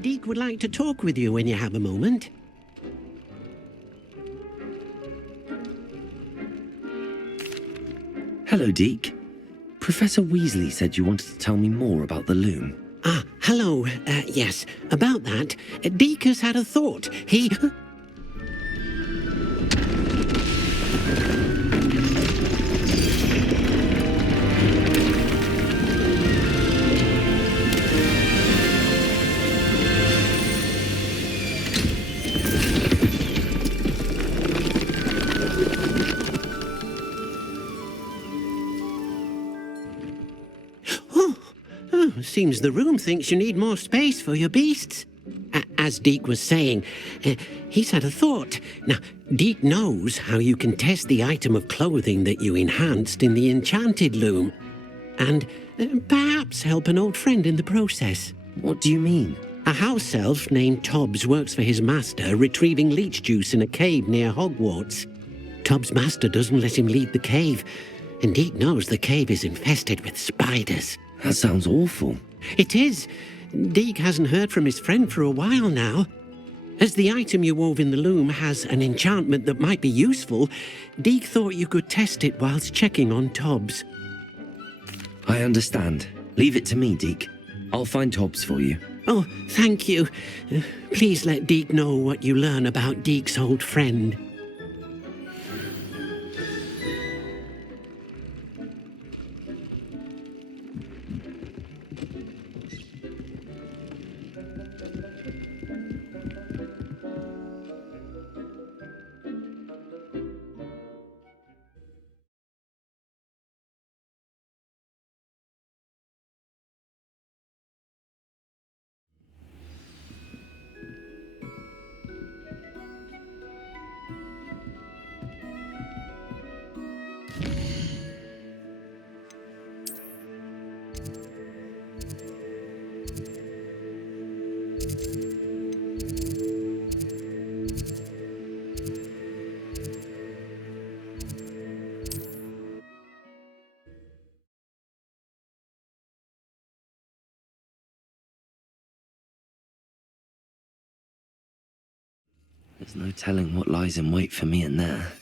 Deke would like to talk with you when you have a moment. Hello, Deke. Professor Weasley said you wanted to tell me more about the loom. Ah, hello. Yes, about that. Deke has had a thought. He... Seems the room thinks you need more space for your beasts. As Deke was saying, he's had a thought. Now, Deke knows how you can test the item of clothing that you enhanced in the enchanted loom. And perhaps help an old friend in the process. What do you mean? A house elf named Tobbs works for his master, retrieving leech juice in a cave near Hogwarts. Tobbs' master doesn't let him leave the cave, and Deke knows the cave is infested with spiders. That sounds awful. It is. Deke hasn't heard from his friend for a while now. As the item you wove in the loom has an enchantment that might be useful, Deke thought you could test it whilst checking on Tobbs. I understand. Leave it to me, Deke. I'll find Tobbs for you. Oh, thank you. Please let Deke know what you learn about Deke's old friend. There's no telling what lies in wait for me in there.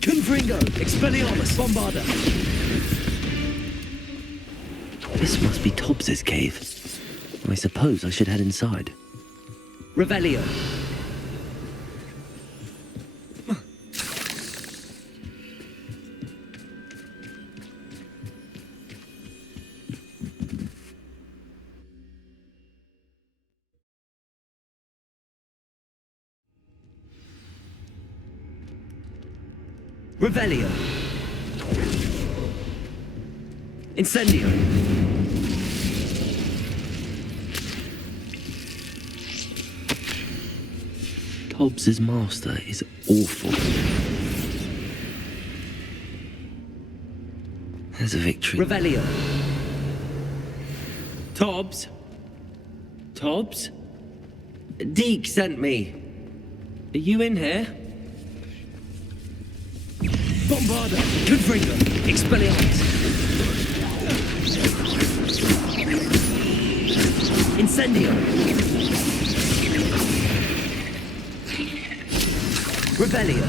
Confringo, Expelliarmus, Bombarda. This must be Tobbs's cave. I suppose I should head inside. Revelio. Revelio. Incendio. Tobbs's master is awful. There's a victory. Revelio. Tobbs? Tobbs? Deke sent me. Are you in here? Bombarda. Confringo, Expelliarmus. Incendio. Revelio.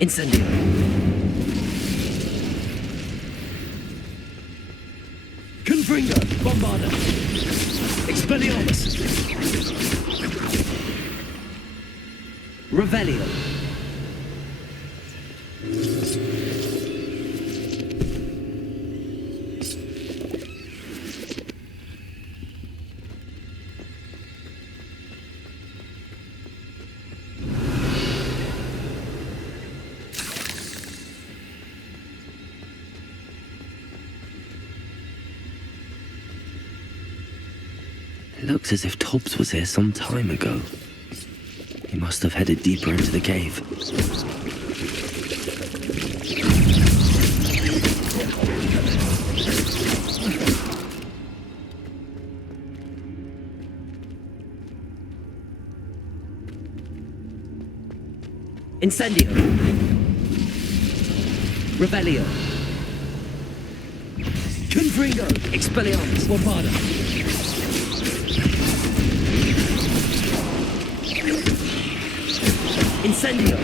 Incendio. Confringo, Bombarda. Expelliarmus. Revelio. It looks as if Tobbs was here some time ago. He must have headed deeper into the cave. Incendio. Revelio. Confringo. Expelliarmus. Bombarda. Incendio.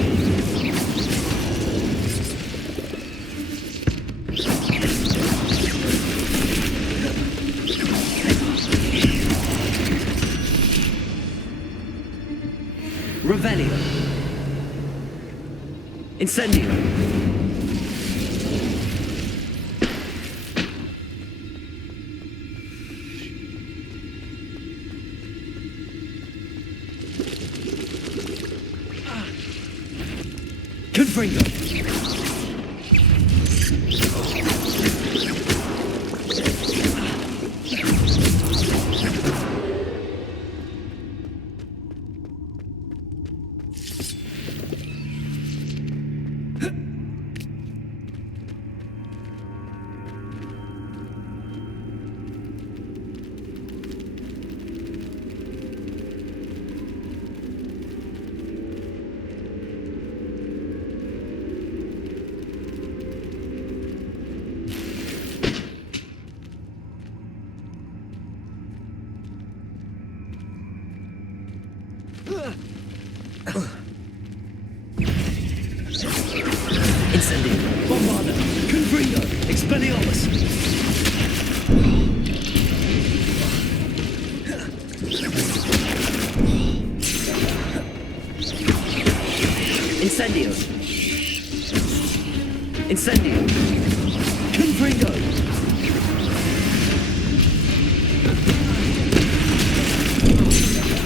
Revelio. Incendio. Confringo. Incendio. Bombarda. Confringo. Expelliarmus. Incendio. Incendio. Confringo.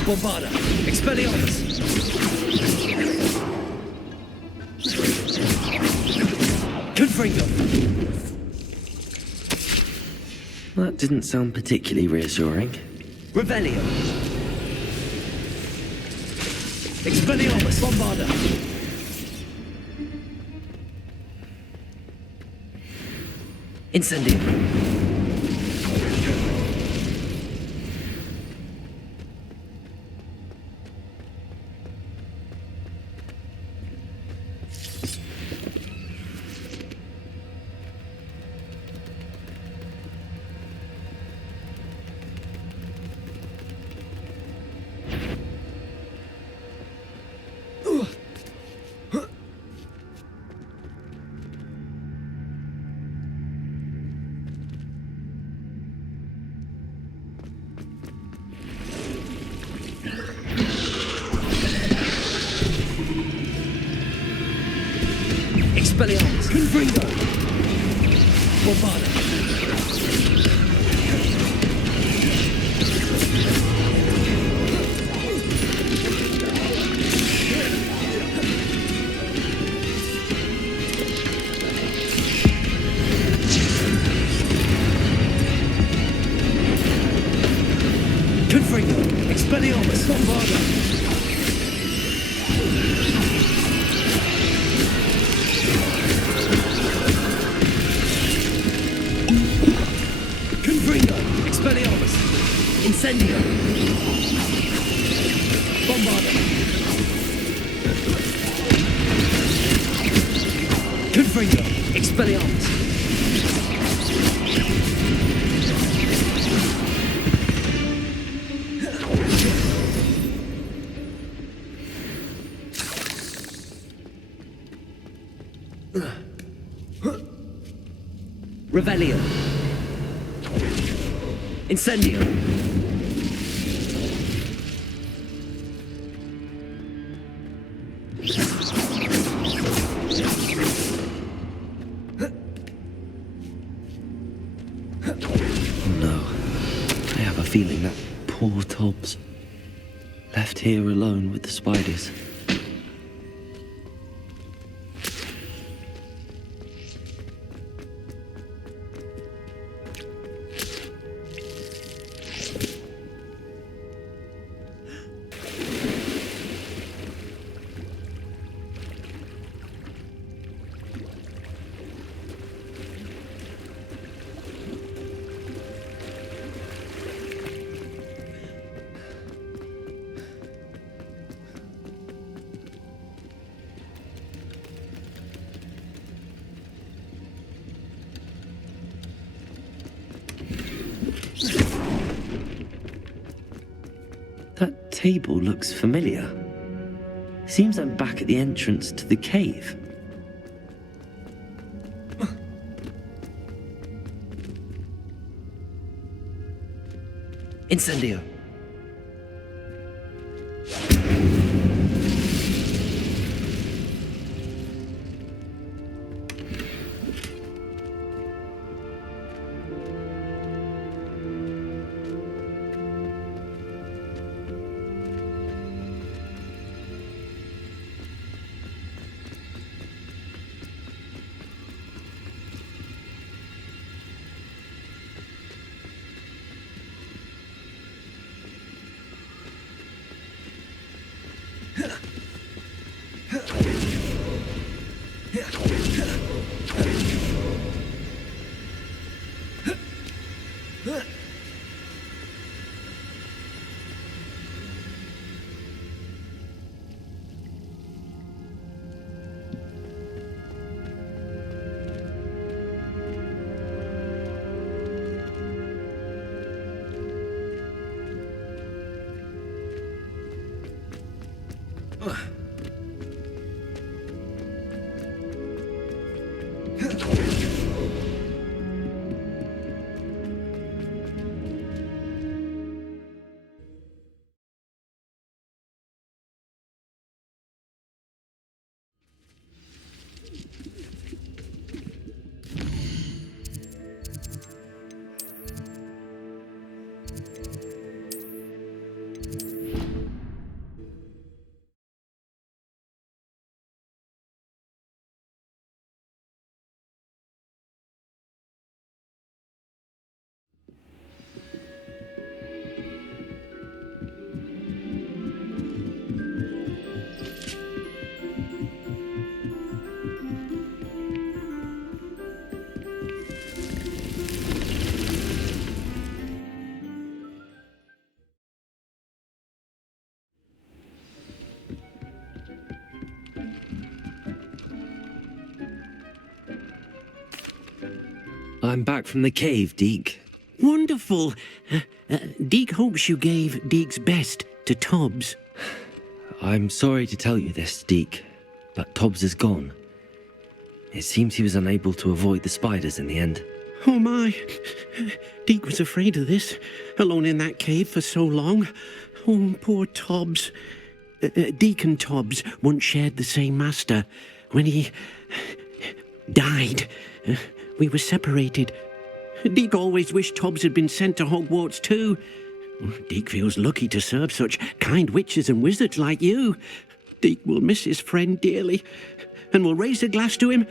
Bombarda. Expelliarmus. Confringo. That didn't sound particularly reassuring. Revelio. Expelliarmus. Bombarda. Incendio. Expelliarmus. Confringo. Bombarda. Confringo. Expelliarmus. Bombarda. Confringo. Expelliarmus. Incendio. Bombarda. Confringo. Expelliarmus. Revelio. Incendio. No. I have a feeling that poor Tobbs, left here alone with the spiders. table looks familiar. Seems I'm back at the entrance to the cave. Incendio. I'm back from the cave, Deke. Wonderful. Deke hopes you gave Deke's best to Tobbs. I'm sorry to tell you this, Deke, but Tobbs is gone. It seems he was unable to avoid the spiders in the end. Oh my. Deke was afraid of this, alone in that cave for so long. Oh, poor Tobbs. Deke and Tobbs once shared the same master. When he died, we were separated. Deke always wished Tobbs had been sent to Hogwarts too. Deke feels lucky to serve such kind witches and wizards like you. Deke will miss his friend dearly, and will raise a glass to him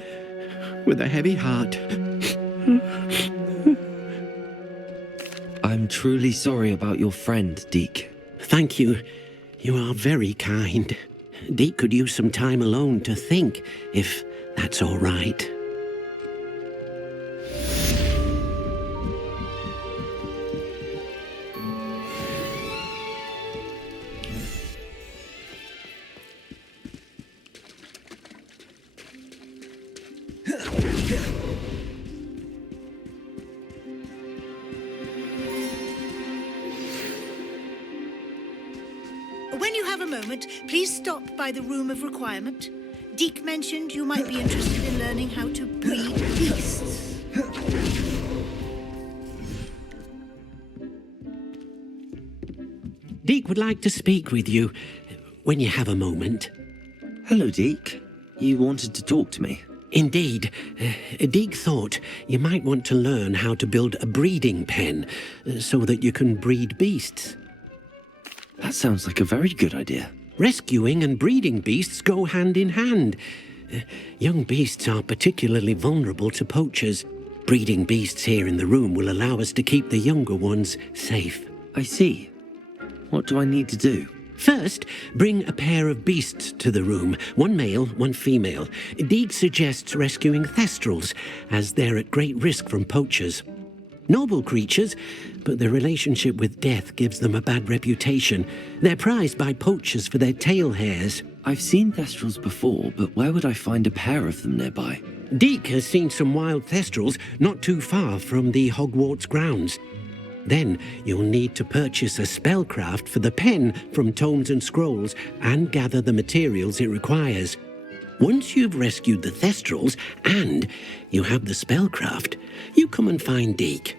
with a heavy heart. I'm truly sorry about your friend, Deke. Thank you. You are very kind. Deke could use some time alone to think, if that's all right. When you have a moment, please stop by the Room of Requirement. Deke mentioned you might be interested in learning how to breed beasts. Deke would like to speak with you, when you have a moment. Hello, Deke. You wanted to talk to me? Indeed. Deke thought you might want to learn how to build a breeding pen, so that you can breed beasts. That sounds like a very good idea. Rescuing and breeding beasts go hand in hand. Young beasts are particularly vulnerable to poachers. Breeding beasts here in the room will allow us to keep the younger ones safe. I see. What do I need to do? First, bring a pair of beasts to the room, one male, one female. Deke suggests rescuing thestrals, as they're at great risk from poachers. Noble creatures, but their relationship with death gives them a bad reputation. They're prized by poachers for their tail hairs. I've seen thestrals before, but where would I find a pair of them nearby? Deke has seen some wild thestrals not too far from the Hogwarts grounds. Then you'll need to purchase a spellcraft for the pen from Tomes and Scrolls and gather the materials it requires. Once you've rescued the Thestrals and you have the spellcraft, you come and find Deke.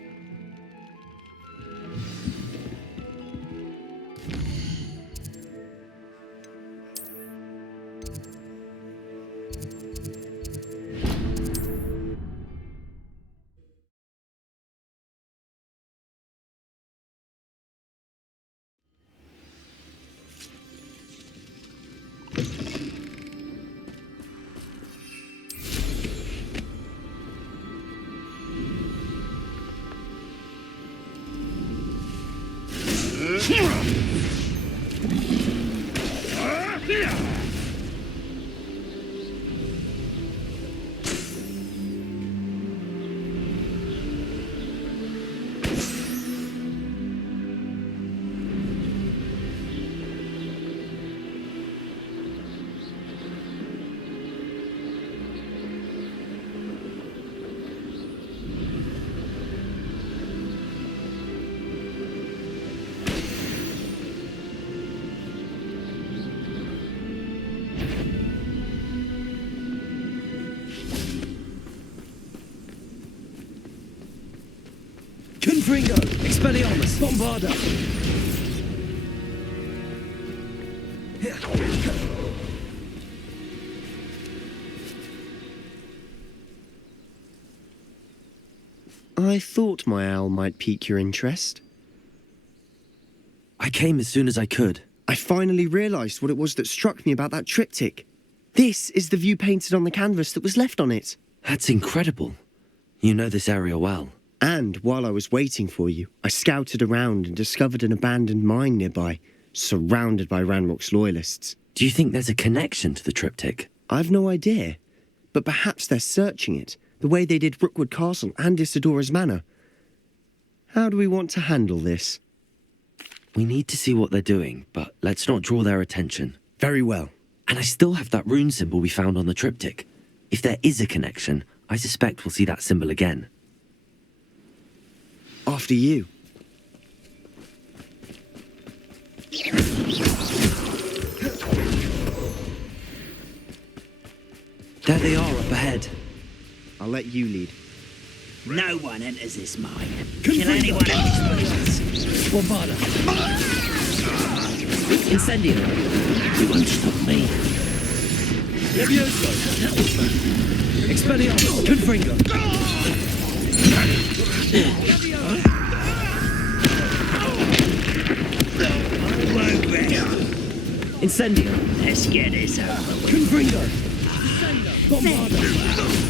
Confringo! Expelliarmus! Bombarda! I thought my owl might pique your interest. I came as soon as I could. I finally realised what it was that struck me about that triptych. This is the view painted on the canvas that was left on it. That's incredible. You know this area well. And while I was waiting for you, I scouted around and discovered an abandoned mine nearby, surrounded by Ranrock's loyalists. Do you think there's a connection to the triptych? I've no idea, but perhaps they're searching it, the way they did Rookwood Castle and Isidora's Manor. How do we want to handle this? We need to see what they're doing, but let's not draw their attention. Very well. And I still have that rune symbol we found on the triptych. If there is a connection, I suspect we'll see that symbol again. After you. There they are up ahead. I'll let you lead. No one enters this mine. Confringo! Kill anyone who explodes. Bombarda! Incendio! You won't stop me. Levioso! Expelliarmus! Confringo! Incendio! Let's get this over with. Confringo! Bombarda!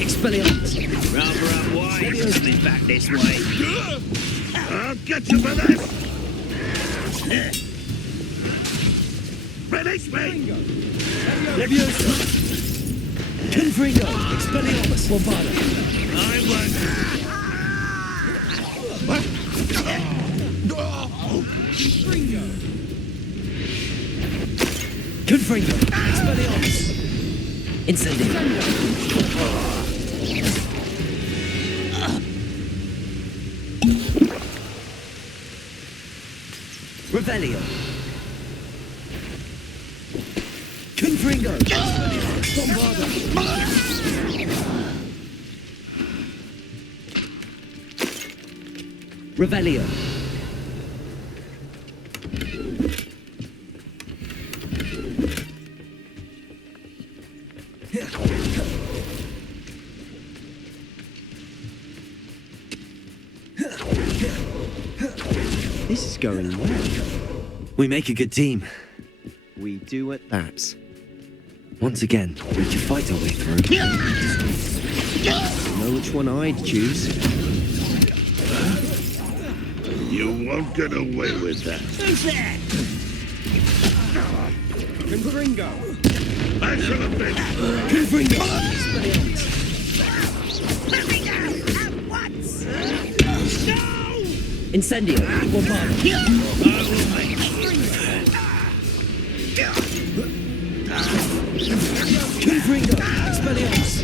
Expelliarmus! Rather unwise coming back this way. I'll get you for this! Release me! Levioso! Confringo! Expelliarmus! Bombarda! I won't! Confringo! Expelliarmus! Incendio! Revelio! Confringo! Bombarda! Revelio! This is going well. We make a good team. We do at that. Once again, we can fight our way through. Know which one I'd choose. You won't get away with that. Who's there? Confringo! I should have been. Confringo! Expelliarmus! Let me go! At once! No! Incendio! Bombarda! I will make Confringo! Expelliarmus!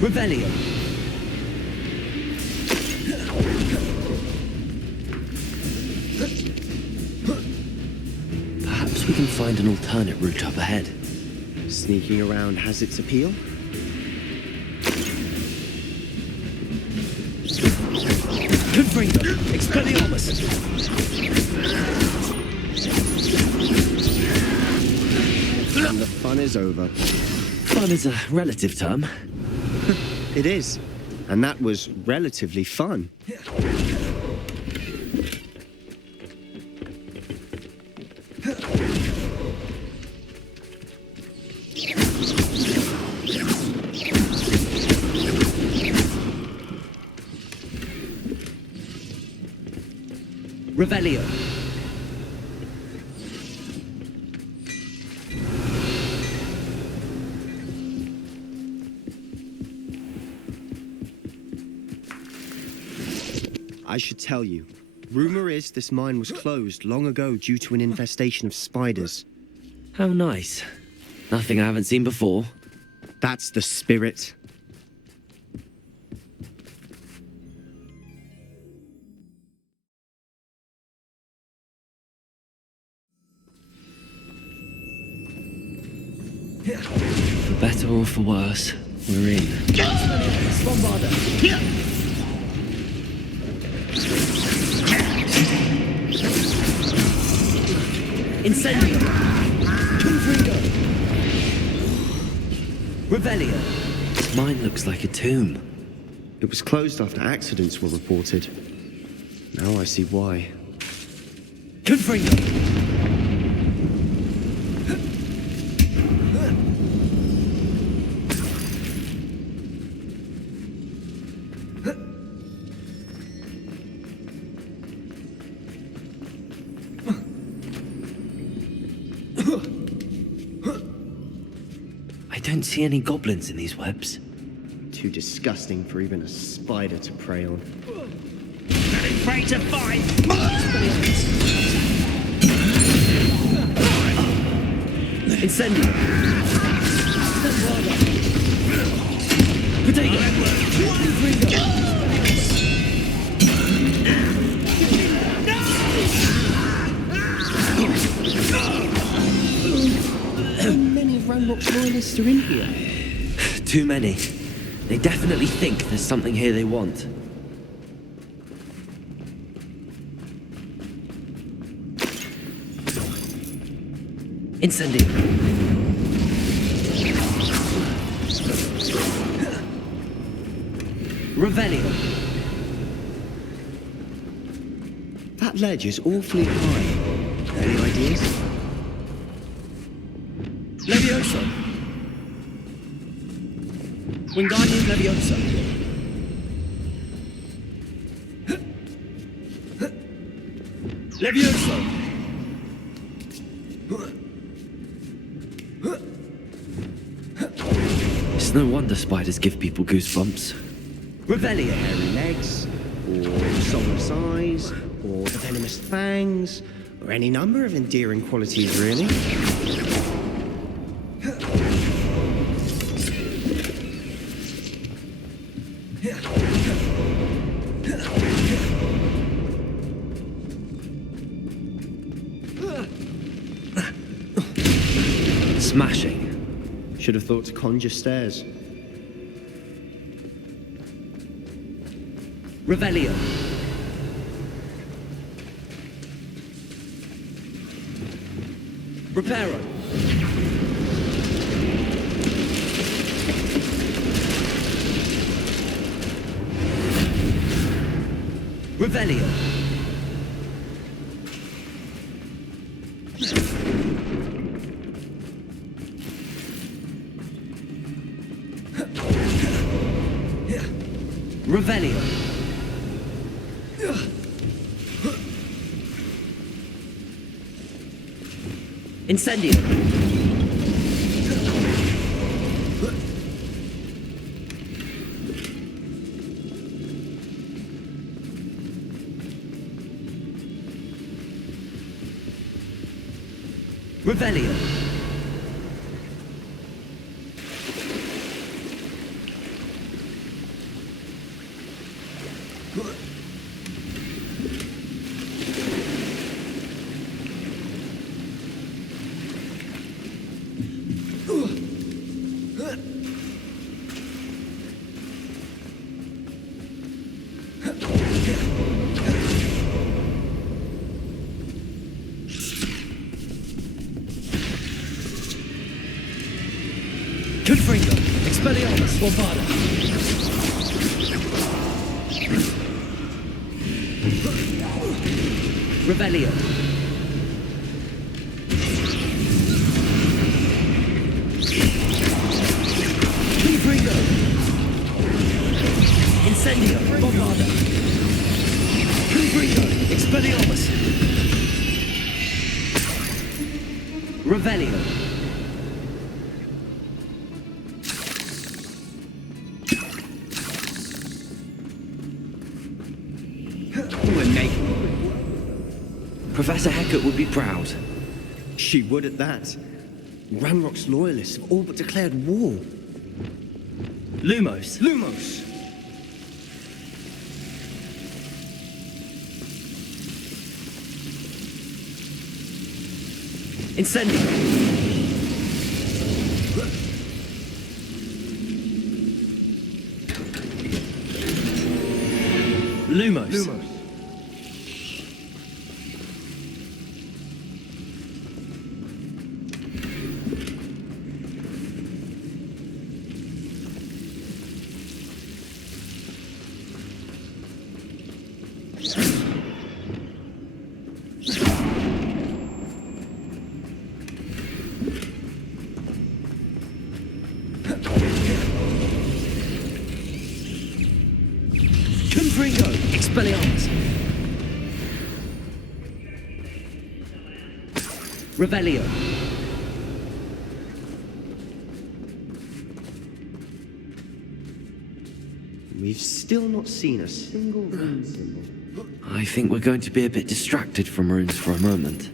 Revelio! can find an alternate route up ahead. Sneaking around has its appeal. Confringo! Expelliarmus! And the fun is over. Fun is a relative term. It is. And that was relatively fun. Revelio. I should tell you. Rumor is this mine was closed long ago due to an infestation of spiders. How nice. Nothing I haven't seen before. That's the spirit. For better or for worse, we're in. Bombarda. Incendio. Confringo. Revelio. This mine looks like a tomb. It was closed after accidents were reported. Now I see why. Confringo. I don't see any goblins in these webs. Too disgusting for even a spider to prey on. Afraid to fight. Incendio. Potato. Confringo. How many Ranrock loyalists are in here? Too many. They definitely think there's something here they want. Incendio. Revelio. That ledge is awfully high. Any ideas? Levioso. Wingardium Leviosa. Levioso. It's no wonder spiders give people goosebumps. Revelio. Hairy legs, or soulless eyes, or the venomous fangs, or any number of endearing qualities, really. Smashing. Should have thought to conjure stairs. Revelio. Reparo. Revelio. Revelio. Incendio. Revelio. Confringo. Expelliarmus. Bombada. Revelio. Confringo. Incendio. Bombada. Confringo. Expelliarmus. Revelio. Professor Hecat would be proud. She would at that. Ranrock's loyalists have all but declared war. Lumos. Lumos! Incendio. Lumos. Lumos. Confringo. Expelliarmus. Revelio. We've still not seen a single rune symbol. I think we're going to be a bit distracted from runes for a moment.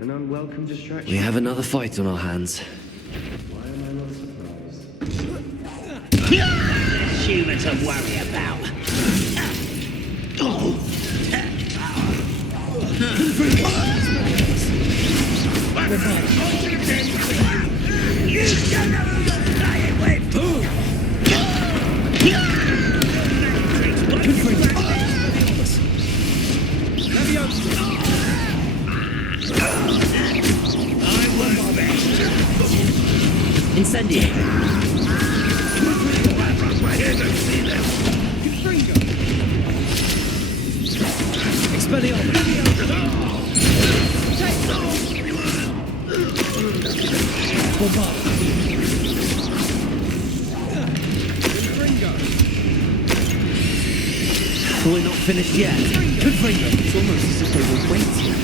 An unwelcome distraction. We have another fight on our hands. Why am I not surprised? Human to worry about. You don't know who you're playing with! I won't best. Incendio. Right here, don't see them. Expelliarmus. Bombada. We're not finished yet. Confringo. It's almost as if they were waiting.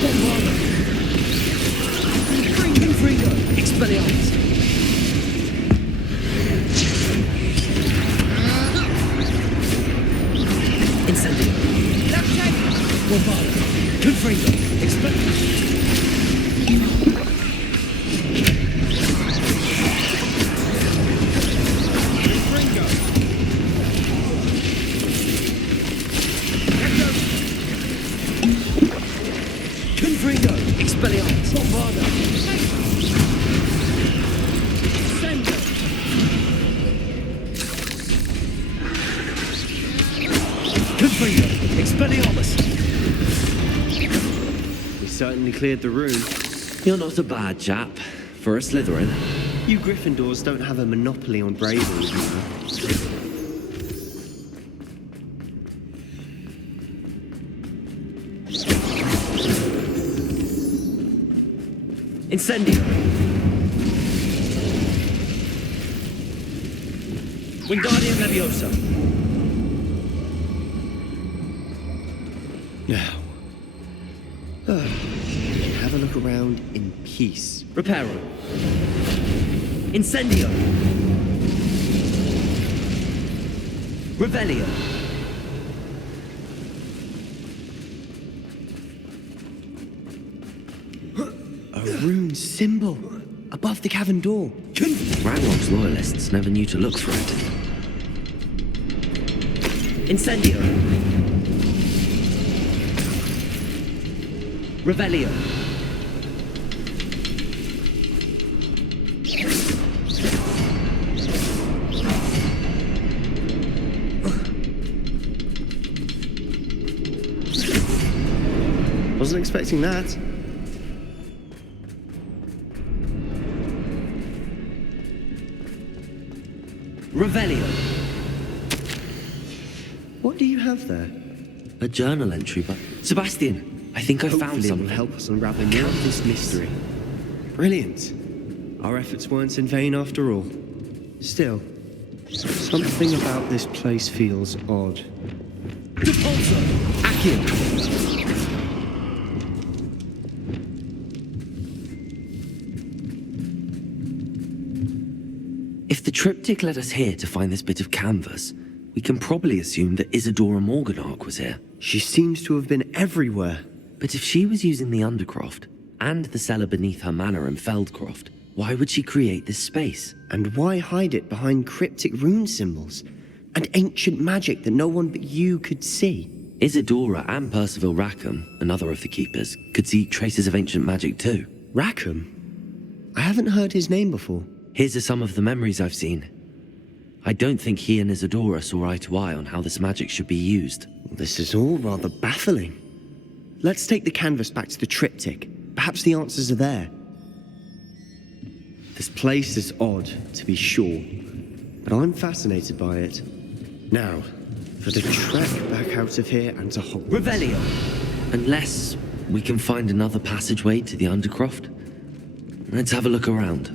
Bombada. Confringo. Expelliarmus. Incendio. Bombada. Confringo. Expelliarmus. Confringo. Expelliarmus. Bombada. Confringo. Expelliarmus. We certainly cleared the room. You're not a bad chap for a Slytherin. You Gryffindors don't have a monopoly on bravery, you know. Incendio. Wingardium Leviosa. Now, have a look around in peace. Reparo. Incendio. Revelio. A rune symbol above the cavern door. Ranrock's loyalists never knew to look for it. Incendio. Revelio. Wasn't expecting that. Revelio. What do you have there? A journal entry, but Sebastian, I think I found Hopefully it something. will help us unravel more of this mystery. Brilliant. Our efforts weren't in vain after all. Still, something about this place feels odd. Depulso. Accio. If the triptych led us here to find this bit of canvas, we can probably assume that Isadora Morganach was here. She seems to have been everywhere. But if she was using the Undercroft and the cellar beneath her manor in Feldcroft, why would she create this space? And why hide it behind cryptic rune symbols and ancient magic that no one but you could see? Isadora and Percival Rackham, another of the keepers, could see traces of ancient magic too. Rackham? I haven't heard his name before. Here are some of the memories I've seen. I don't think he and Isadora saw eye to eye on how this magic should be used. This is all rather baffling. Let's take the canvas back to the triptych. Perhaps the answers are there. This place is odd, to be sure, but I'm fascinated by it. Now, for the trek back out of here and to Hogwarts. Revelio. Unless we can find another passageway to the Undercroft. Let's have a look around.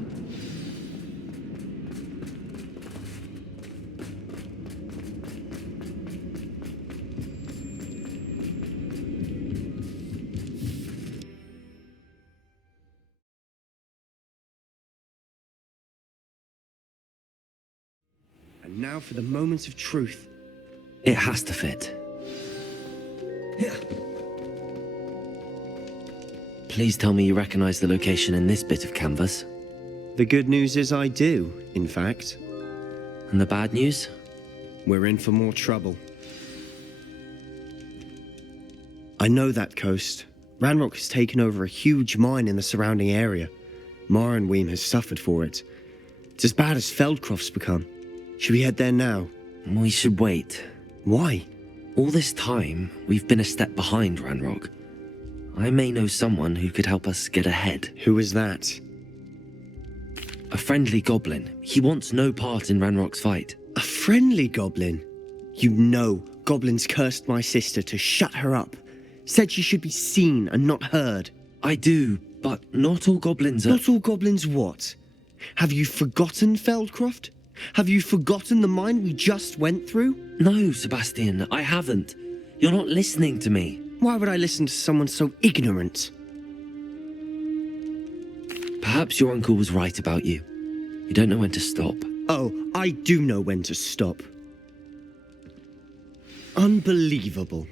And now for the moment of truth. It has to fit. Please tell me you recognize the location in this bit of canvas. The good news is I do, in fact. And the bad news? We're in for more trouble. I know that coast. Ranrock has taken over a huge mine in the surrounding area. Morinweem has suffered for it. It's as bad as Feldcroft's become. Should we head there now? We should wait. Why? All this time, we've been a step behind Ranrock. I may know someone who could help us get ahead. Who is that? A friendly goblin. He wants no part in Ranrock's fight. A friendly goblin? You know goblins cursed my sister to shut her up. Said she should be seen and not heard. I do, but not all goblins are... Not all goblins what? Have you forgotten Feldcroft? Have you forgotten the mine we just went through? No, Sebastian, I haven't. You're not listening to me. Why would I listen to someone so ignorant? Perhaps your uncle was right about you. You don't know when to stop. Oh, I do know when to stop. Unbelievable.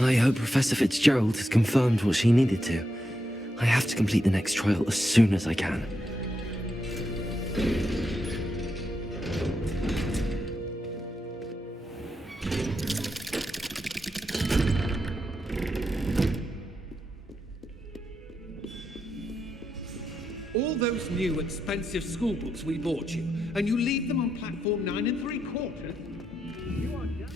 I hope Professor Fitzgerald has confirmed what she needed to. I have to complete the next trial as soon as I can. All those new expensive school books we bought you, and you leave them on platform 9 3/4? You are just...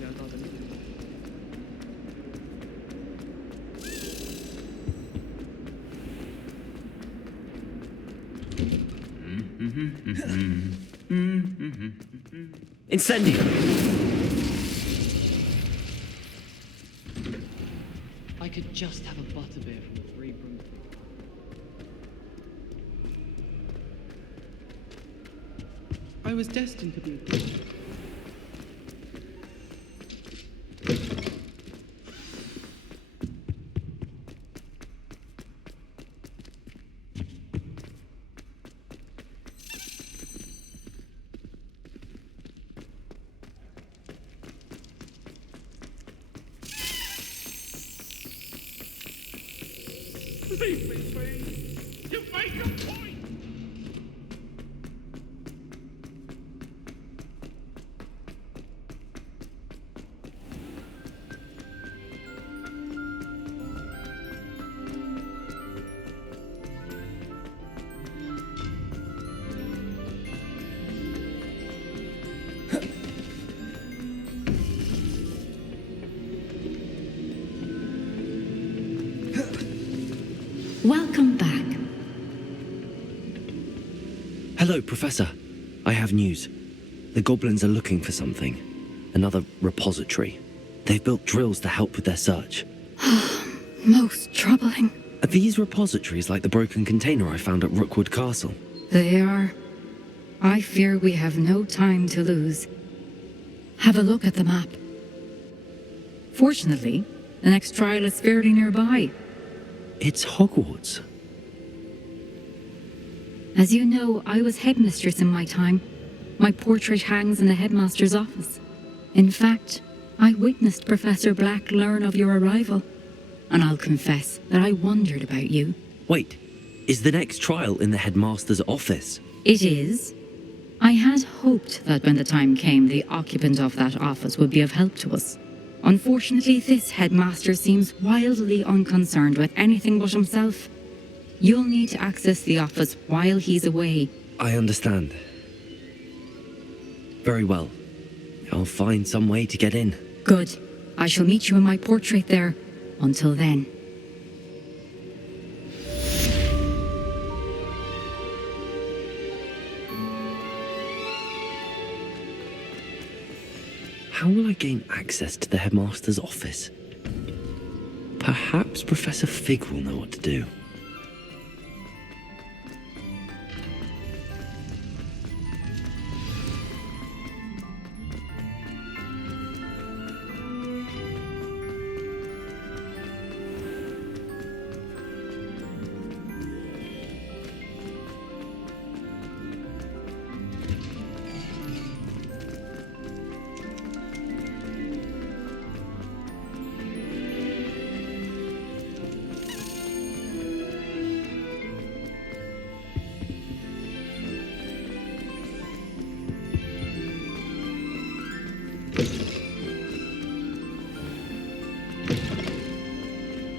Actually, I'd rather leave. Incendio! I could just have a butterbeer from the Three Broom. I was destined to be a good. Leave me, please. You make your point. Welcome back. Hello, Professor. I have news. The goblins are looking for something. Another repository. They've built drills to help with their search. Most troubling. Are these repositories like the broken container I found at Rookwood Castle? They are. I fear we have no time to lose. Have a look at the map. Fortunately, the next trial is fairly nearby. It's Hogwarts. As you know, I was headmistress in my time. My portrait hangs in the headmaster's office. In fact, I witnessed Professor Black learn of your arrival. And I'll confess that I wondered about you. Wait, is the next trial in the headmaster's office? It is. I had hoped that when the time came, the occupant of that office would be of help to us. Unfortunately, this headmaster seems wildly unconcerned with anything but himself. You'll need to access the office while he's away. I understand. Very well. I'll find some way to get in. Good. I shall meet you in my portrait there. Until then. How will I gain access to the headmaster's office? Perhaps Professor Fig will know what to do.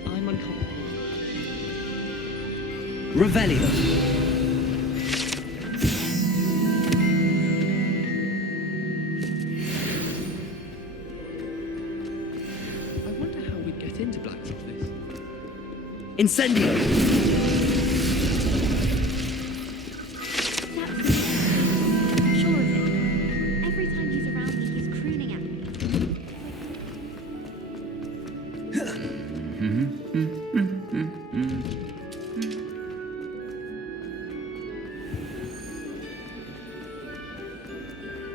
I'm uncomfortable. Revelio. I wonder how we'd get into Black's office. Incendio. Sure of it. Every time he's around me, he's crooning at me.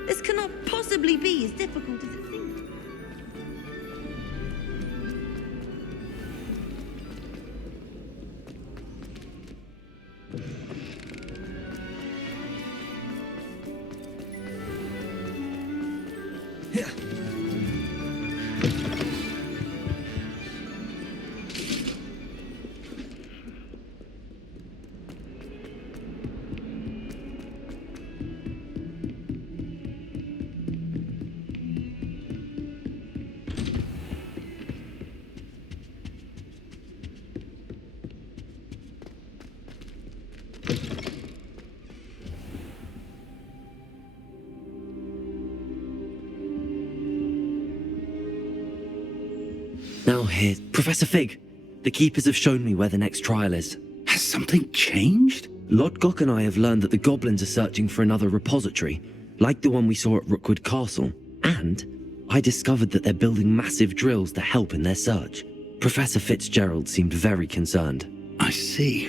This cannot possibly be as difficult as it seems. Now here, Professor Fig. The Keepers have shown me where the next trial is. Has something changed? Lodgok and I have learned that the goblins are searching for another repository, like the one we saw at Rookwood Castle. And I discovered that they're building massive drills to help in their search. Professor Fitzgerald seemed very concerned. I see.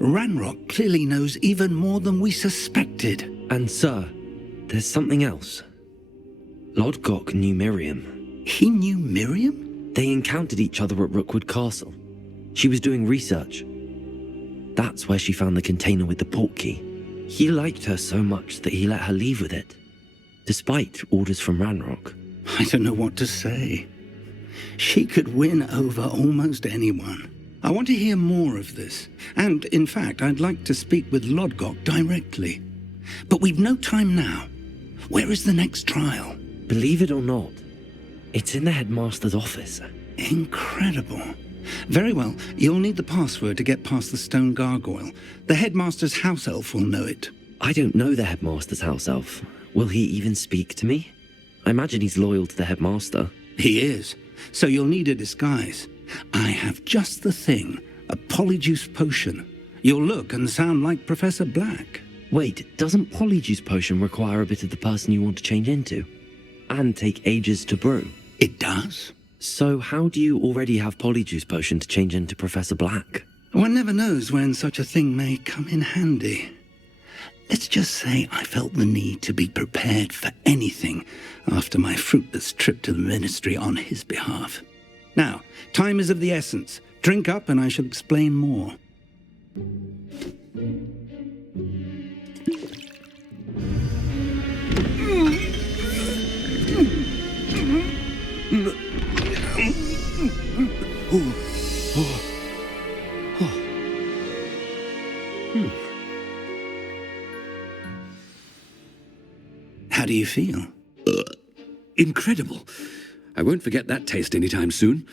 Ranrock clearly knows even more than we suspected. And sir, there's something else. Lodgok knew Miriam. He knew Miriam? They encountered each other at Rookwood Castle. She was doing research. That's where she found the container with the portkey. He liked her so much that he let her leave with it, despite orders from Ranrock. I don't know what to say. She could win over almost anyone. I want to hear more of this. And, in fact, I'd like to speak with Lodgok directly. But we've no time now. Where is the next trial? Believe it or not, it's in the headmaster's office. Incredible. Very well, you'll need the password to get past the stone gargoyle. The headmaster's house elf will know it. I don't know the headmaster's house elf. Will he even speak to me? I imagine he's loyal to the headmaster. He is. So you'll need a disguise. I have just the thing, a polyjuice potion. You'll look and sound like Professor Black. Wait, doesn't polyjuice potion require a bit of the person you want to change into? And take ages to brew? It does. So how do you already have polyjuice potion to change into Professor Black? One never knows when such a thing may come in handy. Let's just say I felt the need to be prepared for anything after my fruitless trip to the ministry on his behalf. Now, time is of the essence. Drink up and I shall explain more. How do you feel? Incredible. I won't forget that taste anytime soon.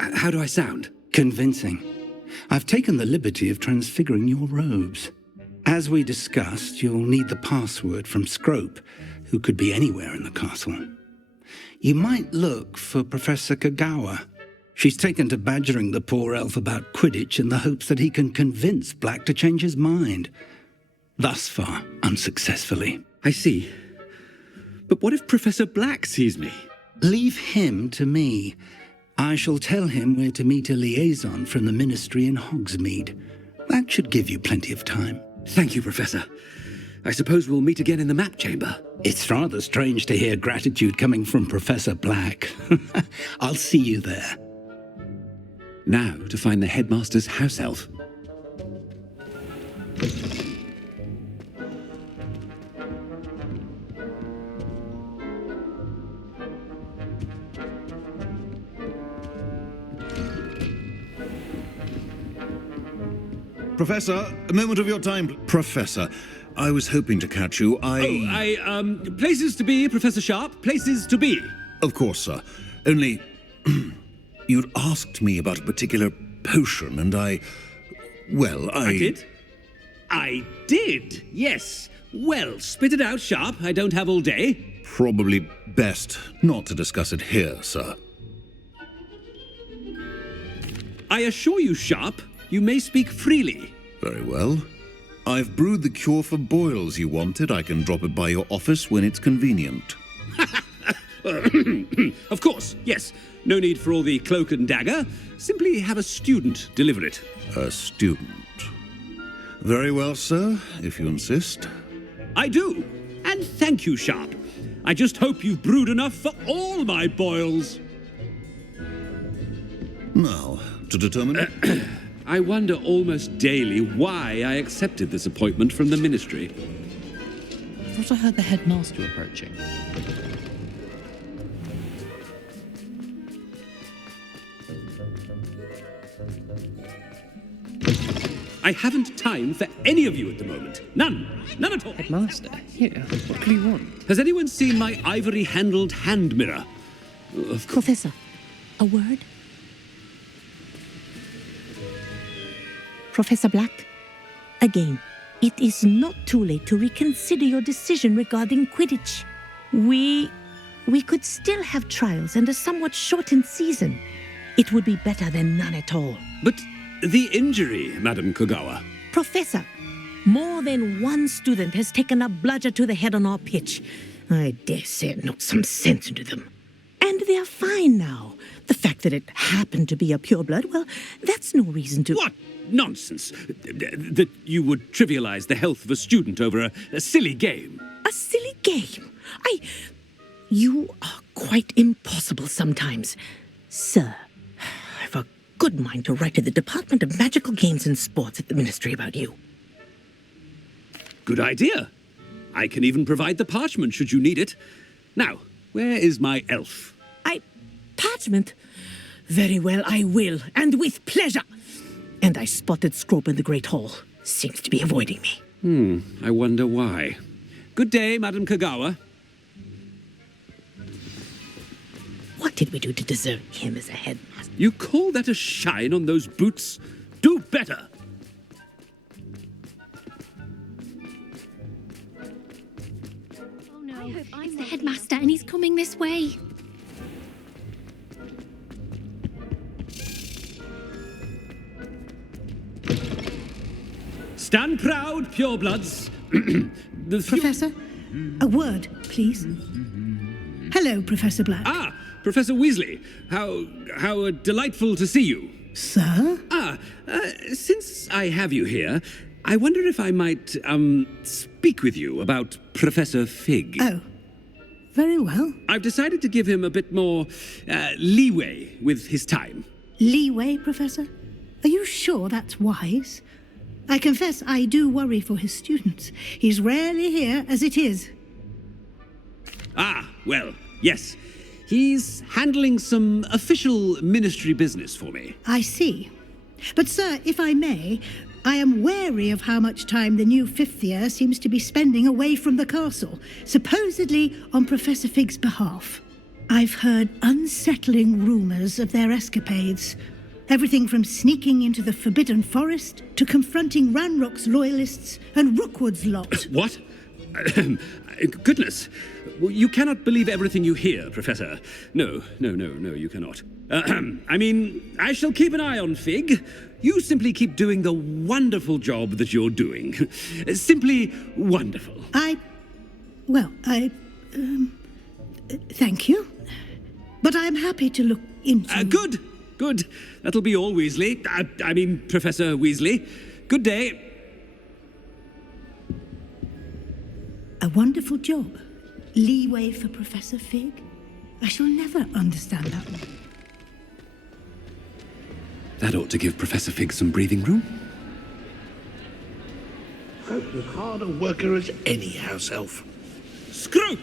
How do I sound? Convincing. I've taken the liberty of transfiguring your robes. As we discussed, you'll need the password from Scrope, who could be anywhere in the castle. You might look for Professor Kagawa. She's taken to badgering the poor elf about Quidditch in the hopes that he can convince Black to change his mind. Thus far, unsuccessfully. I see. But what if Professor Black sees me? Leave him to me. I shall tell him where to meet a liaison from the ministry in Hogsmeade. That should give you plenty of time. Thank you, Professor. I suppose we'll meet again in the map chamber. It's rather strange to hear gratitude coming from Professor Black. I'll see you there. Now to find the headmaster's house elf. Professor, a moment of your time. Professor, I was hoping to catch you. Places to be, Professor Sharp. Places to be. Of course, sir. Only, you'd asked me about a particular potion, and I did? I did, yes. Well, spit it out, Sharp. I don't have all day. Probably best not to discuss it here, sir. I assure you, Sharp, you may speak freely. Very well. I've brewed the cure for boils you wanted. I can drop it by your office when it's convenient. Of course, yes. No need for all the cloak and dagger. Simply have a student deliver it. A student. Very well, sir, if you insist. I do. And thank you, Sharp. I just hope you've brewed enough for all my boils. Now, to determine... I wonder almost daily why I accepted this appointment from the ministry. I thought I heard the headmaster approaching. I haven't time for any of you at the moment. None. None at all. Headmaster, here, what could you want? Has anyone seen my ivory-handled hand mirror? Of course. Professor, a word? Professor Black, again, it is not too late to reconsider your decision regarding Quidditch. We we could still have trials and a somewhat shortened season. It would be better than none at all. But the injury, Madam Kogawa. Professor, more than one student has taken a bludger to the head on our pitch. I dare say it knocked some sense into them. And they're fine now. The fact that it happened to be a pureblood, well, that's no reason to... What nonsense! That you would trivialize the health of a student over a silly game. A silly game? You are quite impossible sometimes. Sir, I've a good mind to write to the Department of Magical Games and Sports at the Ministry about you. Good idea. I can even provide the parchment should you need it. Now, where is my elf? Parchment? Very well, I will, and with pleasure. And I spotted Scrope in the Great Hall. Seems to be avoiding me. I wonder why. Good day, Madam Kogawa. What did we do to deserve him as a headmaster? You call that a shine on those boots? Do better! Oh no, it's the headmaster and he's coming this way. Stand proud, purebloods. Professor, a word, please. Hello, Professor Black. Ah, Professor Weasley. How delightful to see you. Sir? Since I have you here, I wonder if I might, speak with you about Professor Fig. Oh, very well. I've decided to give him a bit more, leeway with his time. Leeway, Professor? Are you sure that's wise? I confess I do worry for his students. He's rarely here as it is. Ah, well, yes. He's handling some official ministry business for me. I see. But, sir, if I may, I am wary of how much time the new fifth year seems to be spending away from the castle, supposedly on Professor Fig's behalf. I've heard unsettling rumours of their escapades. Everything from sneaking into the Forbidden Forest to confronting Ranrock's loyalists and Rookwood's lot. What? Goodness. You cannot believe everything you hear, Professor. No, you cannot. I mean, I shall keep an eye on Fig. You simply keep doing the wonderful job that you're doing. Simply wonderful. Thank you. But I'm happy to look into... Good. That'll be all, Weasley. I mean, Professor Weasley. Good day. A wonderful job. Leeway for Professor Fig? I shall never understand that one. That ought to give Professor Fig some breathing room. Scrope's as hard a worker as any house elf. Scrope!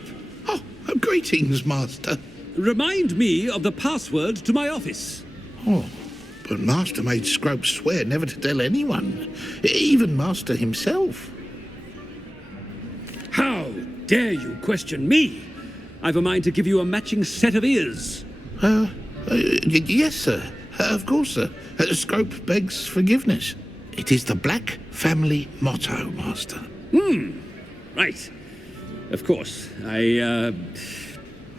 Oh, greetings, Master. Remind me of the password to my office. Oh, but Master made Scrope swear never to tell anyone, even Master himself. How dare you question me? I've a mind to give you a matching set of ears. Yes, sir. Of course, sir. Scrope begs forgiveness. It is the Black family motto, Master. Right. Of course.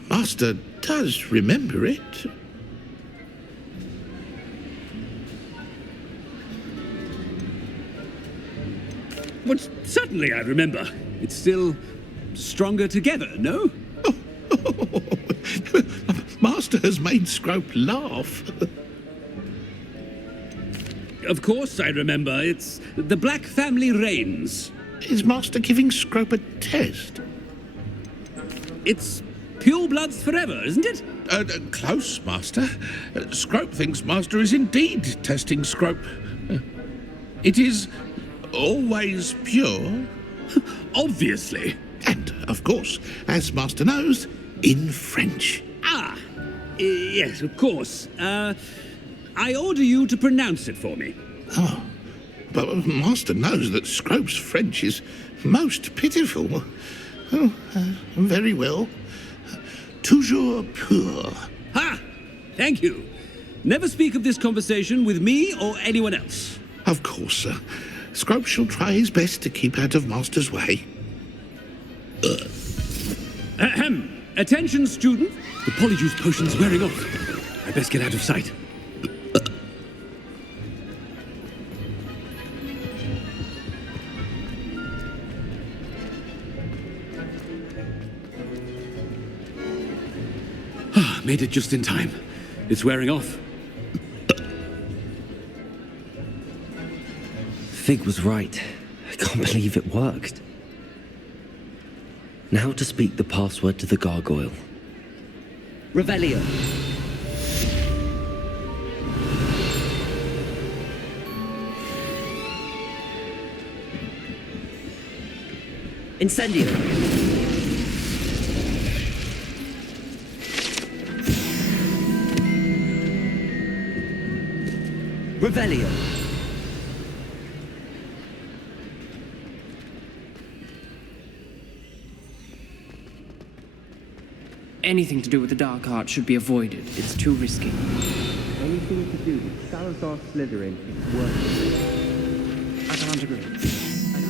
Master does remember it. But certainly I remember. It's still stronger together, no? Master has made Scrope laugh. Of course I remember. It's the Black family reigns. Is Master giving Scrope a test? It's purebloods forever, isn't it? Close, Master. Scrope thinks Master is indeed testing Scrope. It is always pure. Obviously. And, of course, as Master knows, in French. Yes, of course. I order you to pronounce it for me. Oh, but Master knows that Scrope's French is most pitiful. Oh, very well. Toujours pur. Ha! Thank you. Never speak of this conversation with me or anyone else. Of course, sir. Scrope shall try his best to keep out of Master's way. Attention, students! The polyjuice potion's wearing off. I best get out of sight. Made it just in time. It's wearing off. Fig was right. I can't believe it worked. Now to speak the password to the gargoyle. Revelio. Incendio. Revelio. Anything to do with the dark art should be avoided. It's too risky. Anything to do with Salazar Slytherin is worth it. I can't agree. I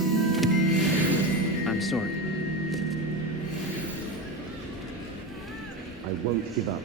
know. I'm sorry. I won't give up.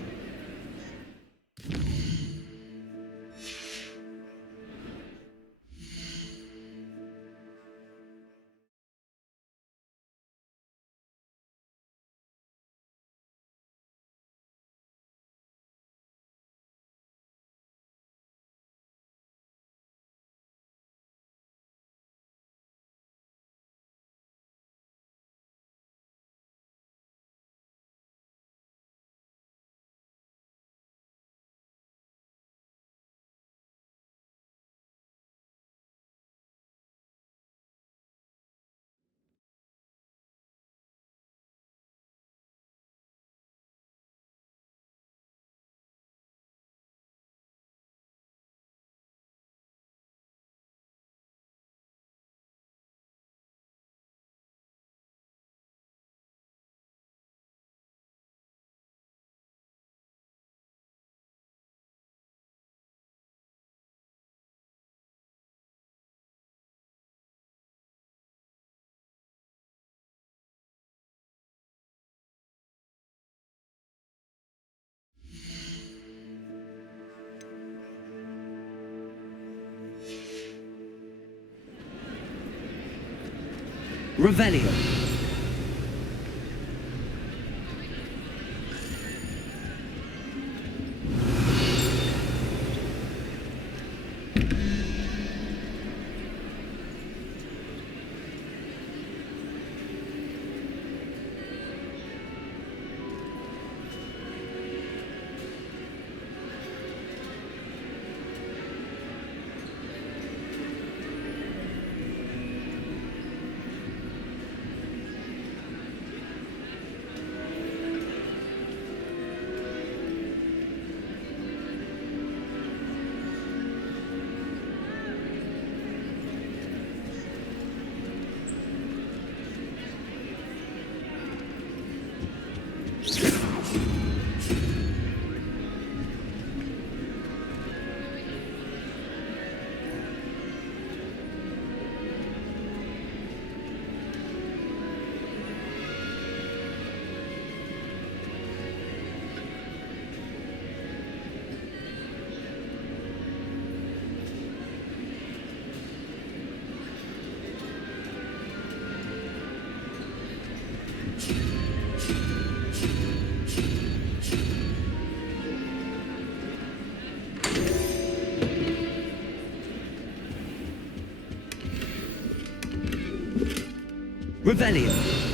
Revelio. Revelio.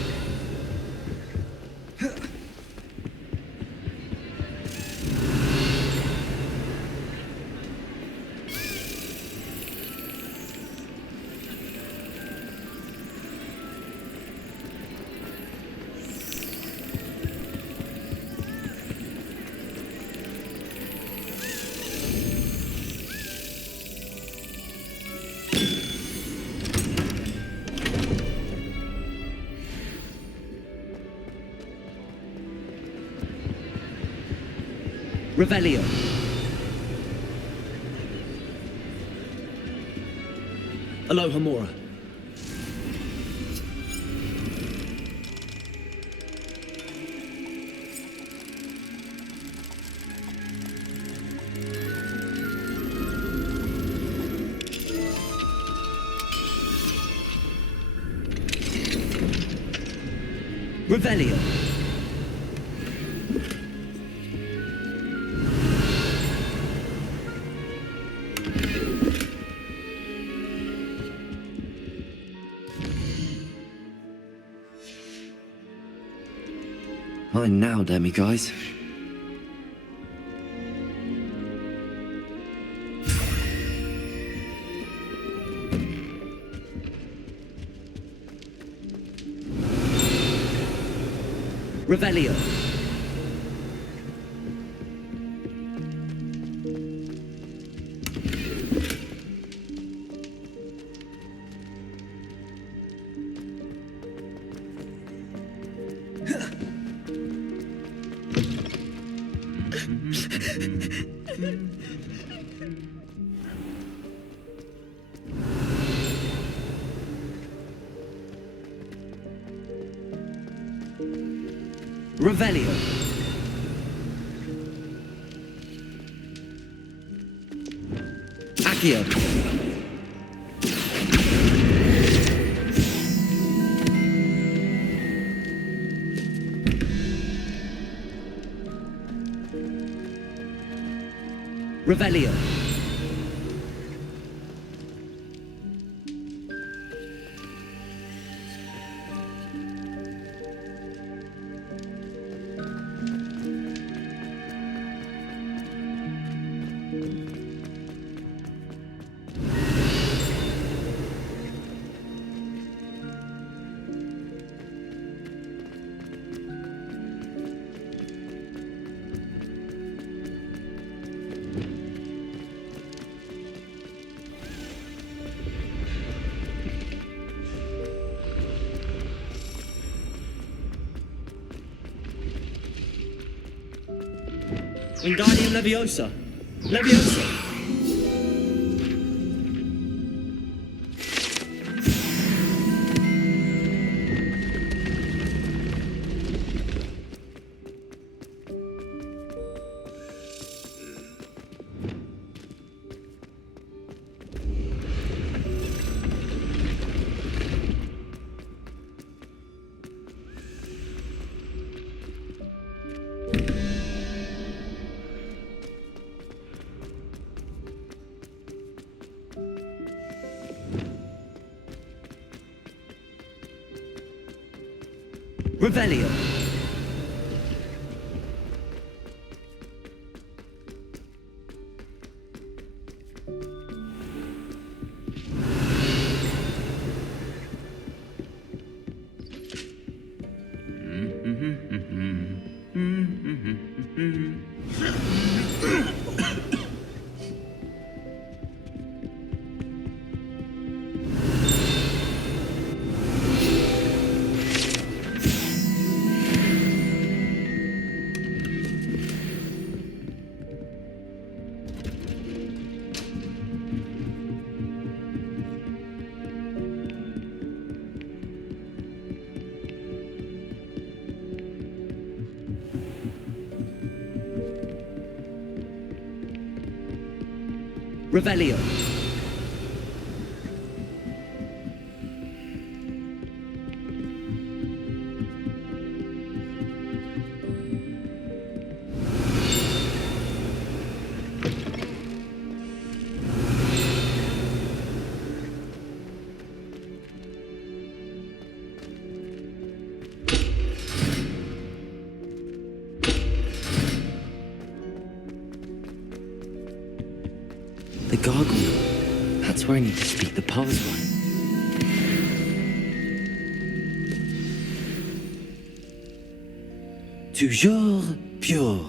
Revelio. Aloha Mora. Revelio. Mine now, Demi, guys. Revelio. Revelio. Accio. Revelio. Wingardium Leviosa! Leviosa! Revelio. Revelio. The gargoyle. That's where I need to speak the password. Toujours pure.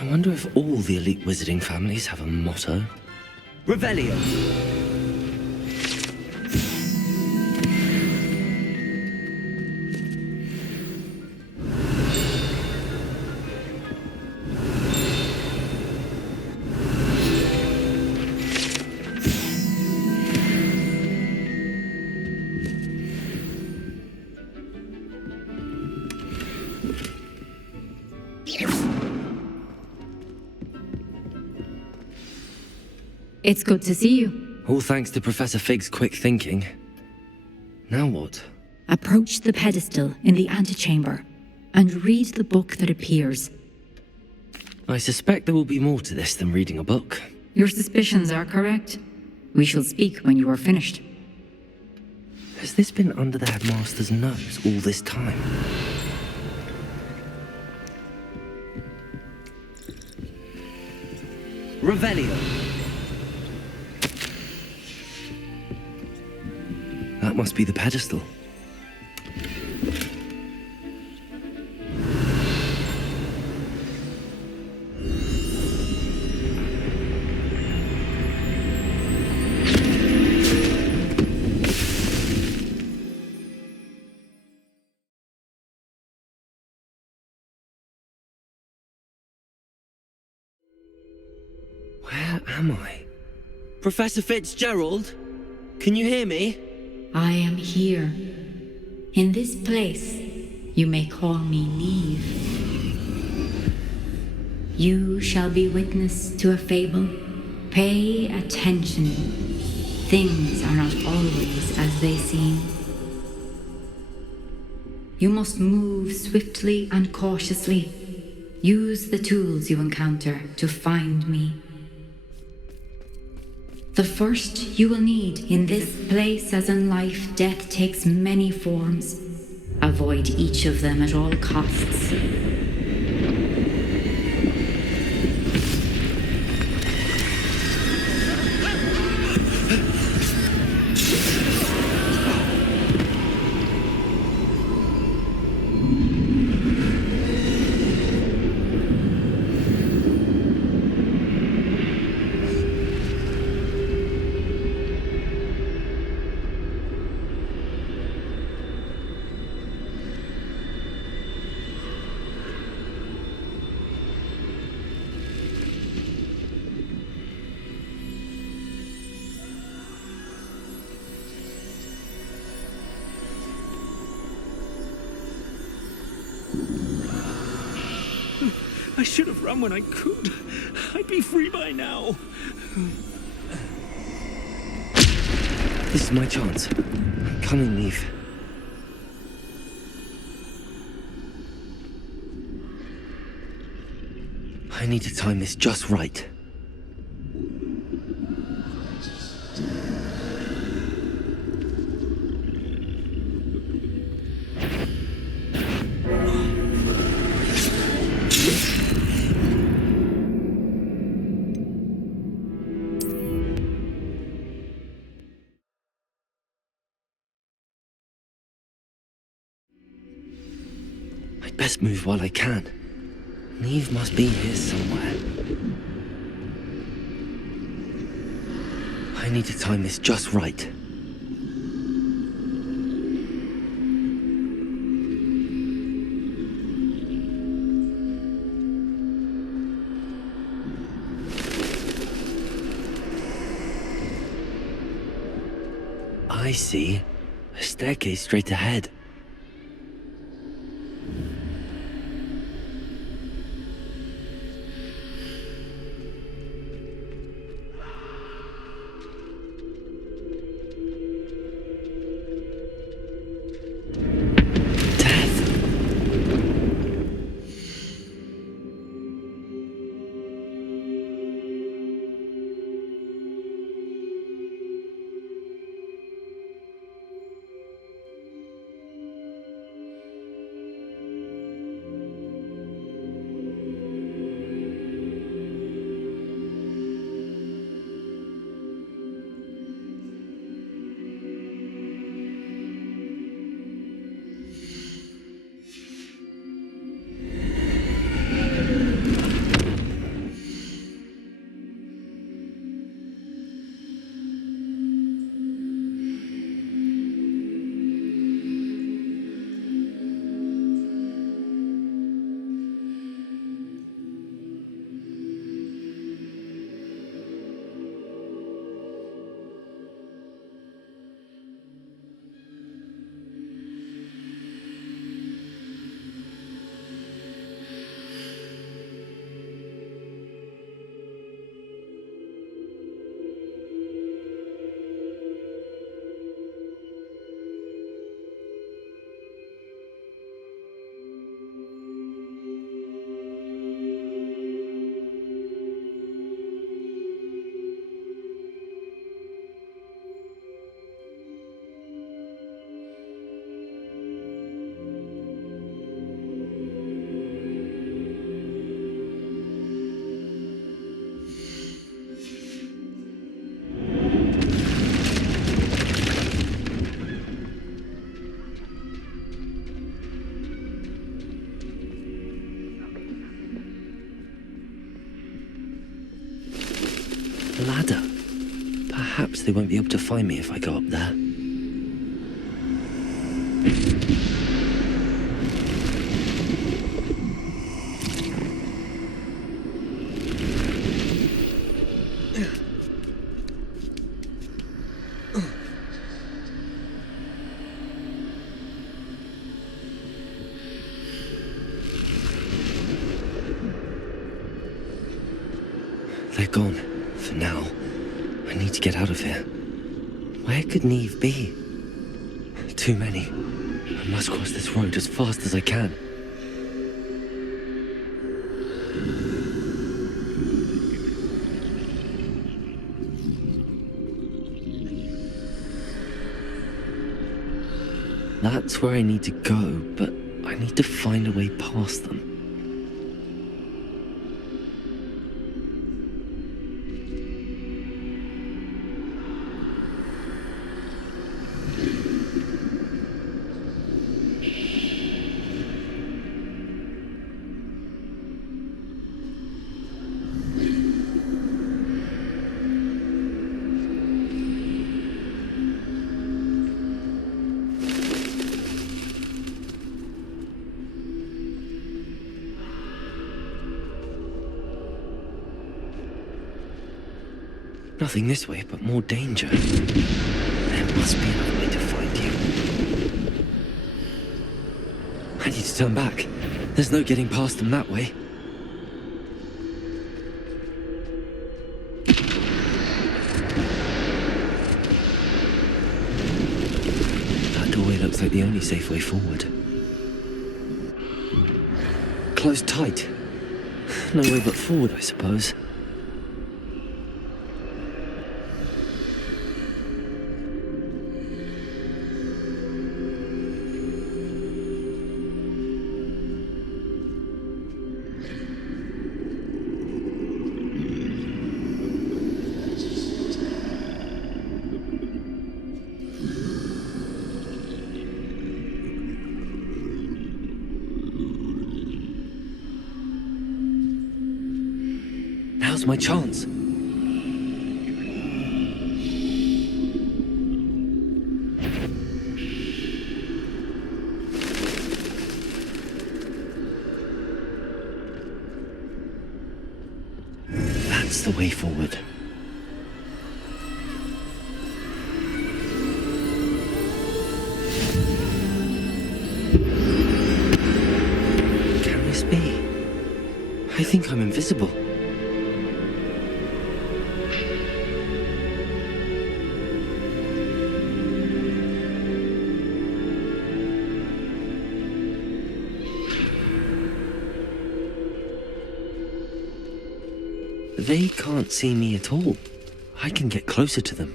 I wonder if all the elite wizarding families have a motto. Revelio. It's good to see you. All thanks to Professor Fig's quick thinking. Now what? Approach the pedestal in the antechamber and read the book that appears. I suspect there will be more to this than reading a book. Your suspicions are correct. We shall speak when you are finished. Has this been under the headmaster's nose all this time? Revelio. That must be the pedestal. Where am I? Professor Fitzgerald? Can you hear me? I am here. In this place, you may call me Neve. You shall be witness to a fable. Pay attention. Things are not always as they seem. You must move swiftly and cautiously. Use the tools you encounter to find me. The first you will need in this place, as in life, death takes many forms. Avoid each of them at all costs. I should have run when I could. I'd be free by now. This is my chance. Come in, Neve. I need to time this just right. I'd best move while I can. Neve must be here somewhere. I need to time this just right. I see. A staircase straight ahead. ladder. Perhaps they won't be able to find me if I go up there. They're gone, for now. I need to get out of here. Where could Neve be? Too many. I must cross this road as fast as I can. That's where I need to go, but I need to find a way past them. Nothing this way, but more danger. There must be another way to find you. I need to turn back. There's no getting past them that way. That doorway looks like the only safe way forward. Closed tight. No way but forward, I suppose. Now's my chance. That's the way forward. Can this be? I think I'm invisible. They can't see me at all. I can get closer to them.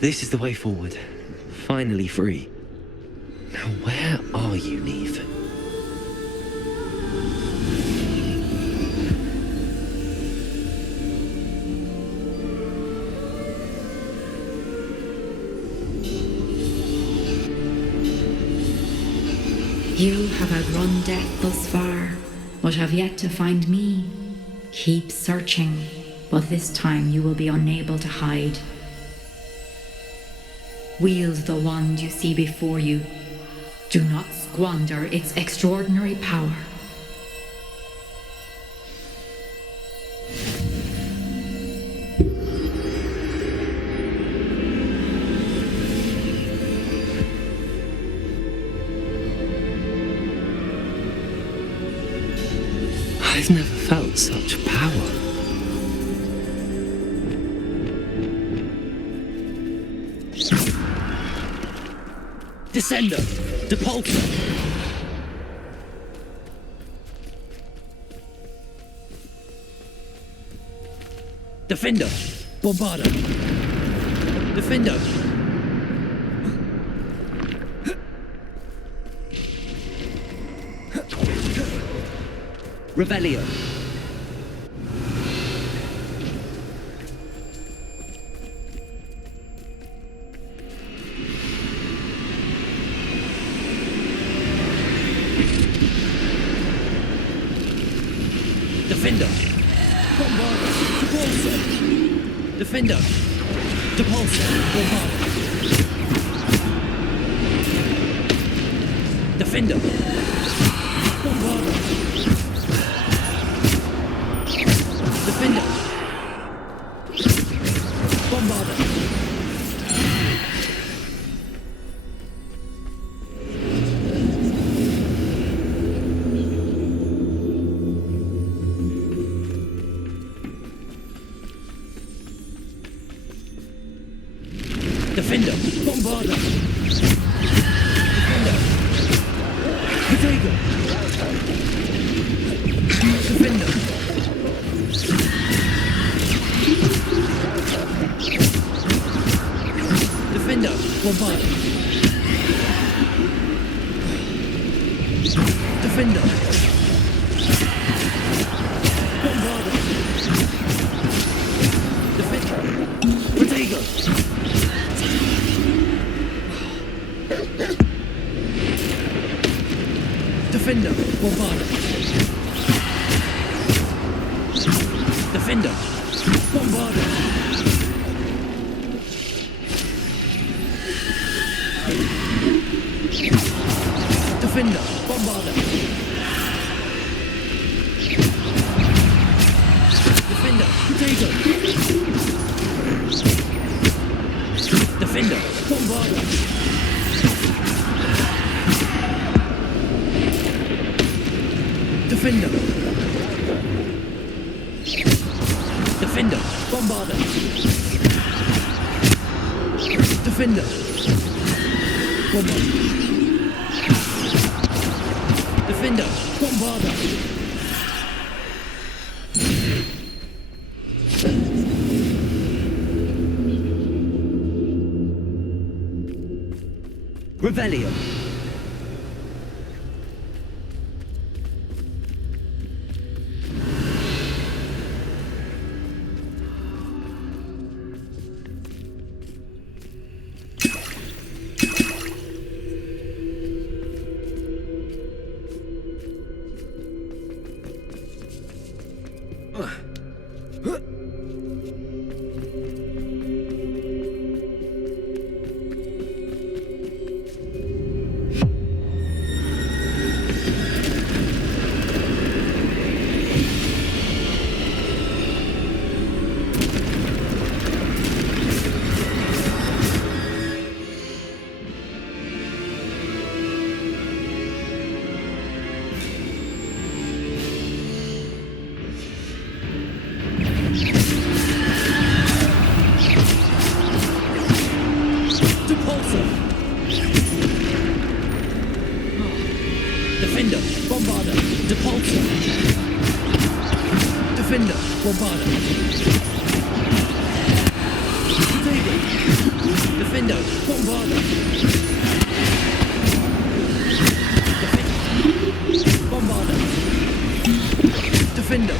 This is the way forward. Finally free. Now where are you, Neve? You have outrun death thus far, but have yet to find me. Keep searching, but this time you will be unable to hide. Wield the wand you see before you. Do not squander its extraordinary power. I've never felt such power. Descender! Depulsor! Defender! Bombarder! Defender! Revelio! Defender! Bombarder! Depulsor! Defender! Depulsor! Bombarder! Defender! Bombarder! Defender! Bombarder! Defender! Bombarder! Defender! Potato! Defender! Defender! Bombarder! Defender! Bombarder! Defender! Potato! Defender, Bombarder. Defender, Bombarder. Defender, Bombarder. Defender, Potato. Defender, Bombarder. Defender. Defender. Bombarder. Defender. Bombarder. Defender. Bombarder. Revelio. Defender, Bombarder, Depulsor. Defender, Bombarder. Potato. Defender, Bombarder. Defender, Bombarder. Defender.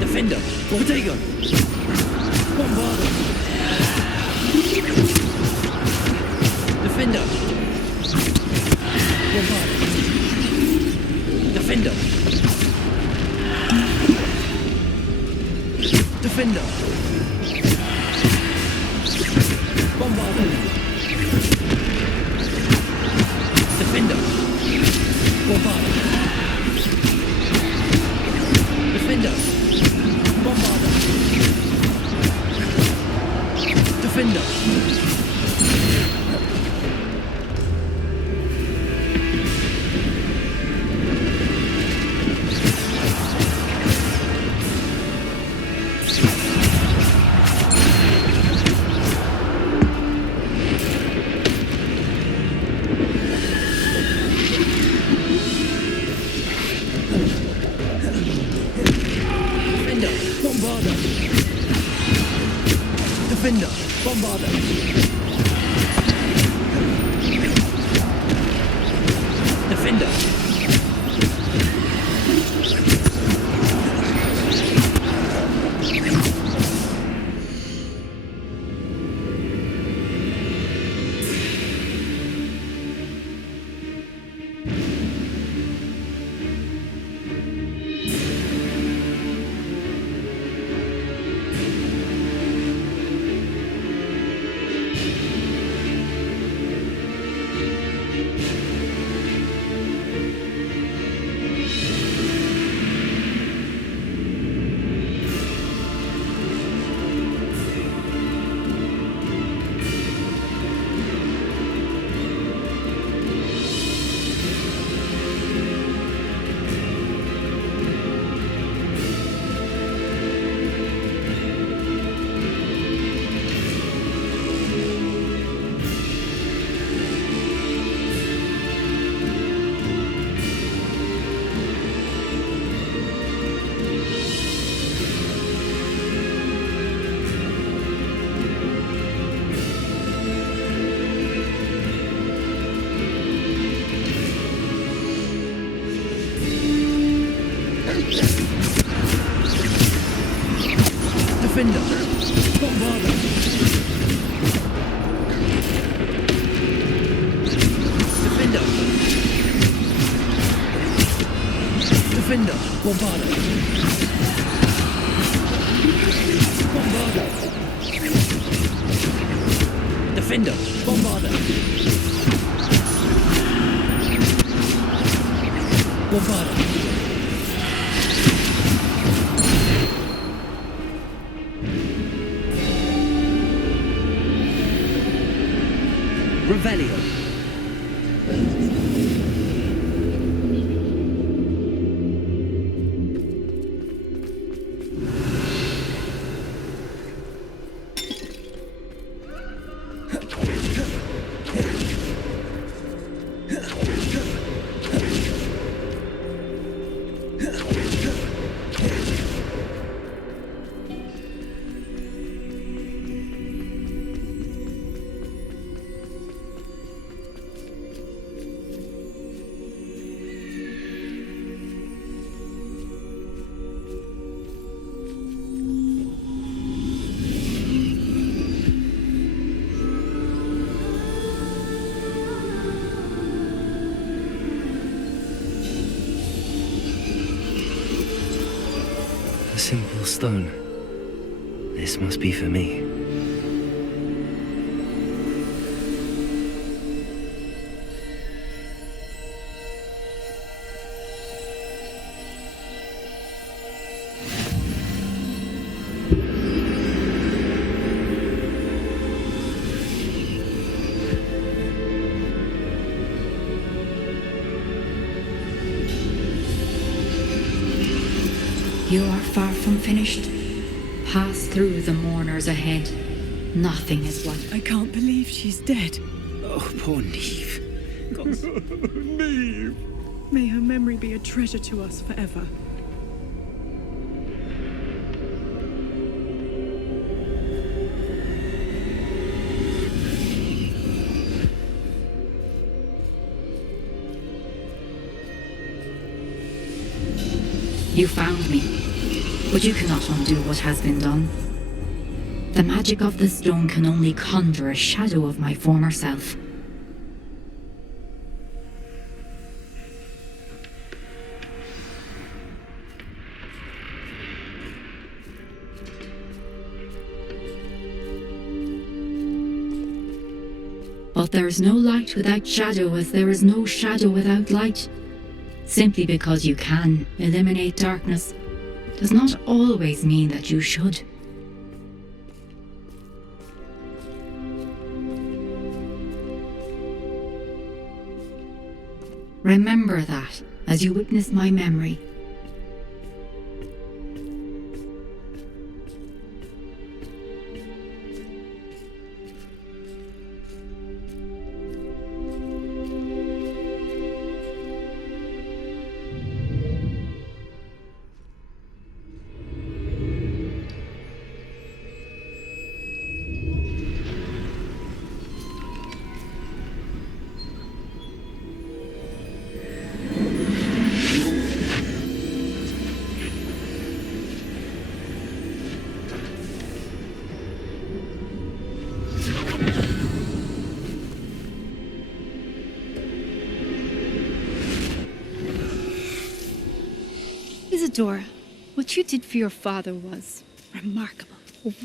Defender, Potato. Bombarder. Defender. Bombarder. Defender. Defender. Bombarder. Defender. Bombarder. Defender. Bombarder. Defender, Bombarder. Defender. Defender, Bombarder. Defender. Defender, Bombarder. Bombarder. Defender, Bombarder. Bombarder. Revelio. A simple stone. This must be for me. You are far from finished. Pass through the mourners ahead. Nothing is what... I can't believe she's dead. Oh, poor Neve. Neve! May her memory be a treasure to us forever. You found me, but you cannot undo what has been done. The magic of the stone can only conjure a shadow of my former self. But there is no light without shadow, as there is no shadow without light. Simply because you can eliminate darkness does not always mean that you should. Remember that as you witness my memory. Isadora, what you did for your father was remarkable.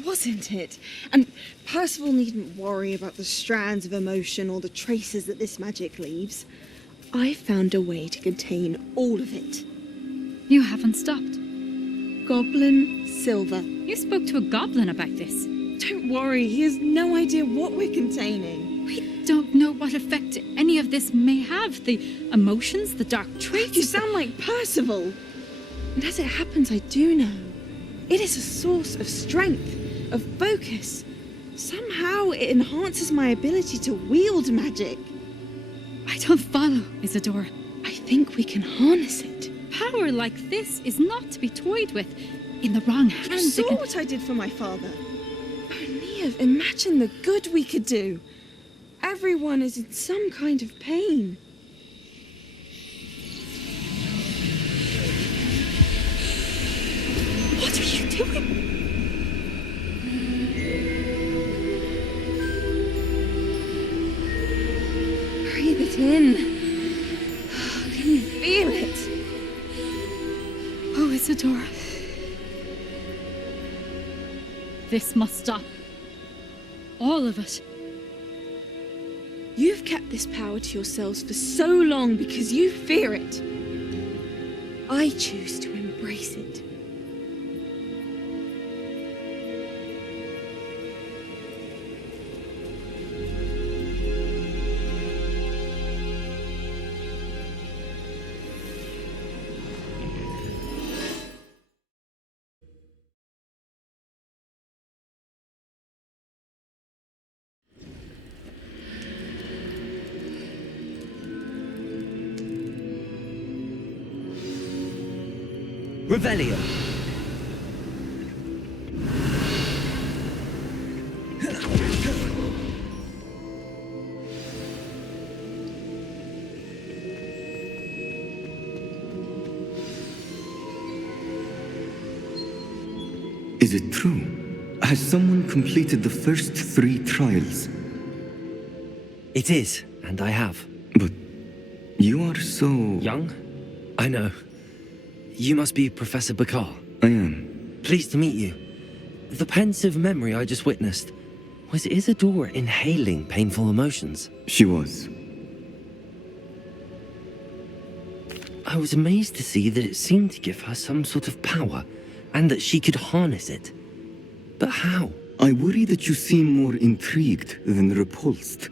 Wasn't it? And Percival needn't worry about the strands of emotion or the traces that this magic leaves. I found a way to contain all of it. You haven't stopped. Goblin Silver. You spoke to a goblin about this. Don't worry, he has no idea what we're containing. We don't know what effect any of this may have. The emotions, the dark traits. You sound like Percival. And as it happens, I do know. It is a source of strength, of focus. Somehow it enhances my ability to wield magic. I don't follow, Isadora. I think we can harness it. Power like this is not to be toyed with. In the wrong hands, You saw what I did for my father. Oh, Neve, imagine the good we could do. Everyone is in some kind of pain. What are you doing? Breathe it in. Can you feel it? Oh, Isadora. This must stop. All of it. You've kept this power to yourselves for so long because you fear it. I choose to embrace it. Revelio. Is it true? Has someone completed the first 3 trials? It is, and I have. But you are so... Young? I know. You must be Professor Bakar. I am. Pleased to meet you. The pensive memory I just witnessed, was Isadora inhaling painful emotions? She was. I was amazed to see that it seemed to give her some sort of power, and that she could harness it. But how? I worry that you seem more intrigued than repulsed.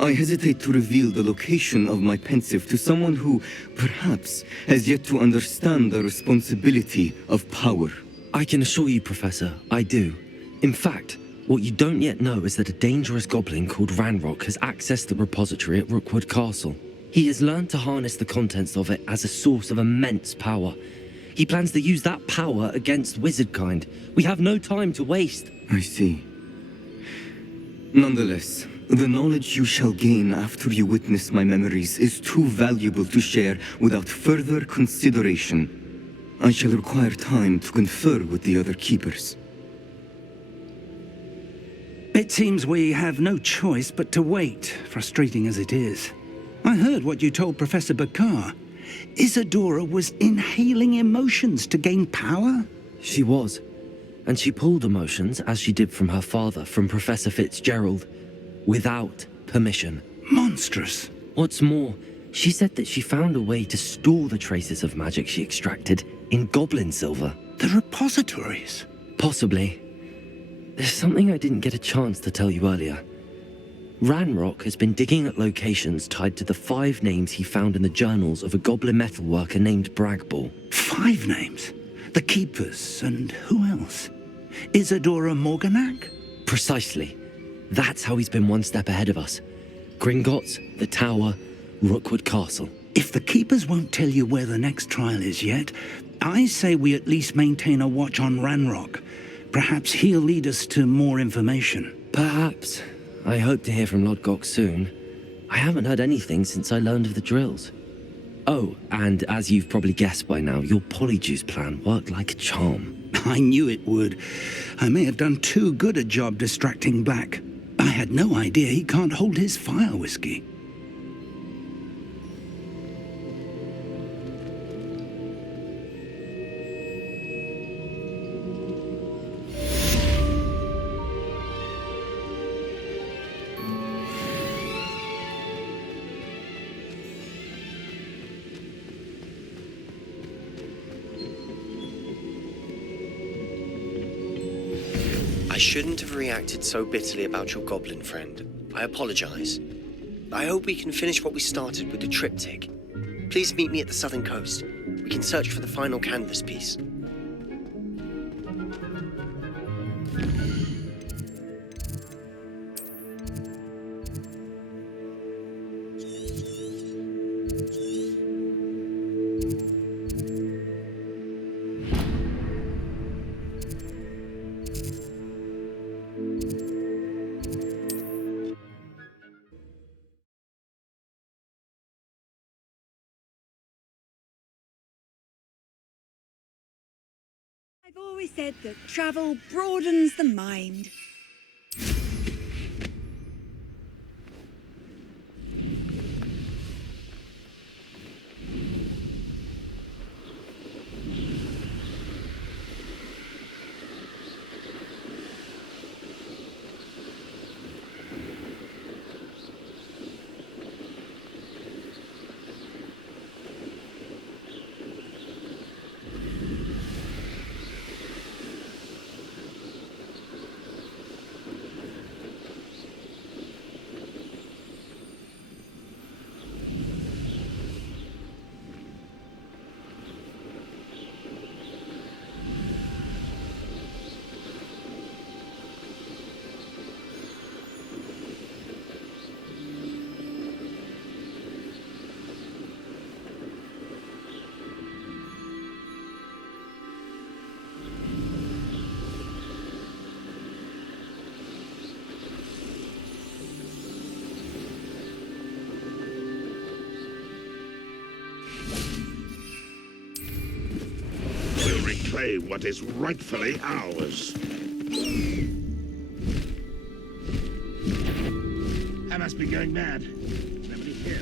I hesitate to reveal the location of my pensive to someone who, perhaps, has yet to understand the responsibility of power. I can assure you, Professor, I do. In fact, what you don't yet know is that a dangerous goblin called Ranrock has accessed the repository at Rookwood Castle. He has learned to harness the contents of it as a source of immense power. He plans to use that power against wizardkind. We have no time to waste. I see. Nonetheless, the knowledge you shall gain after you witness my memories is too valuable to share without further consideration. I shall require time to confer with the other keepers. It seems we have no choice but to wait, frustrating as it is. I heard what you told Professor Bakar. Isadora was inhaling emotions to gain power? She was. And she pulled emotions, as she did from her father, from Professor Fitzgerald, without permission. Monstrous. What's more, she said that she found a way to store the traces of magic she extracted in goblin silver. The repositories? Possibly. There's something I didn't get a chance to tell you earlier. Ranrock has been digging at locations tied to the 5 names he found in the journals of a goblin metalworker named Bragball. 5 names? The Keepers, and who else? Isadora Morganac? Precisely. That's how he's been one step ahead of us. Gringotts, the Tower, Rookwood Castle. If the Keepers won't tell you where the next trial is yet, I say we at least maintain a watch on Ranrock. Perhaps he'll lead us to more information. Perhaps. I hope to hear from Lodgok soon. I haven't heard anything since I learned of the drills. Oh, and as you've probably guessed by now, your polyjuice plan worked like a charm. I knew it would. I may have done too good a job distracting Black. I had no idea he can't hold his fire whiskey. I shouldn't have reacted so bitterly about your goblin friend. I apologize. I hope we can finish what we started with the triptych. Please meet me at the southern coast. We can search for the final canvas piece. I've always said that travel broadens the mind. We'll reclaim what is rightfully ours. I must be going mad. Nobody here.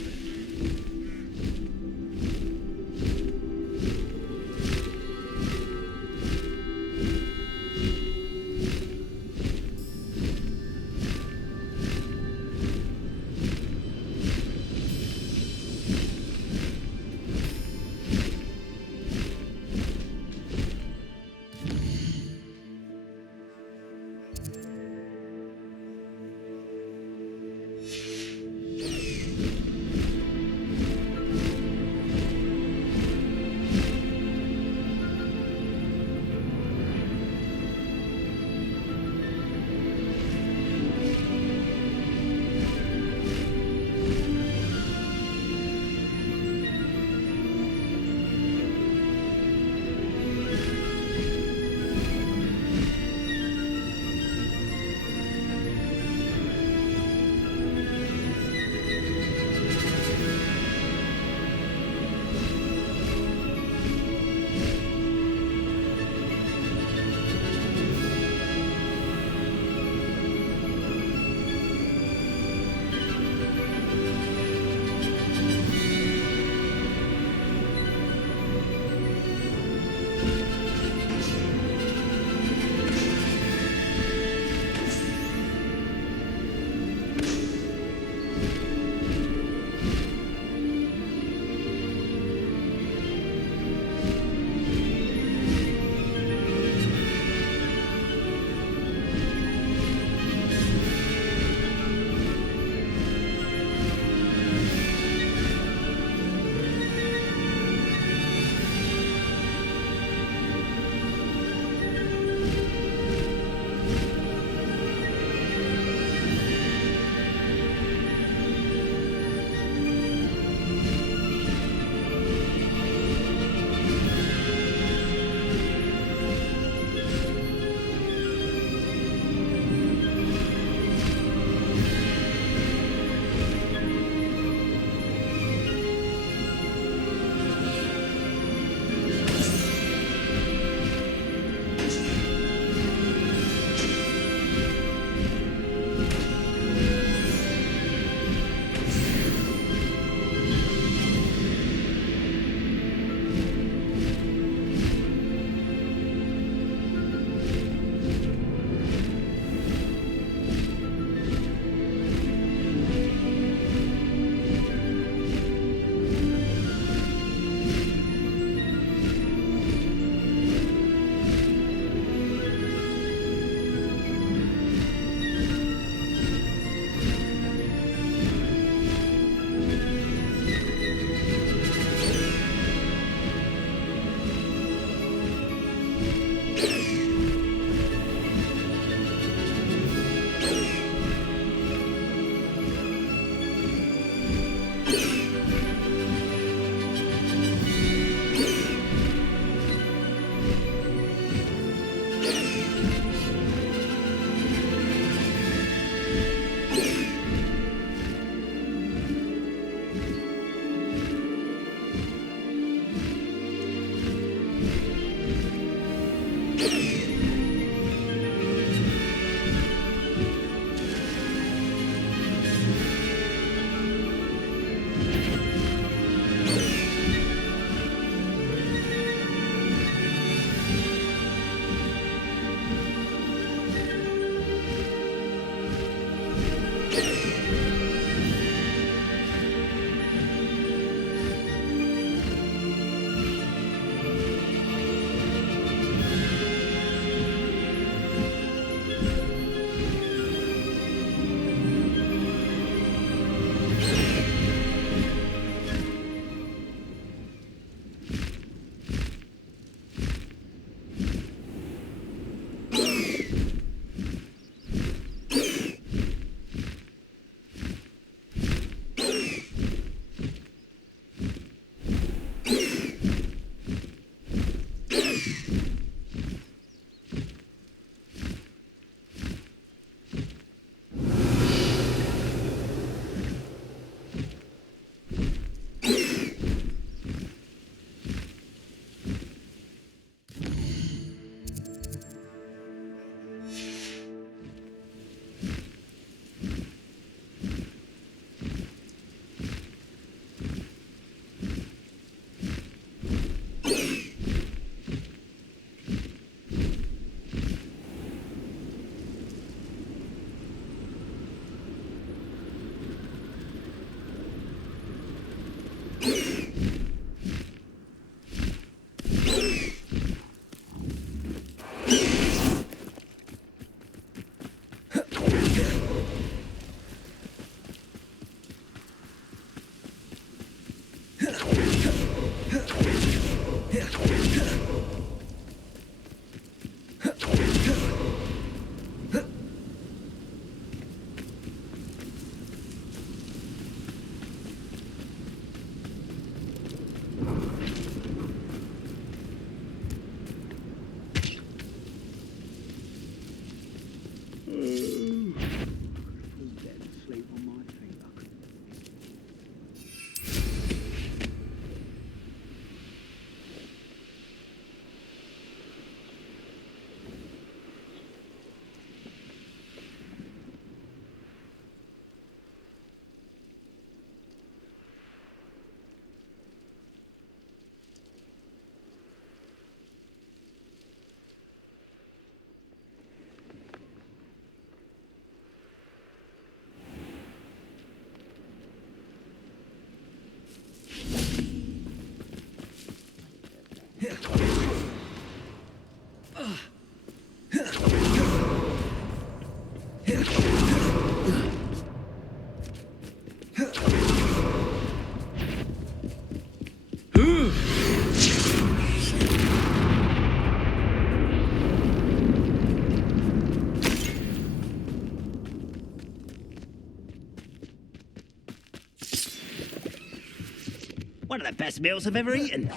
One of the best meals I've ever eaten.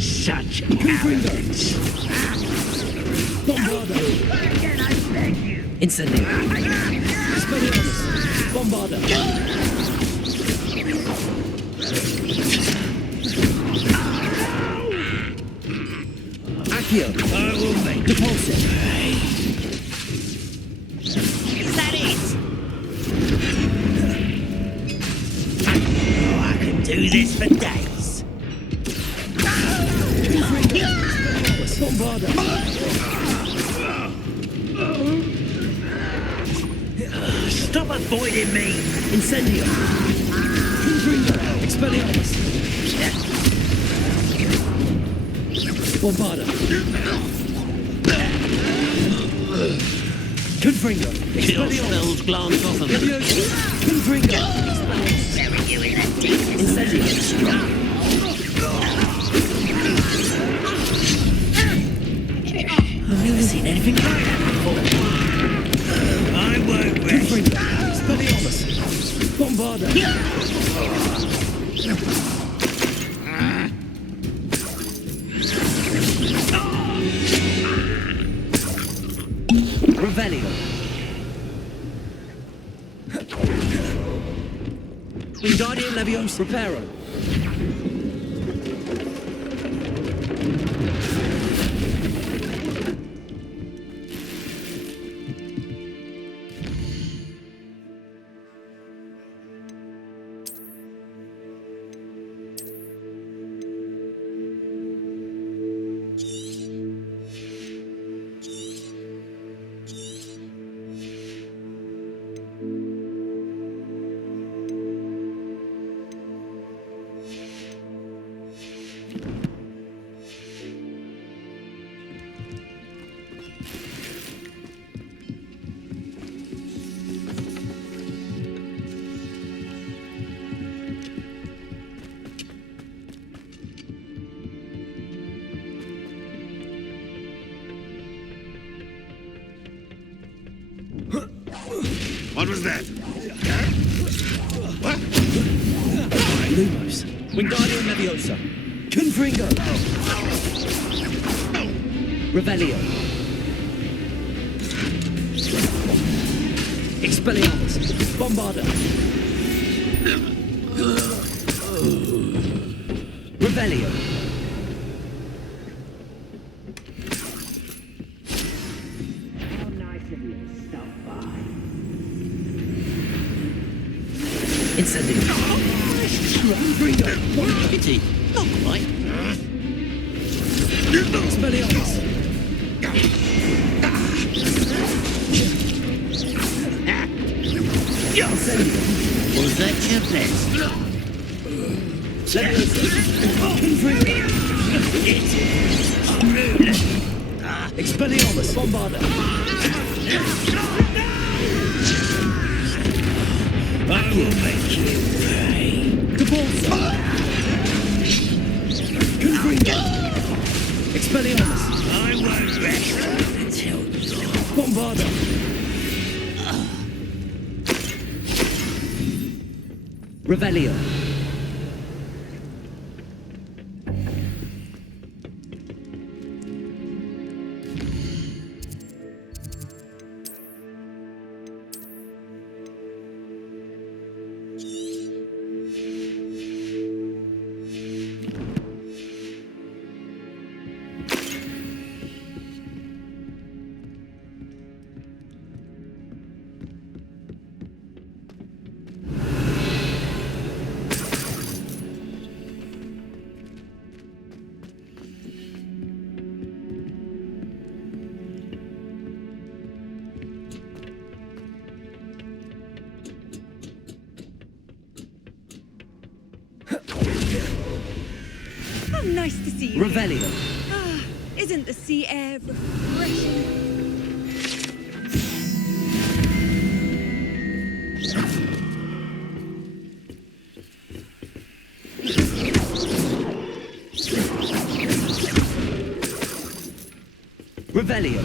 Such arrogance. Again, I beg you. Incendio. Expelliarmus. Bombarda. Accio. I will make Repulsive. Is that it? Oh, I could do this for days. Bombarda. Stop avoiding me. Incendio. Confringo. Expelliarmus. Bombarda. Confringo. Kill spells glance off of him. Confringo. Bury you in a deep Incendio. I've never seen anything like that before. I won't rest. Confringo. Expelliarmus. Bombarda. Revelio. Wingardium Leviosa. Reparo. What was that? What? Lumos. Wingardium Leviosa. Confringo. Revelio. Expelliarmus. Bombarda. Revelio. Incendio. Confringo. Pity. Not quite. Expelliarmus. Incendio. Was that your best? Confringo. Rude. Expelliarmus. Bombarda. I will make you pay. Repulso. Confringo. Expelliarmus. I won't rest until Bombarda. Revelio. How nice to see you. Revelio. Ah, isn't the sea air refreshing? Revelio.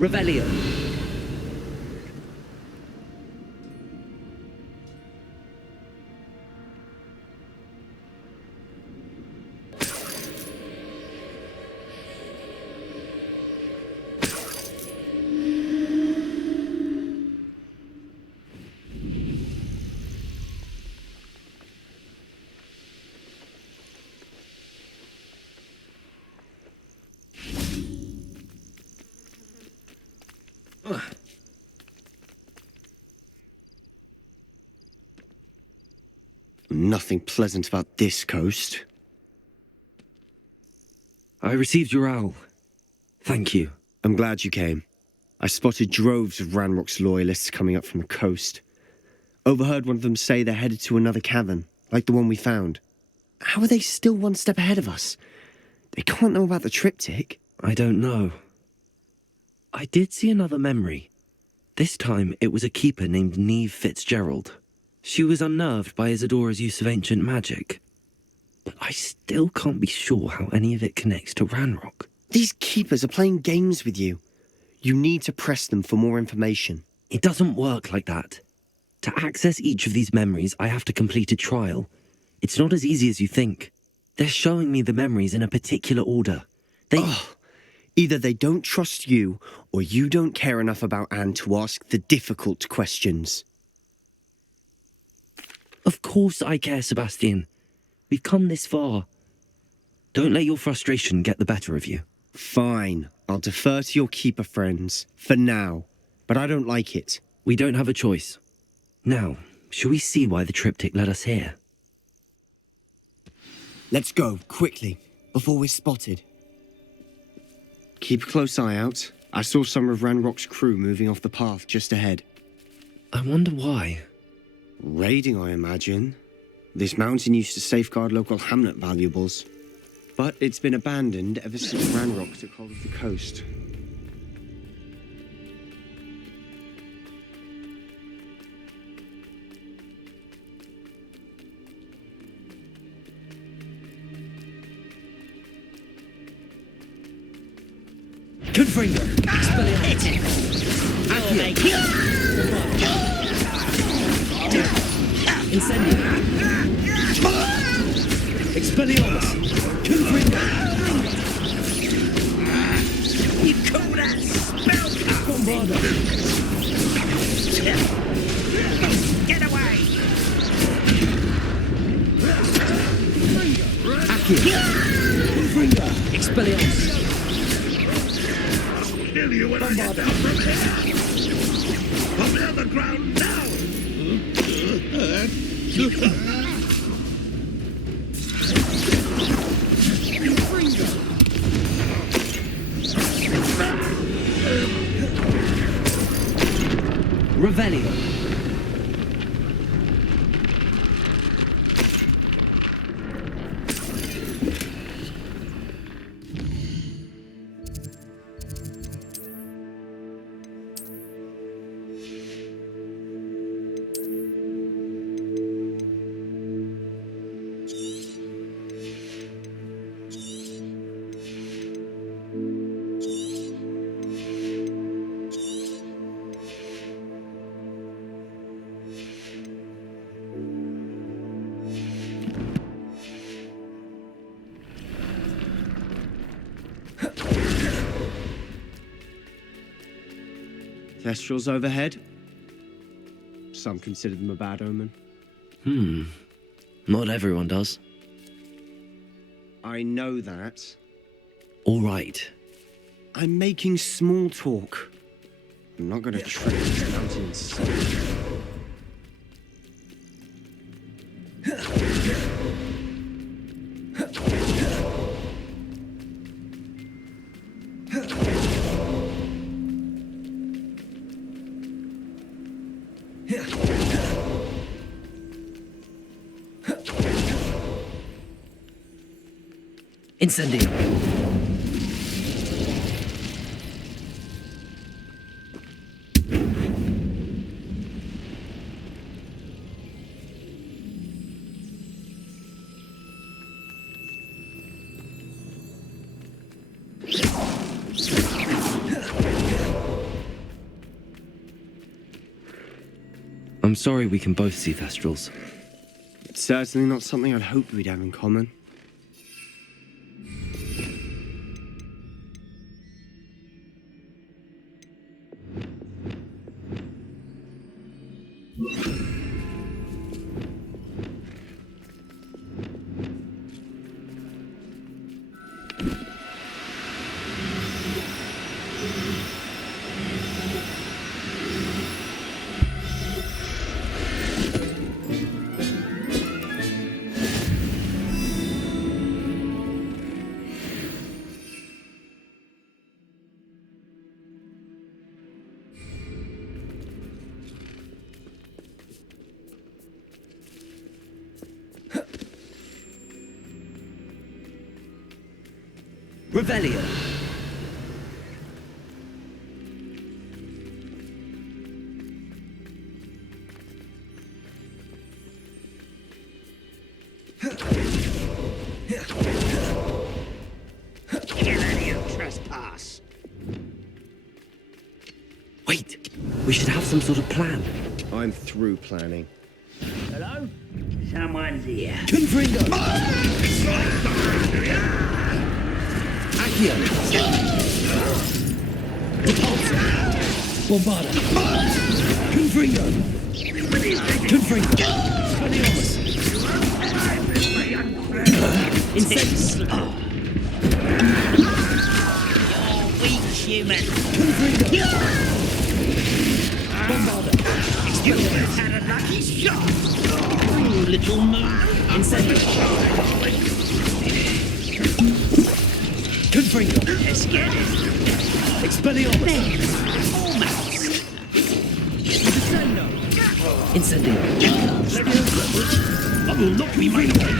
Revelio. Nothing pleasant about this coast. I received your owl. Thank you. I'm glad you came. I spotted droves of Ranrock's loyalists coming up from the coast. Overheard one of them say they're headed to another cavern, like the one we found. How are they still one step ahead of us? They can't know about the triptych. I don't know. I did see another memory. This time it was a keeper named Neve Fitzgerald. She was unnerved by Isadora's use of ancient magic. But I still can't be sure how any of it connects to Ranrock. These keepers are playing games with you. You need to press them for more information. It doesn't work like that. To access each of these memories, I have to complete a trial. It's not as easy as you think. They're showing me the memories in a particular order. Either they don't trust you, or you don't care enough about Anne to ask the difficult questions. Of course I care, Sebastian. We've come this far. Don't let your frustration get the better of you. Fine. I'll defer to your keeper friends, for now. But I don't like it. We don't have a choice. Now, shall we see why the triptych led us here? Let's go, quickly, before we're spotted. Keep a close eye out. I saw some of Ranrock's crew moving off the path just ahead. I wonder why. Raiding, I imagine. This mountain used to safeguard local hamlet valuables. But it's been abandoned ever since Ranrock took hold of the coast. Confringo! Incendio! Expelliarmus! Confringo! You call that spell? Bombarda! Get away! Accio! Confringo! Expelliarmus! Kill you when I get down from here! From the other ground now! Revelio! Kestrels overhead. Some consider them a bad omen. Not everyone does. I know that. All right. I'm making small talk. I'm not going to trek these mountains. Incendio! sorry we can both see Thestrals. It's certainly not something I'd hoped we'd have in common. Revelio. Get out of here, trespass. Wait, we should have some sort of plan. I'm through planning. Hello? Someone's here. Confringo! Accio! Repulsor! Bombarda! Confringo! Confringo! Spaniolus! Incendies! You're weak, human. Confringo! Bombarda! You had a lucky shot. You little moon. Incendies! Confringo! Let's get it. Expelliarmus! Almost. Descendo! Incendio! I will not be made away.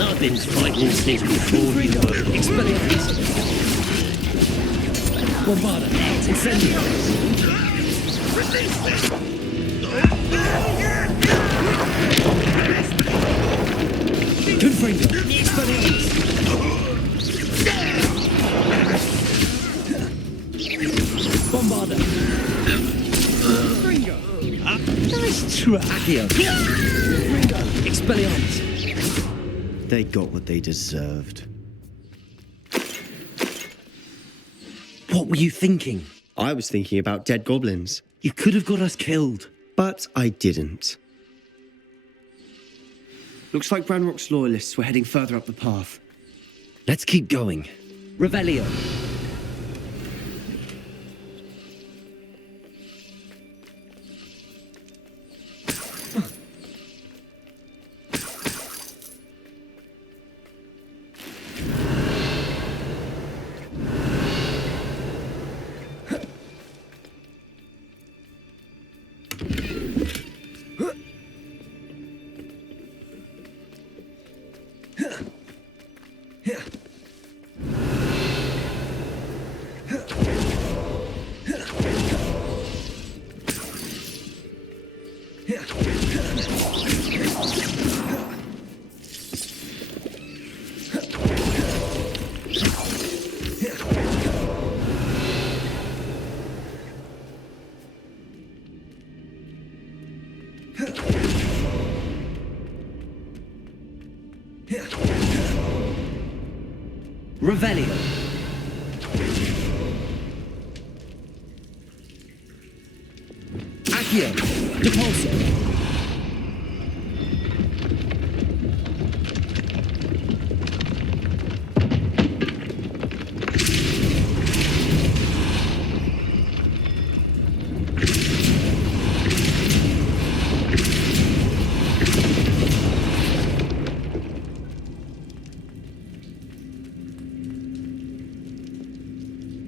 I've been fighting since before you were. Expelliarmus! Bombarda! Incendio! Confringo! Expelliarmus! Bombarda! Confringo! Nice try. Accio! Confringo! Expelliarmus! They got what they deserved. What were you thinking? I was thinking about dead goblins. You could have got us killed. But I didn't. Looks like Ranrock's loyalists were heading further up the path. Let's keep going. Revelio. Revelio. Accio. Depulso.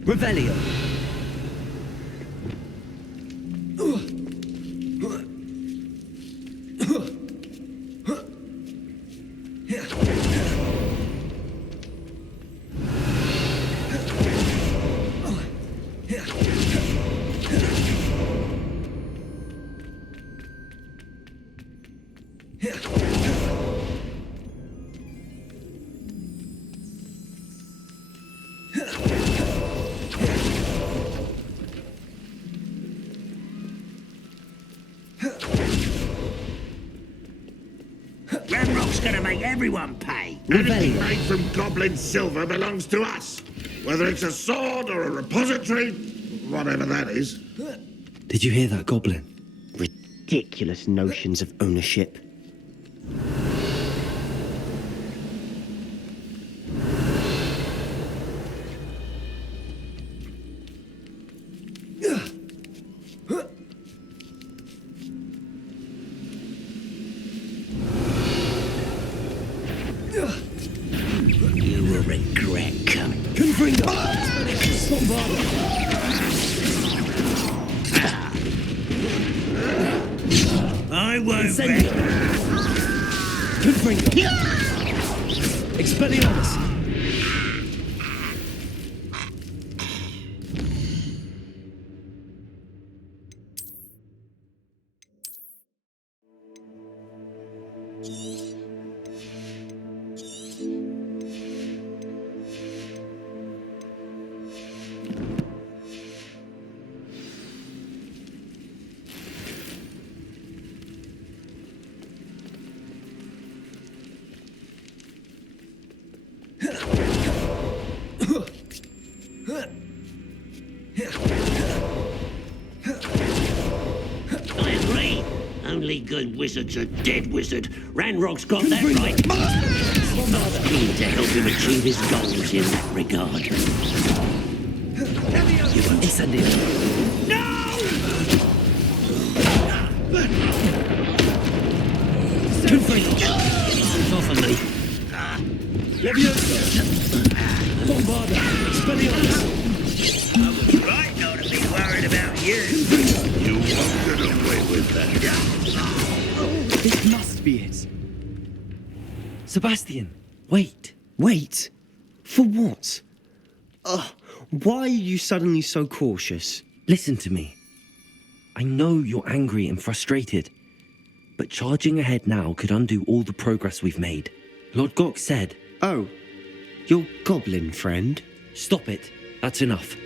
Revelio. everyone pay. Anything made from goblin silver belongs to us. Whether it's a sword or a repository, whatever that is. Did you hear that, Goblin? Ridiculous notions of ownership. You will regret coming. I won't bet. Expelliarmus! I agree. Only good wizard's a dead wizard. Ranrock's got that right. I'm keen to help him achieve his goals in that regard. You won't Incendio. It's off of me. I was right not to be worried about you. You won't get away with that. This must be it. Sebastian, wait. Wait? For what? Why are you suddenly so cautious? Listen to me. I know you're angry and frustrated, but charging ahead now could undo all the progress we've made. Lord Gok said... Oh, your goblin friend? Stop it. That's enough.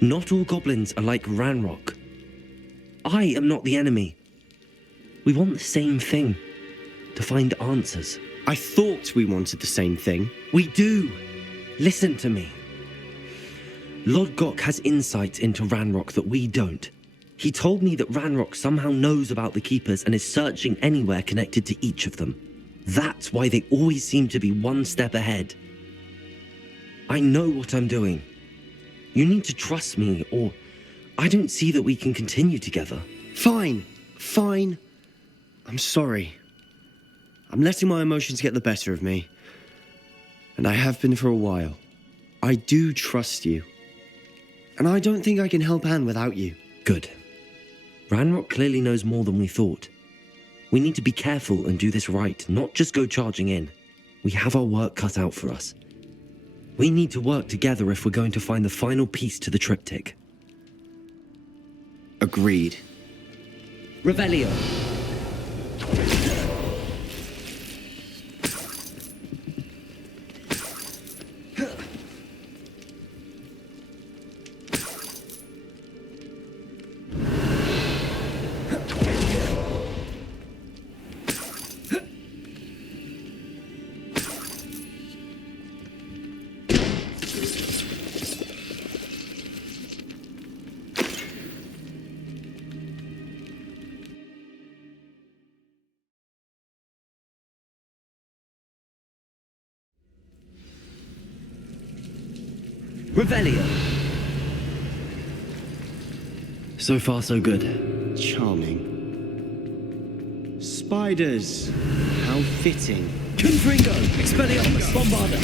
Not all goblins are like Ranrock. I am not the enemy. We want the same thing. To find answers. I thought we wanted the same thing. We do. Listen to me. Lord Gok has insight into Ranrock that we don't. He told me that Ranrock somehow knows about the Keepers and is searching anywhere connected to each of them. That's why they always seem to be one step ahead. I know what I'm doing. You need to trust me, or I don't see that we can continue together. Fine. I'm sorry. I'm letting my emotions get the better of me. And I have been for a while. I do trust you. And I don't think I can help Anne without you. Good. Ranrock clearly knows more than we thought. We need to be careful and do this right, not just go charging in. We have our work cut out for us. We need to work together if we're going to find the final piece to the triptych. Agreed. Revelio. Revelio. So far, so good. Charming. Spiders. How fitting. Confringo. Expelliarmus. Bombarda.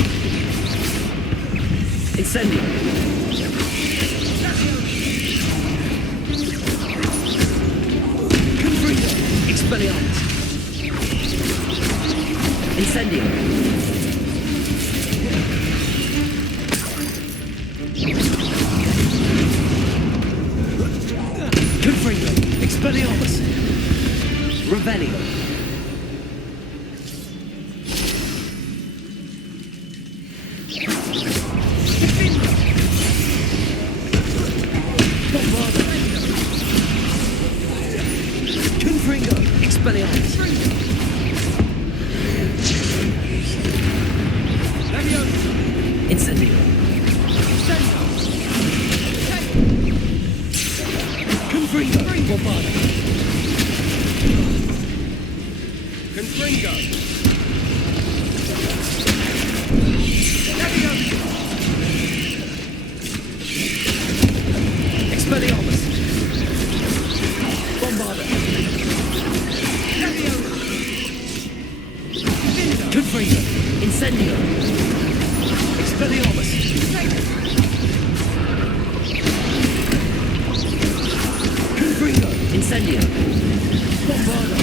Incendio. Confringo. Expelliarmus. Incendio. Confringo. Expelliarmus. Revelio. Bombarda. Confringo. Expelliarmus. Confringo! Bombarda! Confringo! Expelliarmus! Bombarda! Confringo! Incendio! Expelliarmus! Confringo! Incendio! Bombarda!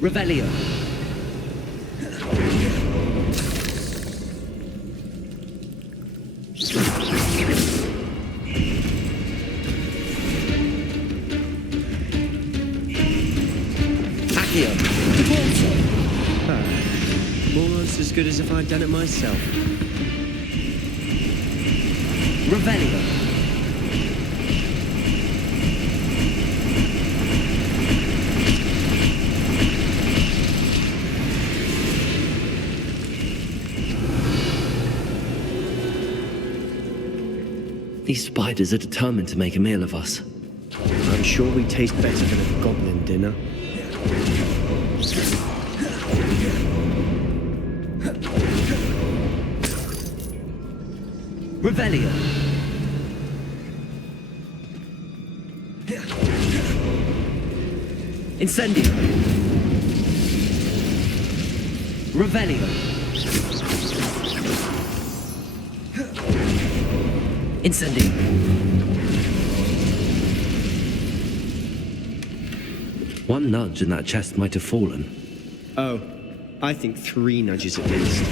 Revelio! Accio! Almost as good as if I'd done it myself. Revelio! These spiders are determined to make a meal of us. I'm sure we taste better than a goblin dinner. Revelio! Incendio! Revelio! Incendio! One nudge and that chest might have fallen. Oh, I think 3 nudges at least.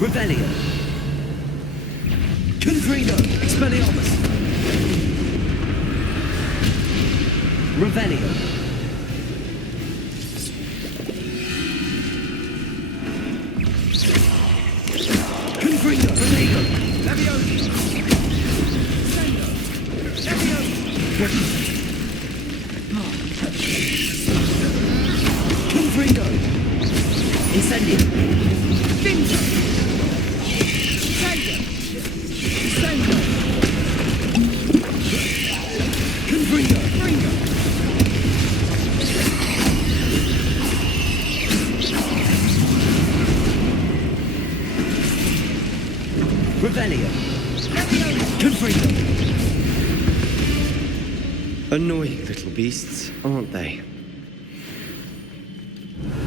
Revelio! Confringo! Expelliarmus! Revelio! Confringo! Revelio! Leviosa! Sendo! Leviosa! Confringo! Incendio! Bingo! Sendo! Sendo! Confringo! Fringo! Revelio! Confringo! Annoying little beasts, aren't they?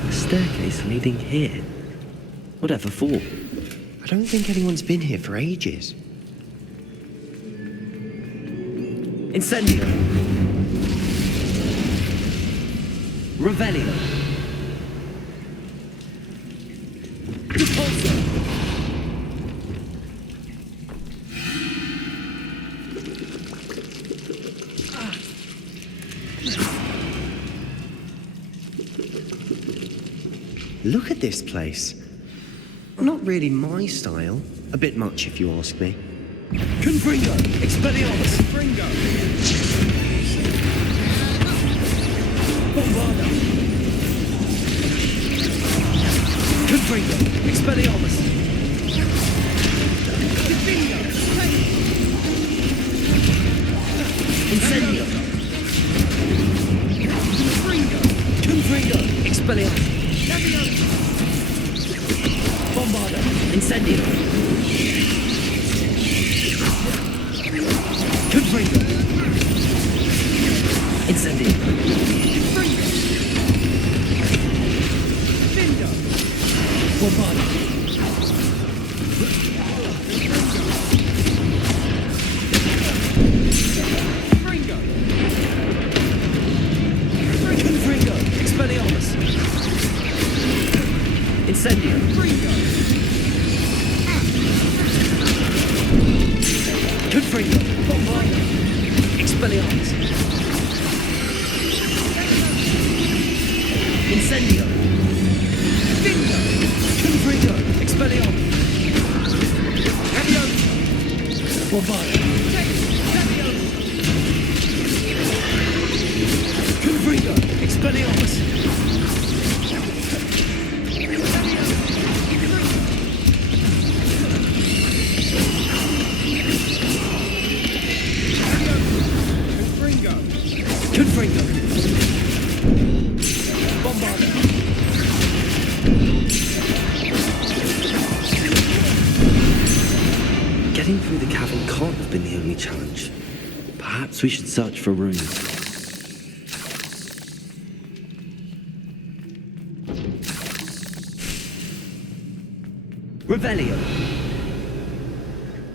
A staircase leading here. Whatever for? I don't think anyone's been here for ages. Incendio! Revelio! Repulsor! Look at this place. Not really my style. A bit much, if you ask me. Confringo! Expelliarmus! Fringo! Bombarda! Confringo! Expelliarmus! Bingo! Incendio! Fringo! Confringo! Expelliarmus! Leviosa! Bombarda! Incendio! Confringo! Incendio! Fringo! Bingo! Bombarda! Fringo! Confringo! Expelliarmus! Incendio! Fringo! Confringo! Bombarda! Expelliarmus! Incendio! Bingo! Confringo! Expelliarmus! Bombarda! Confringo! Expelliarmus! Confringo! Bombarda! Getting through the cavern can't have been the only challenge. Perhaps we should search for runes. Revelio!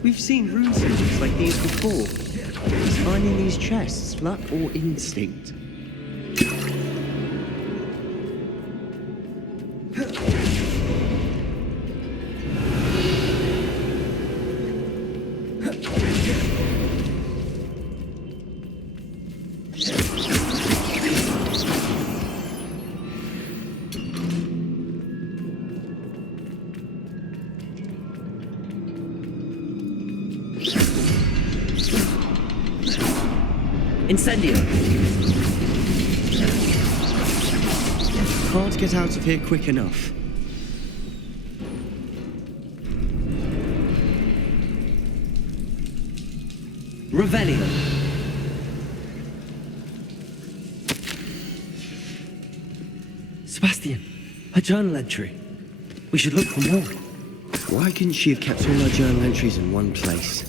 We've seen rune symbols like these before. Is finding these chests luck or instinct? Incendio! Can't get out of here quick enough. Revelio! Sebastian, a journal entry. We should look for more. Why couldn't she have kept all her journal entries in one place?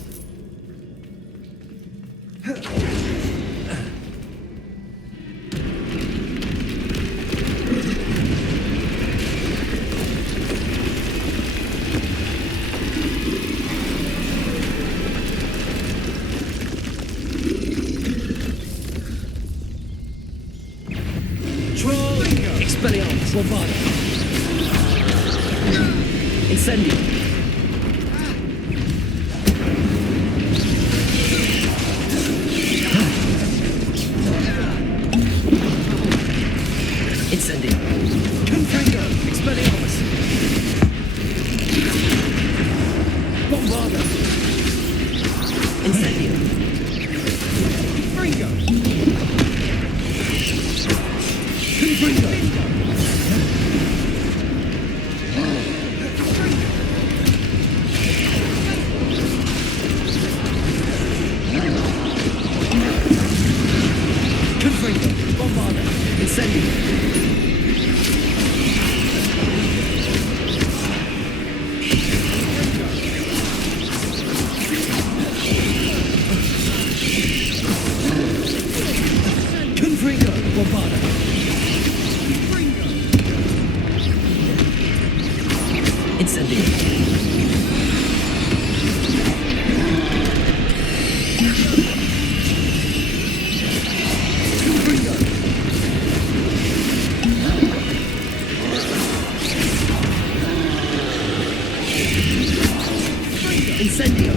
Expelliarmus! Bombarda! Incendio! Incendio! Confringo! Expelliarmus! Bombarda! Incendio! Confringo! Confringo! Bombarda! Incendio! Confringo! Bombarda! Incendio! Incendio!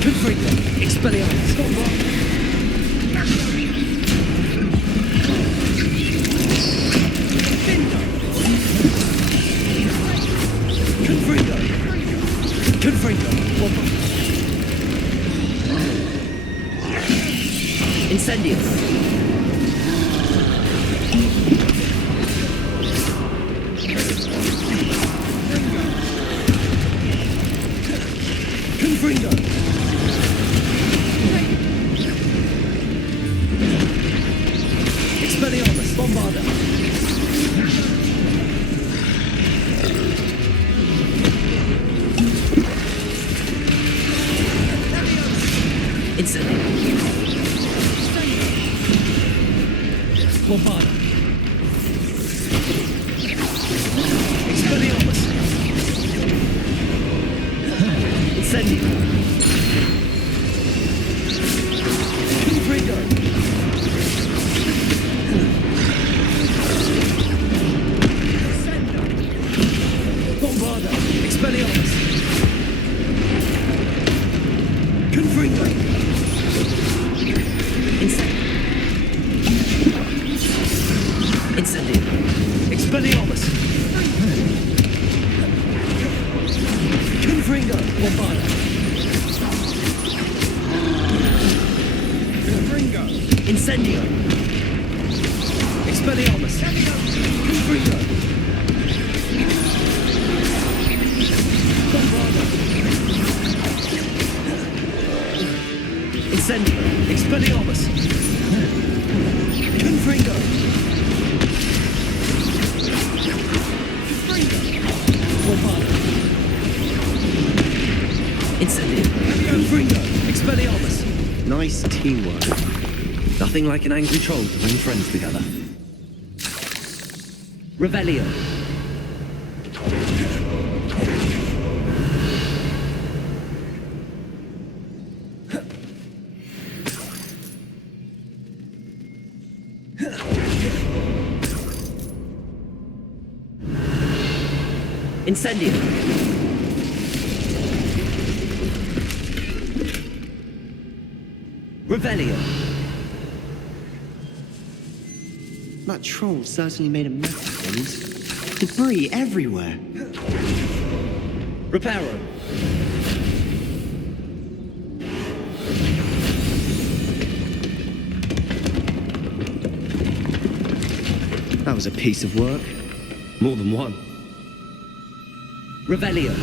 Confringo! Expelliarmus! Confringo! Confringo! Incendio! Confringo! Expelliarmus! Bombarda! Incendio! Bombarda! Expelliarmus! Incendio! Confringo! Bombarda! Expelliarmus! Confringo! Incendio! Expelliarmus! Confringo! Bombarda! Incendio! Expelliarmus! Confringo! Bombarda! Incendio! Expelliarmus! Confringo! Bombarda! Incendio! Confringo! Expelliarmus! Nice teamwork. Nothing like an angry troll to bring friends together. Revelio. Incendio. Revelio. That troll certainly made a mess of things. Debris everywhere. Reparo. That was a piece of work. More than one. Revelio.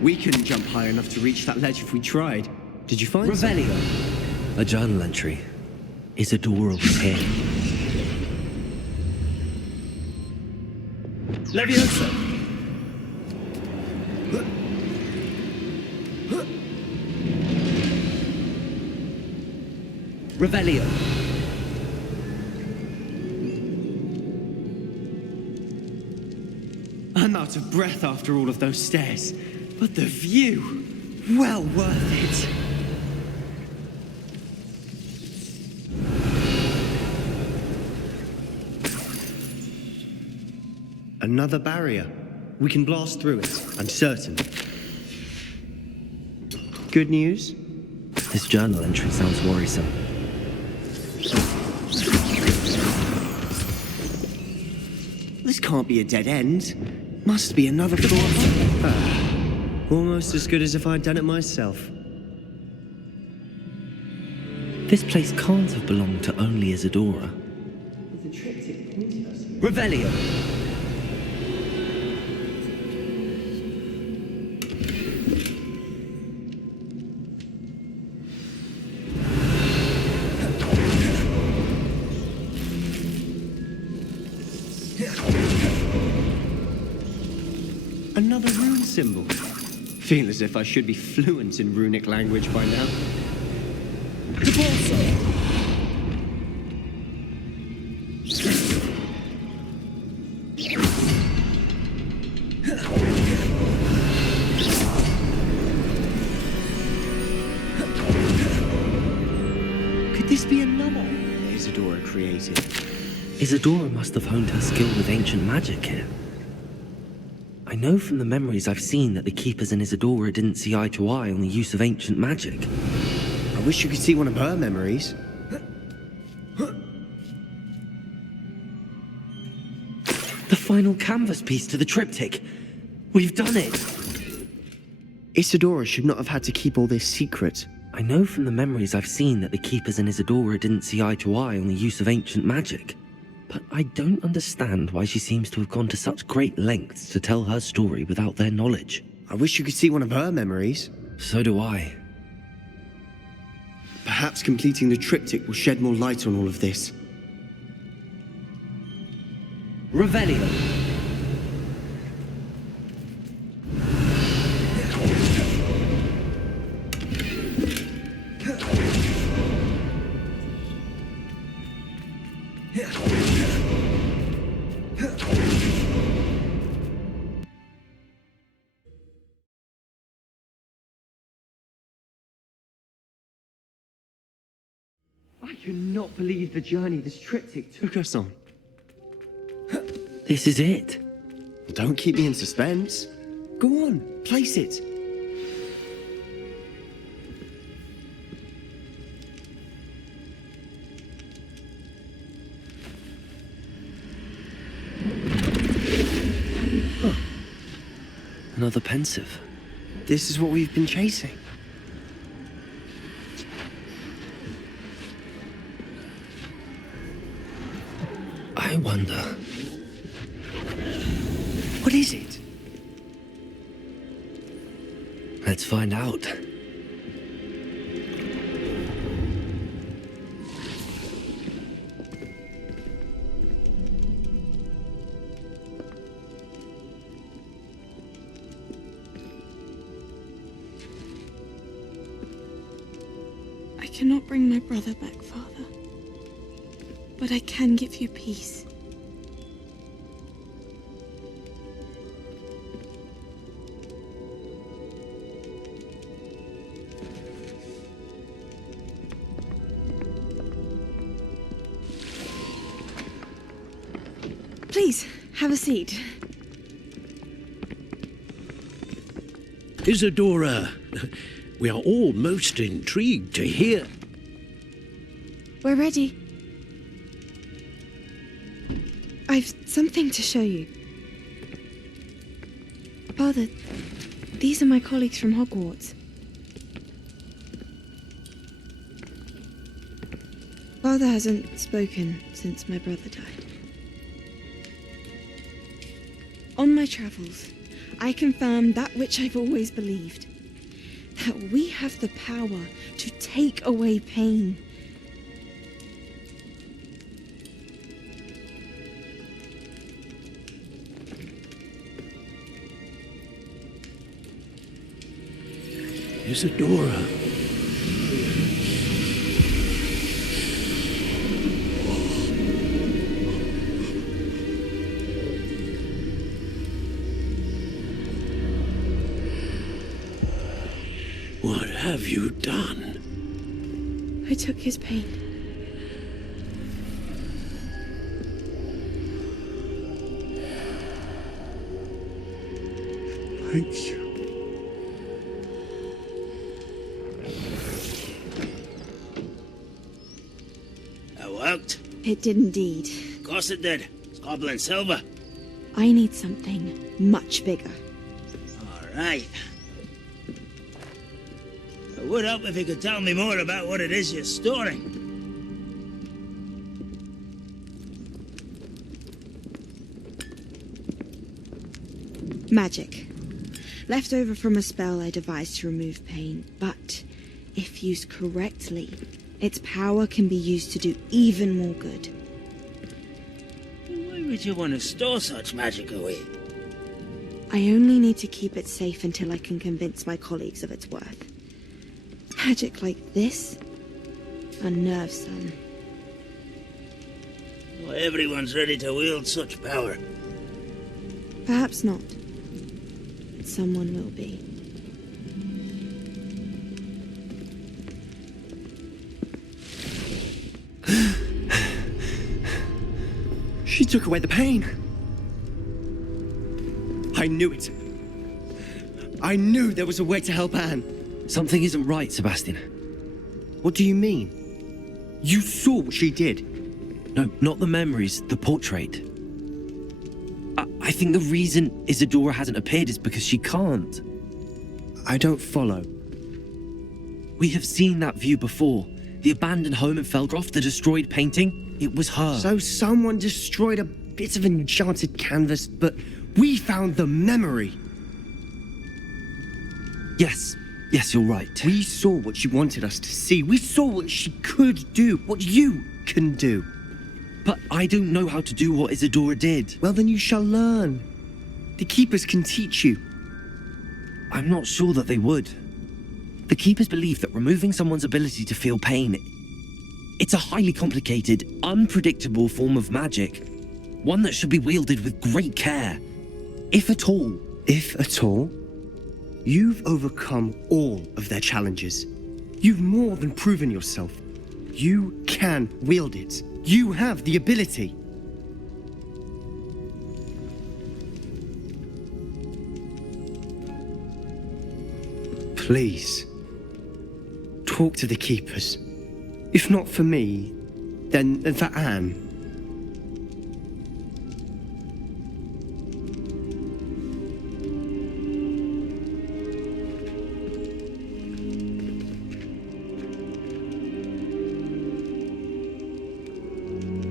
We couldn't jump high enough to reach that ledge if we tried. Did you find Revelio. A journal entry. Isadora was here. Leviosa! Revelio. I'm out of breath after all of those stairs. But the view, well worth it. Another barrier. We can blast through it, I'm certain. Good news? This journal entry sounds worrisome. This can't be a dead end. Must be another floor. Almost as good as if I'd done it myself. This place can't have belonged to only Isadora. Revelio. Another rune symbol. Feel as if I should be fluent in runic language by now. Could this be another Isadora created? Isadora must have honed her skill with ancient magic here. I know from the memories I've seen that the Keepers and Isadora didn't see eye to eye on the use of ancient magic. I wish you could see one of her memories. The final canvas piece to the triptych. We've done it! Isadora should not have had to keep all this secret. I know from the memories I've seen that the Keepers and Isadora didn't see eye to eye on the use of ancient magic. But I don't understand why she seems to have gone to such great lengths to tell her story without their knowledge. I wish you could see one of her memories. So do I. Perhaps completing the triptych will shed more light on all of this. Revelio. I cannot believe the journey this triptych took us on. This is it. Well, don't keep me in suspense. Go on, place it. Another pensive. This is what we've been chasing. I wonder. What is it? Let's find out. I cannot bring my brother back, Father. But I can give you peace. Please, have a seat. Isadora, we are all most intrigued to hear. We're ready. I've something to show you. Father, these are my colleagues from Hogwarts. Father hasn't spoken since my brother died. On my travels, I confirmed that which I've always believed. That we have the power to take away pain. Isadora. What have you done? I took his pain. Thank you. That worked. It did indeed. Of course it did. It's goblin silver. I need something much bigger. All right. It would help if you could tell me more about what it is you're storing. Magic. Left over from a spell I devised to remove pain, but if used correctly, its power can be used to do even more good. Why would you want to store such magic away? I only need to keep it safe until I can convince my colleagues of its worth. Magic like this unnerves some. Well, everyone's ready to wield such power. Perhaps not. But someone will be. She took away the pain. I knew it. I knew there was a way to help Anne. Something isn't right, Sebastian. What do you mean? You saw what she did. No, not the memories, the portrait. I think the reason Isadora hasn't appeared is because she can't. I don't follow. We have seen that view before. The abandoned home in Feldroth, the destroyed painting, it was her. So someone destroyed a bit of enchanted canvas, but we found the memory. Yes, you're right. We saw what she wanted us to see. We saw what she could do, what you can do. But I don't know how to do what Isadora did. Well, then you shall learn. The Keepers can teach you. I'm not sure that they would. The Keepers believe that removing someone's ability to feel pain, it's a highly complicated, unpredictable form of magic. One that should be wielded with great care. If at all. If at all? You've overcome all of their challenges. You've more than proven yourself. You can wield it. You have the ability. Please, talk to the keepers. If not for me, then for Anne.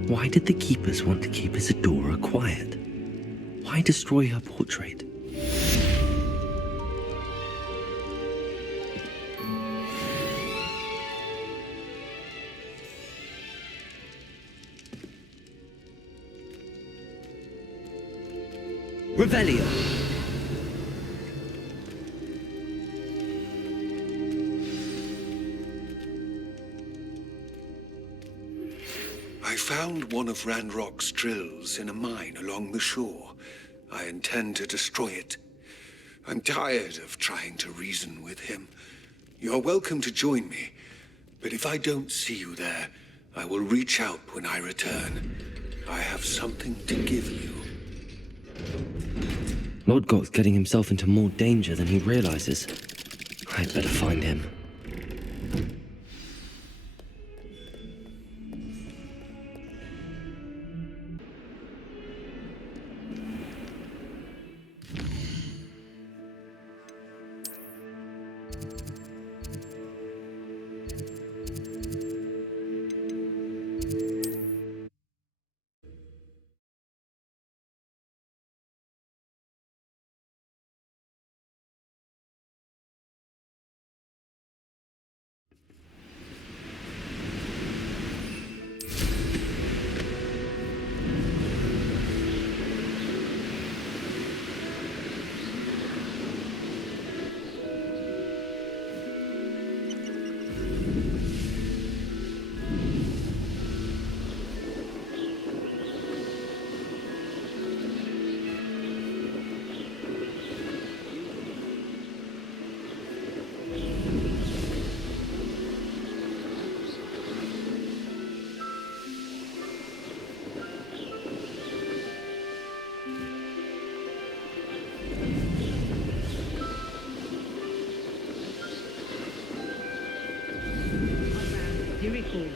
Why did the keepers want to keep Isadora quiet? Why destroy her portrait? Revelio! I found one of Ranrock's drills in a mine along the shore. I intend to destroy it. I'm tired of trying to reason with him. You're welcome to join me, but if I don't see you there, I will reach out when I return. I have something to give you. Lodgok's getting himself into more danger than he realizes. I'd better find him.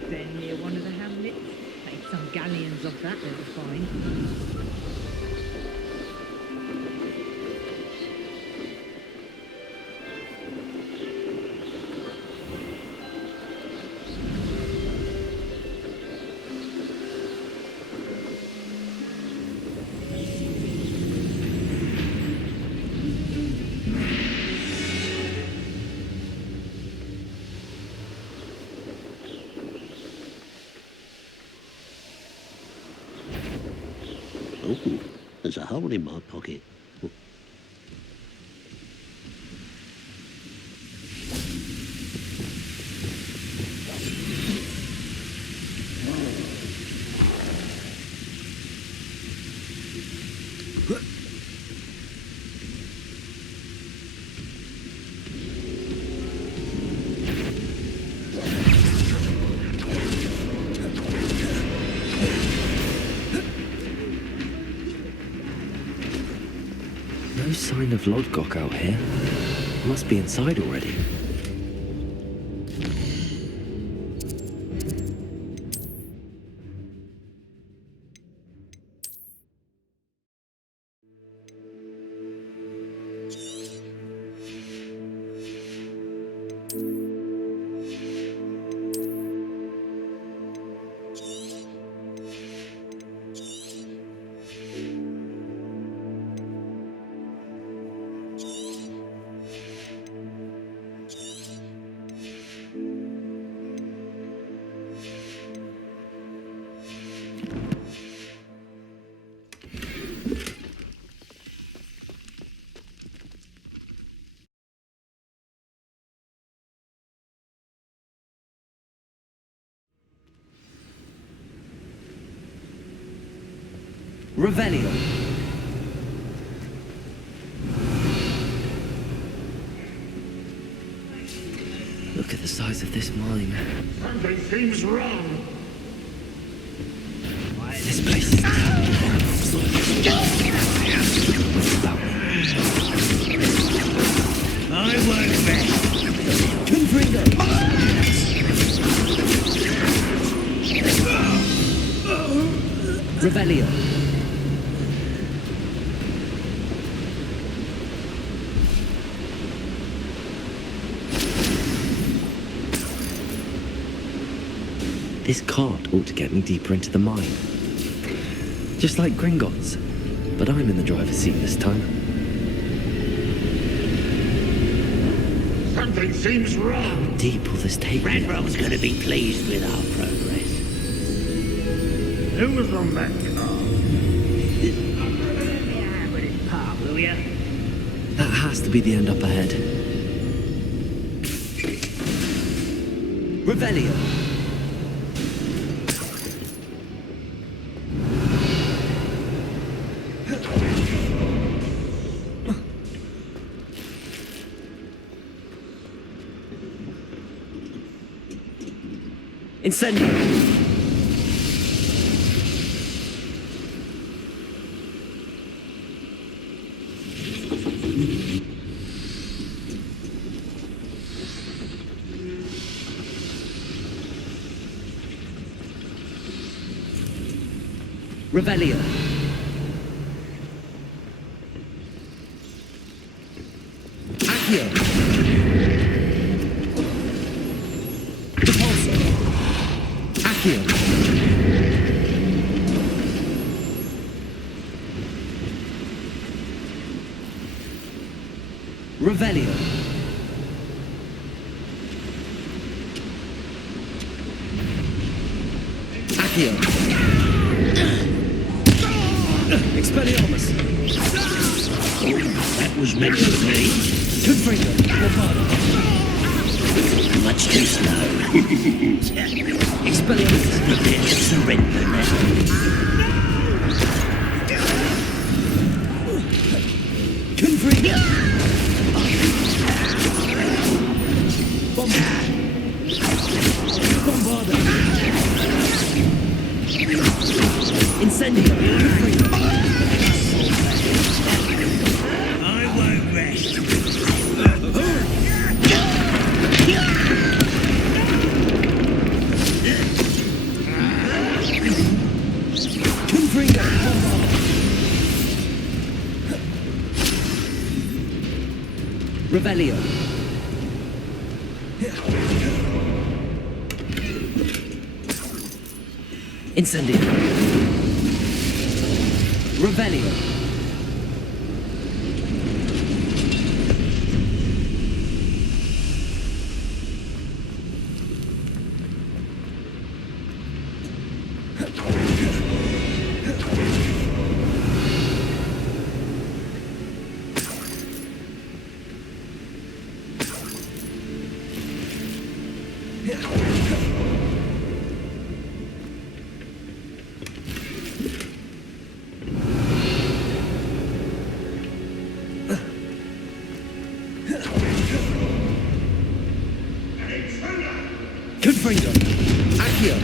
Then near one of the hamlets. Take some galleons off that, they were fine. Oh, there's a hole in my pocket. No sign of Lodgok out here. Must be inside already. Revelio. Look at the size of this mine. Something seems wrong. This place is I won't rest. Confringo! Revelio. This cart ought to get me deeper into the mine. Just like Gringotts. But I'm in the driver's seat this time. Something seems wrong. How deep will this take me? Ranrock's going to be pleased with our progress. Who was on that car? With his pop, will ya? That has to be the end up ahead. Revelio. Incendio. Revelio. Accio. Repulsor. Accio. Revelio. Accio. Expelliarmus. That was meant to be. Confringo. Bombado. Much too slow. Expelliarmus. Prepare to surrender now. Confringo. Bombado. Incendio. I won't rest. Confringo. Revelio. Incendio. Revelio. Confringo. Accio.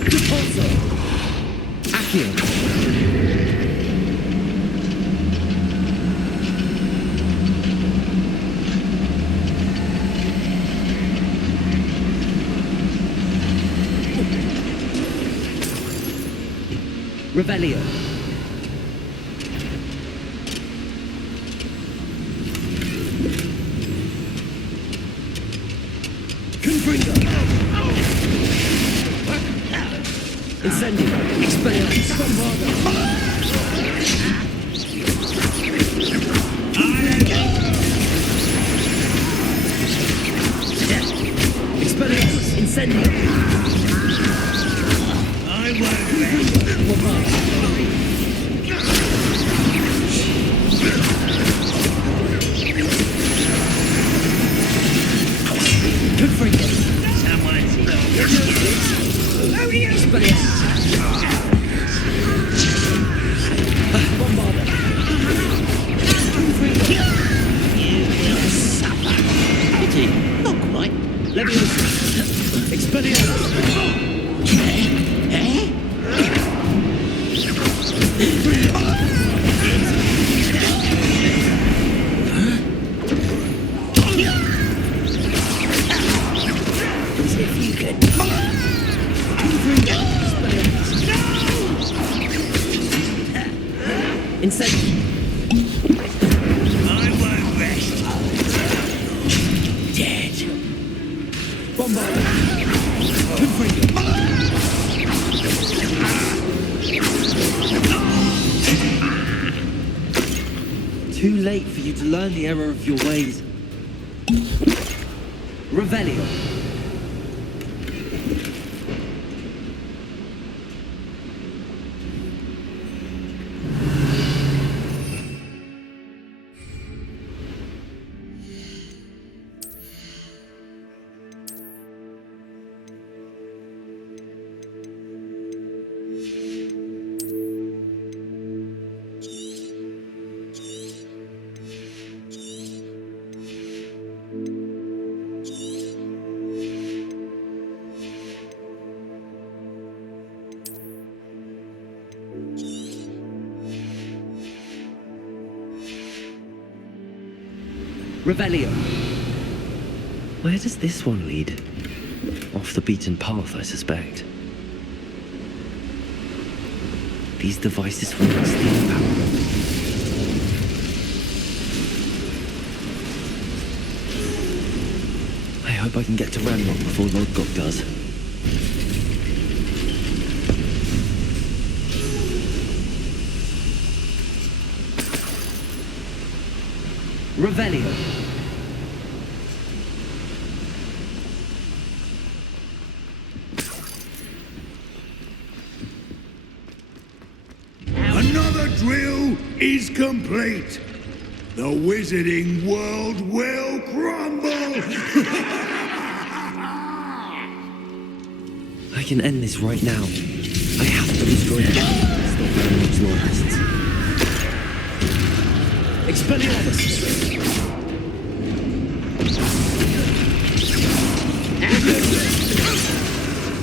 Repulsor. Accio. Revelio. Confringo. Incendio. Expelliarmus. Bombado. Expelliarmus. Incendio. I won't rest. Confringo. Someone's here. Leviosa! Expelliarmus! Incendiary! I won't rest. Dead. Bombard! Confringo! Too late for you to learn the error of your ways. Revelio! Revelio. Where does this one lead? Off the beaten path, I suspect. These devices will not steal power. I hope I can get to Ranrock before Lord Gok does. Revelio. Another drill is complete. The wizarding world will crumble. I can end this right now. I have to destroy it. Stop Ranrock's loyalists. Expelliarmus!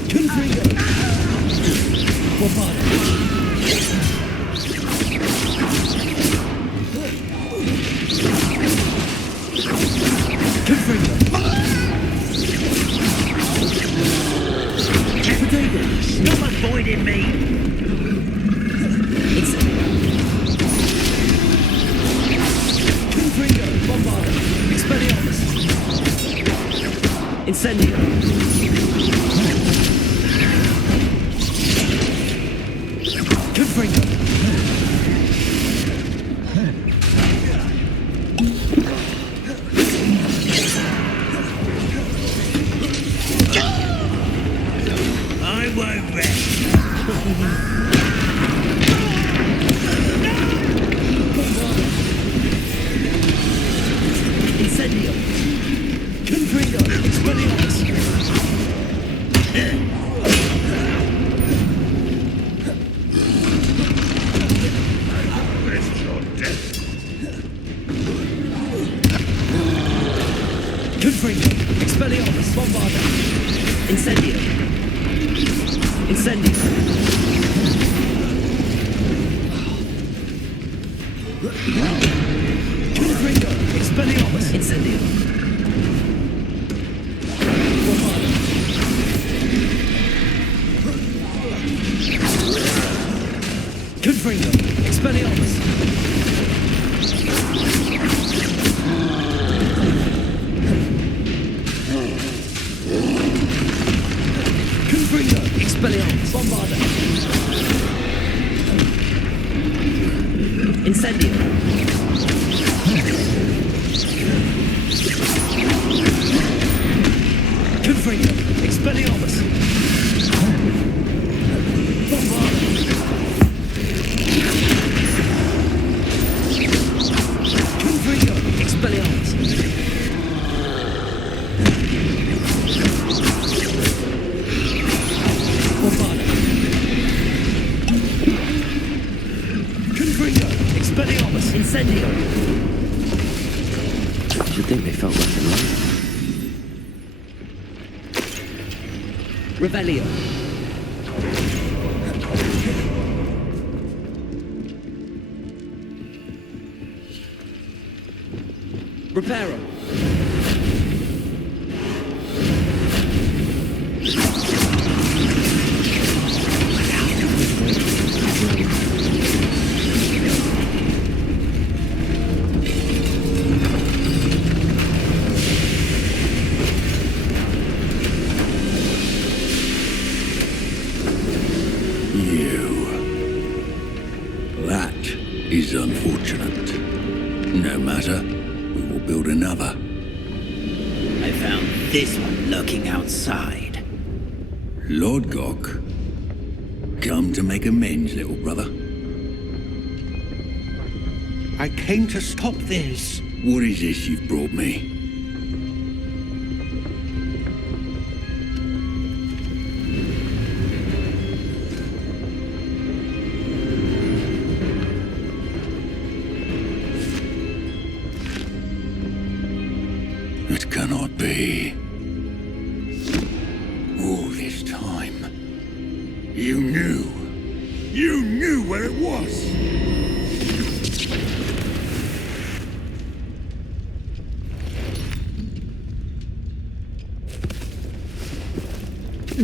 Confringo! Bombard! Confringo! Stop avoiding me! Confringo! Bombard! Expelliarmus! Incendio! Confringo! I won't rest. Incendio! Confringo! Expelliarmus! Confringo! Expelliarmus! Bombarda! Incendio! Incendio! Confringo! Expelliarmus! Incendio! Bombarda! Confringo! Expelliarmus! Confringo! Expelliarmus! Bombarda! Incendio! Confringo! Expelliarmus! Bombarda! Confringo! Expelliarmus! Bombarda! Confringo! Expelliarmus! Incendio! You'd think they felt like a light. Revelio. Reparo. That is unfortunate. No matter, we will build another. I found this one lurking outside. Lord Gok, come to make amends, little brother. I came to stop this. What is this you've brought me? It cannot be. All this time, you knew. You knew where it was.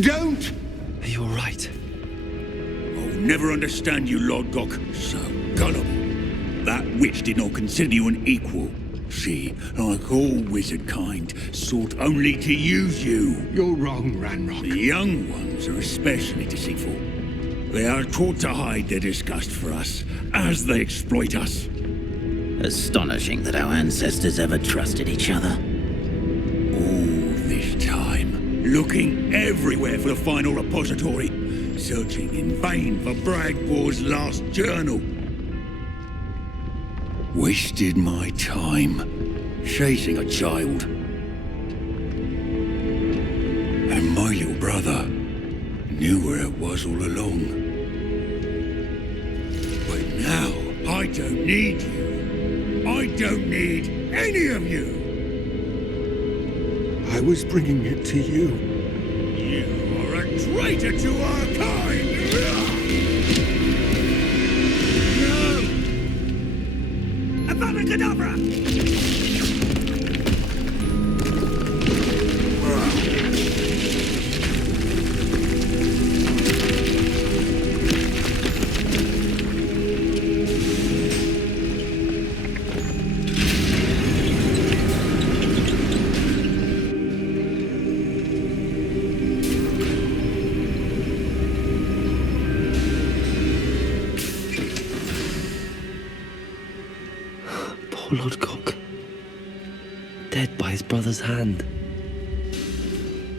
Don't! You're right. I'll never understand you, Lord Gok. So gullible. That witch did not consider you an equal. She, like all wizard kind, sought only to use you. You're wrong, Ranrock. The young ones are especially deceitful. They are taught to hide their disgust for us, as they exploit us. Astonishing that our ancestors ever trusted each other. All this time, looking everywhere for the final repository, searching in vain for Bragbor's last journal. Wasted my time, chasing a child. And my little brother knew where it was all along. But now, I don't need you. I don't need any of you. I was bringing it to you. You are a traitor to our kind! Avada Kedavra! Poor Lord Gok. Dead by his brother's hand.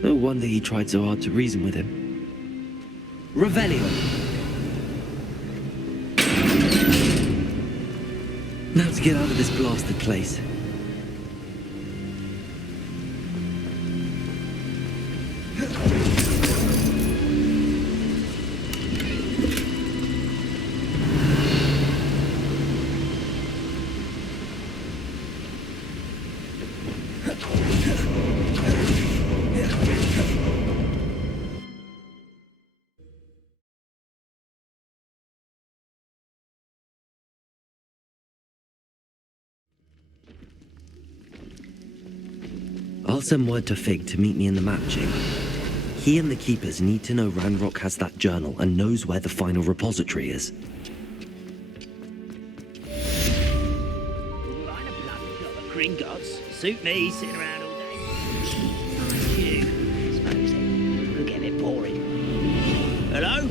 No wonder he tried so hard to reason with him. Revelio! Now to get out of this blasted place. I'll send word to Fig to meet me in the map chamber. He and the Keepers need to know Ranrock has that journal and knows where the final repository is. Line of blood got the Gringotts. Suit me, sitting around all day. Mind you, suppose it could get a bit boring. Hello?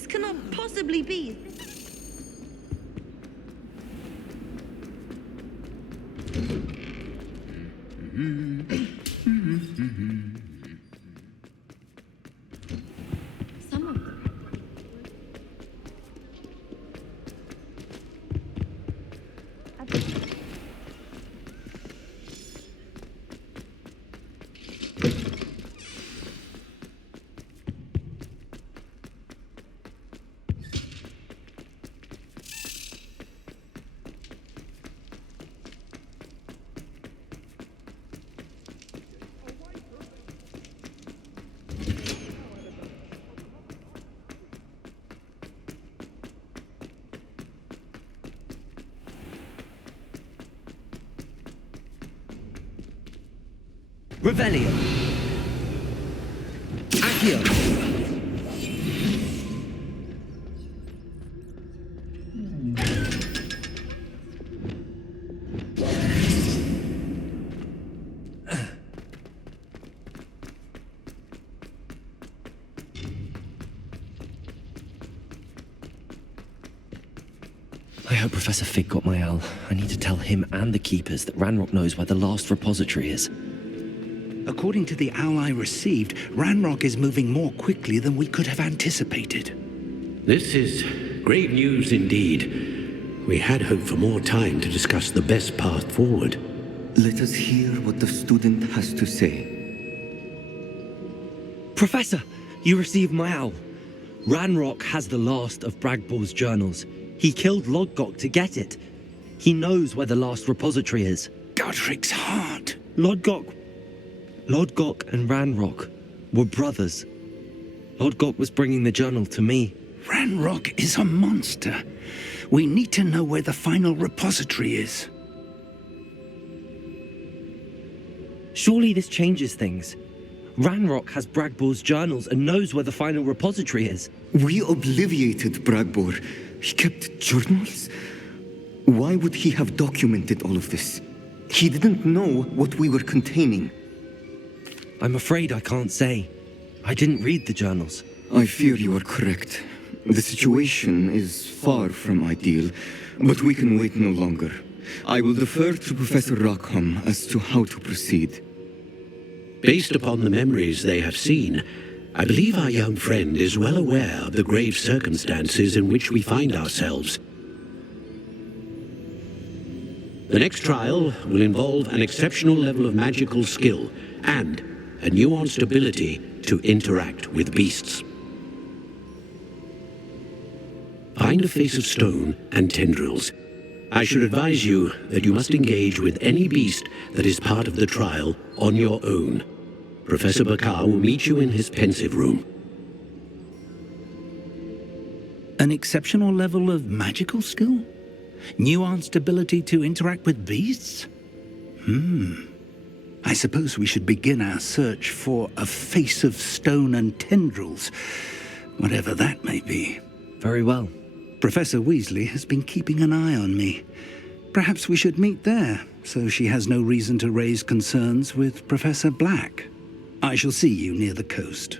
This cannot possibly be. Revelio. Accio. I hope Professor Fig got my owl. I need to tell him and the Keepers that Ranrock knows where the last repository is. According to the owl I received, Ranrock is moving more quickly than we could have anticipated. This is great news indeed. We had hoped for more time to discuss the best path forward. Let us hear what the student has to say. Professor, you received my owl. Ranrock has the last of Bragball's journals. He killed Lodgok to get it. He knows where the last repository is. Godric's heart. Lodgok and Ranrock were brothers. Lodgok was bringing the journal to me. Ranrock is a monster. We need to know where the final repository is. Surely this changes things. Ranrock has Bragball's journals and knows where the final repository is. We obliviated Bragbor. He kept journals? Why would he have documented all of this? He didn't know what we were containing. I'm afraid I can't say. I didn't read the journals. I fear you are correct. The situation is far from ideal, but we can wait no longer. I will defer to Professor Rackham as to how to proceed. Based upon the memories they have seen, I believe our young friend is well aware of the grave circumstances in which we find ourselves. The next trial will involve an exceptional level of magical skill and a nuanced ability to interact with beasts. Find a face of stone and tendrils. I should advise you that you must engage with any beast that is part of the trial on your own. Professor Bakar will meet you in his pensive room. An exceptional level of magical skill? Nuanced ability to interact with beasts? I suppose we should begin our search for a face of stone and tendrils, whatever that may be. Very well. Professor Weasley has been keeping an eye on me. Perhaps we should meet there, so she has no reason to raise concerns with Professor Black. I shall see you near the coast.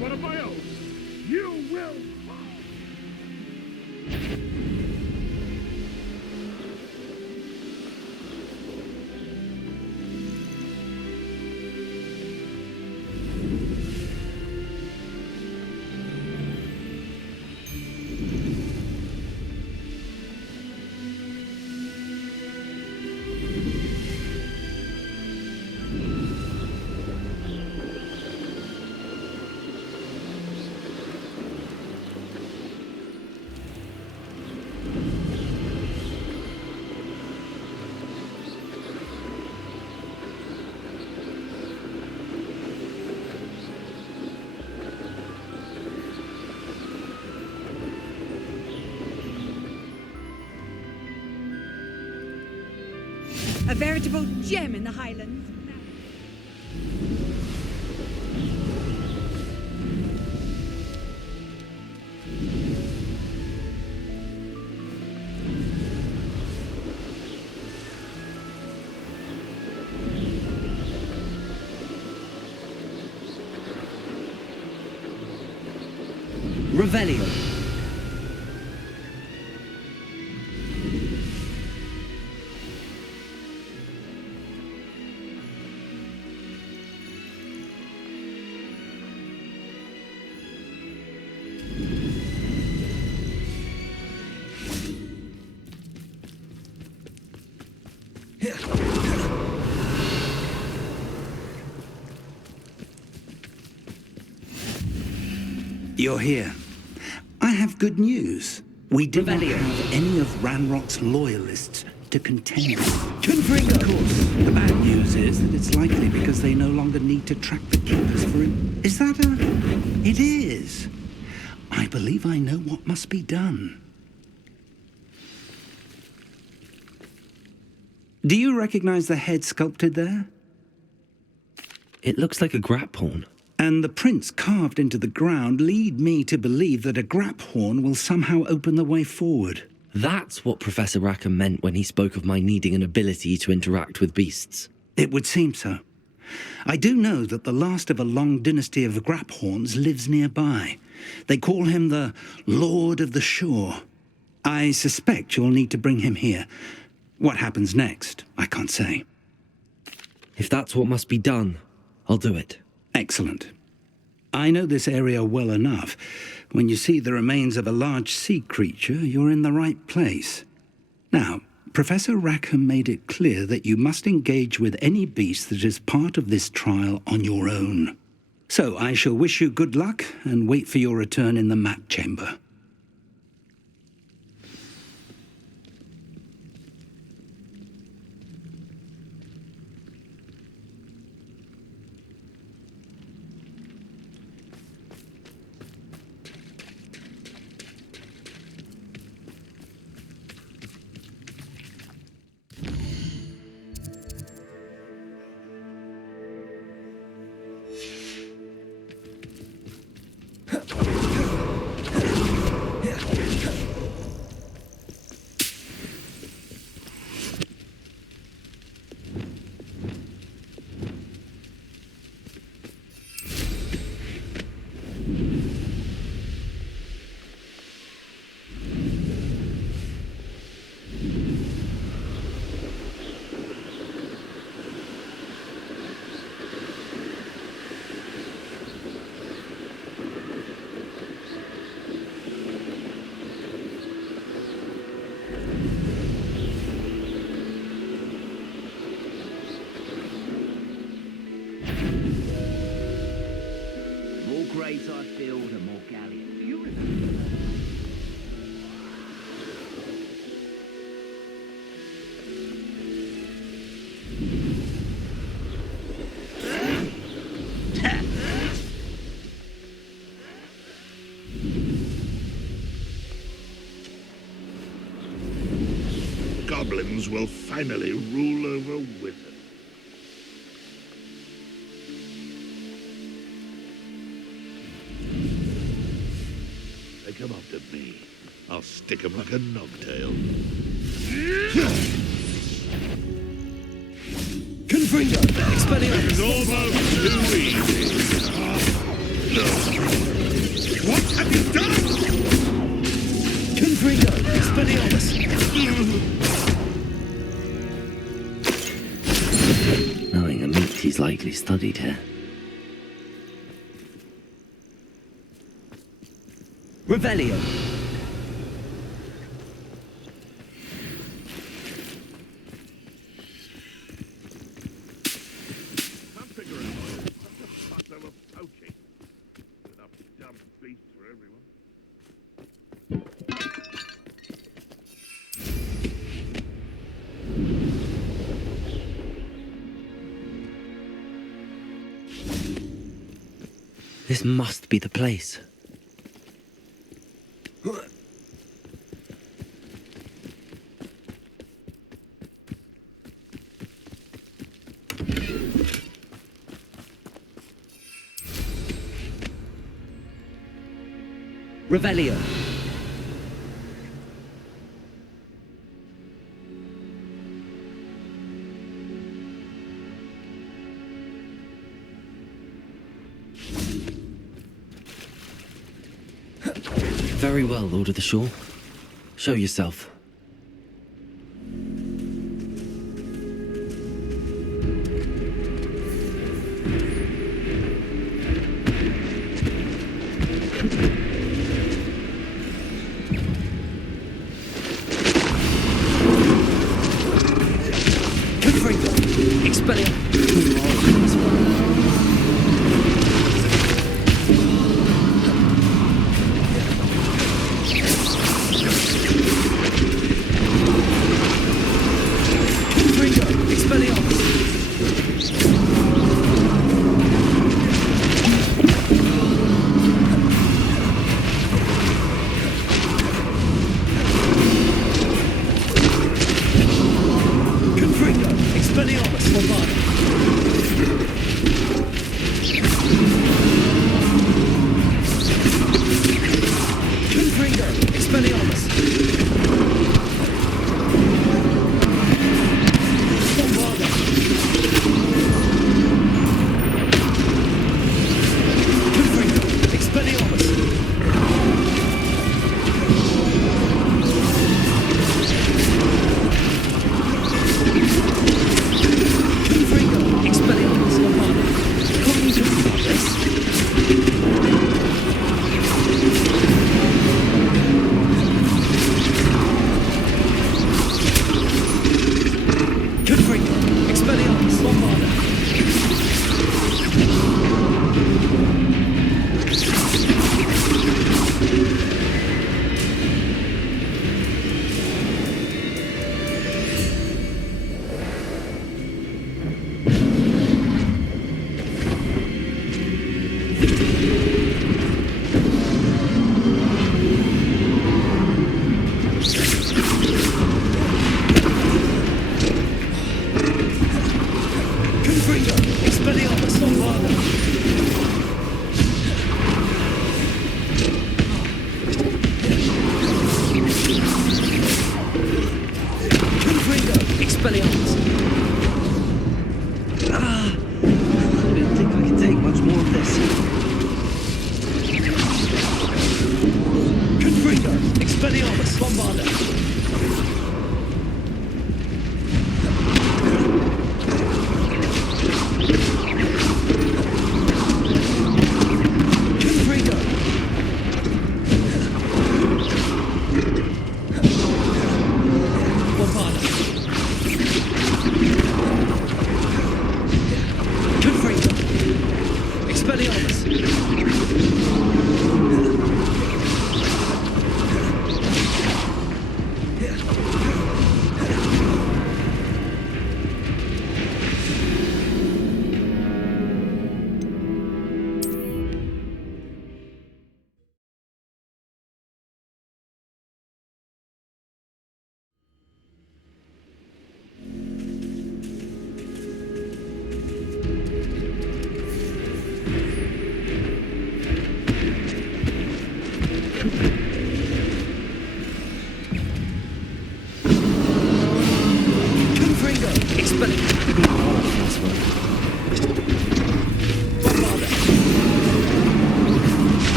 one of my own. You will fall. A veritable gem in the Highlands. Revelio. You're here. I have good news. We do not have any of Ranrock's loyalists to contend with. Of course, the bad news is that it's likely because they no longer need to track the keepers for him. Is that a... It is. I believe I know what must be done. Do you recognize the head sculpted there? It looks like a grap horn. And the prints carved into the ground lead me to believe that a grap horn will somehow open the way forward. That's what Professor Rackham meant when he spoke of my needing an ability to interact with beasts. It would seem so. I do know that the last of a long dynasty of grap horns lives nearby. They call him the Lord of the Shore. I suspect you'll need to bring him here. What happens next, I can't say. If that's what must be done, I'll do it. Excellent. I know this area well enough. When you see the remains of a large sea creature, you're in the right place. Now, Professor Rackham made it clear that you must engage with any beast that is part of this trial on your own. So I shall wish you good luck and wait for your return in the map chamber. Graves I feel, the more galleon. Do you remember? Goblins will finally rule over wizards. They come up to me. I'll stick 'em like a knobtail. Confringo! Expelliarmus! It's almost too easy. What have you done? Confringo, Expelliarmus! Knowing a meat he's likely studied here. Revelio! This must be the place. Revelio. Very well, Lord of the Shore. Show yourself.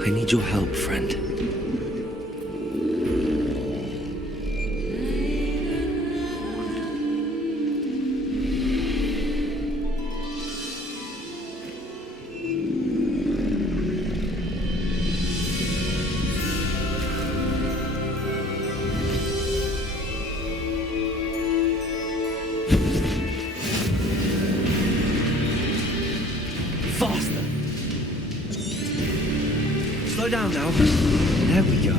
I need your help, friend. Faster! Slow down now. There we go.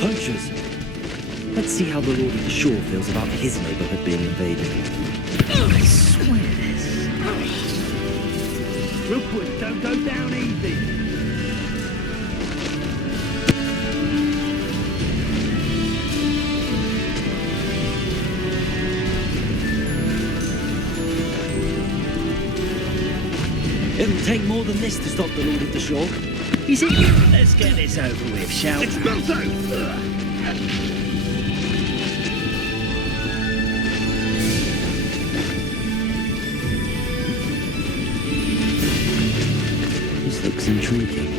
Poachers. Let's see how the Lord of the Shore feels about his neighborhood being invaded. I swear this. Rookwood, don't go down easy. It'll take more than this to stop the Lord of the Shore. Is it? Let's get this over with, shall we? This looks intriguing.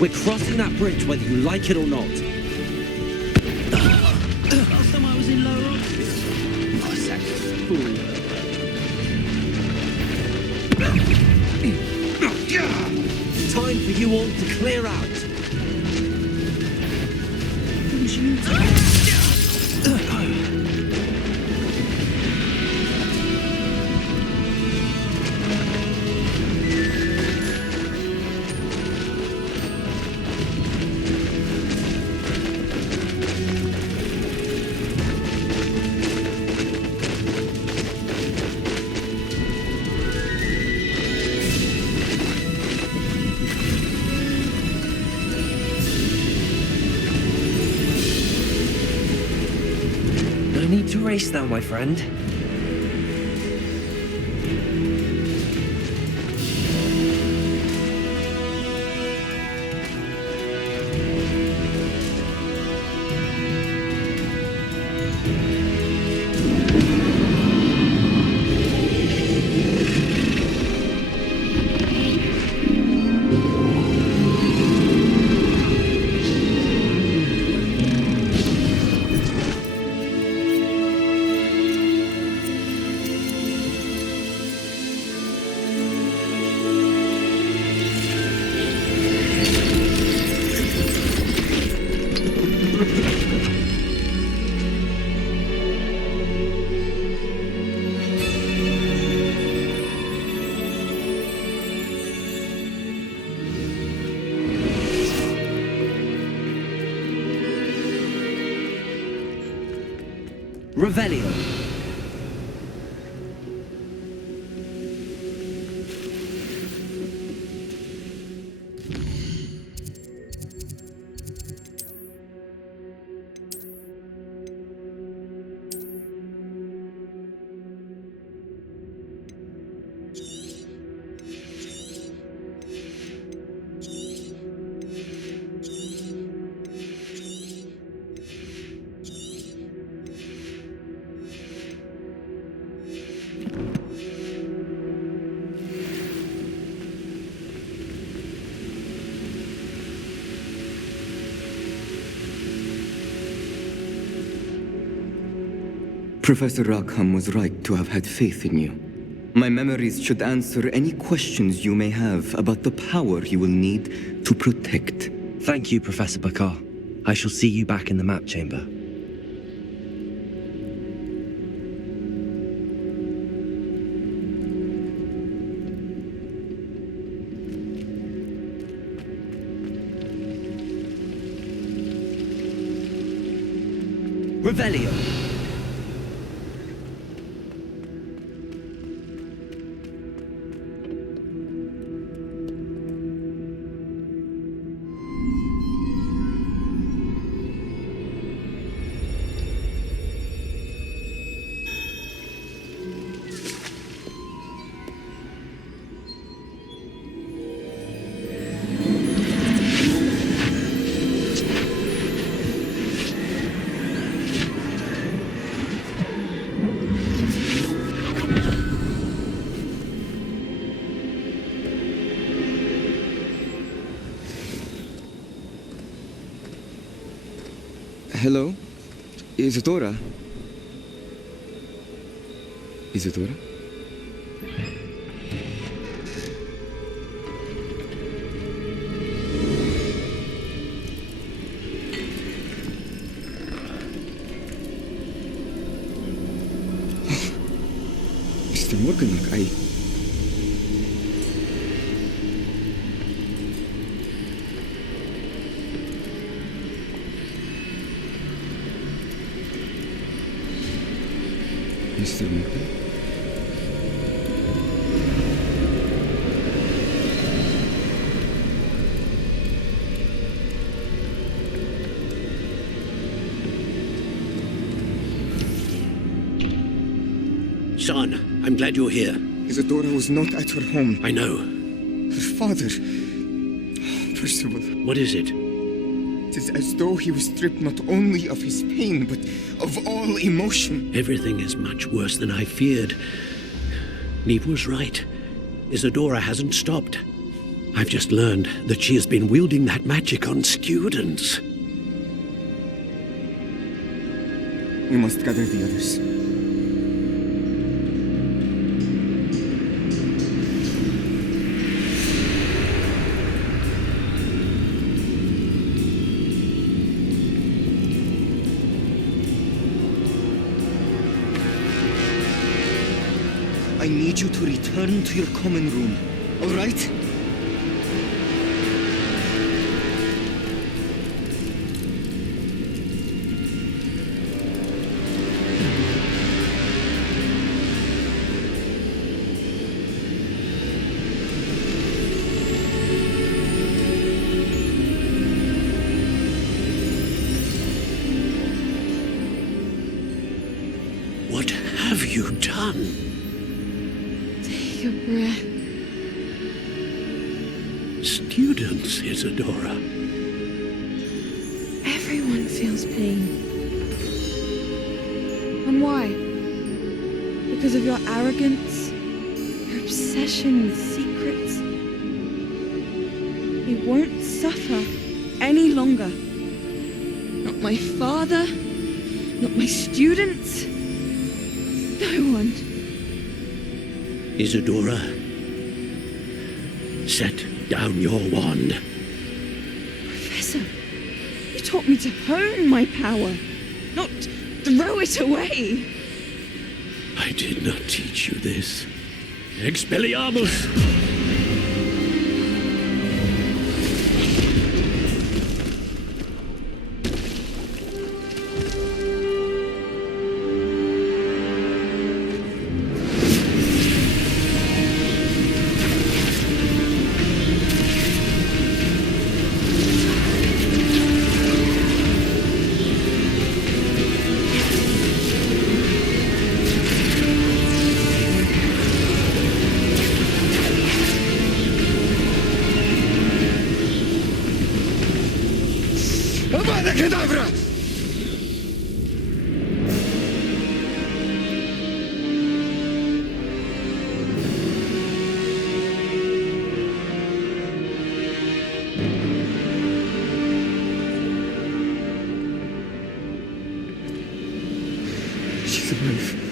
We're crossing that bridge whether you like it or not. Last time I was in Lower Oxford, I sat fool. Time for you all to clear out. No need to race now, my friend. Revelio. Professor Rackham was right to have had faith in you. My memories should answer any questions you may have about the power you will need to protect. Thank you, Professor Bakar. I shall see you back in the map chamber. Revelio. Hello? Isadora? Isadora? Mr. Morganlock, Mr. Morgan? Son, I'm glad you're here. Isadora was not at her home. I know. Her father... Percival. What is it? It is as though he was stripped not only of his pain, but of all emotion. Everything is much worse than I feared. Neve was right. Isadora hasn't stopped. I've just learned that she has been wielding that magic on students. We must gather the others. I need you to return to your common room, all right? What have you done? Take a breath. Students, Isadora. Everyone feels pain. And why? Because of your arrogance? Your obsession with secrets? We won't suffer any longer. Not my father, not my students, no one. Isadora, set down your wand. Professor, you taught me to hone my power, not throw it away. I did not teach you this. Expelliarmus! survive.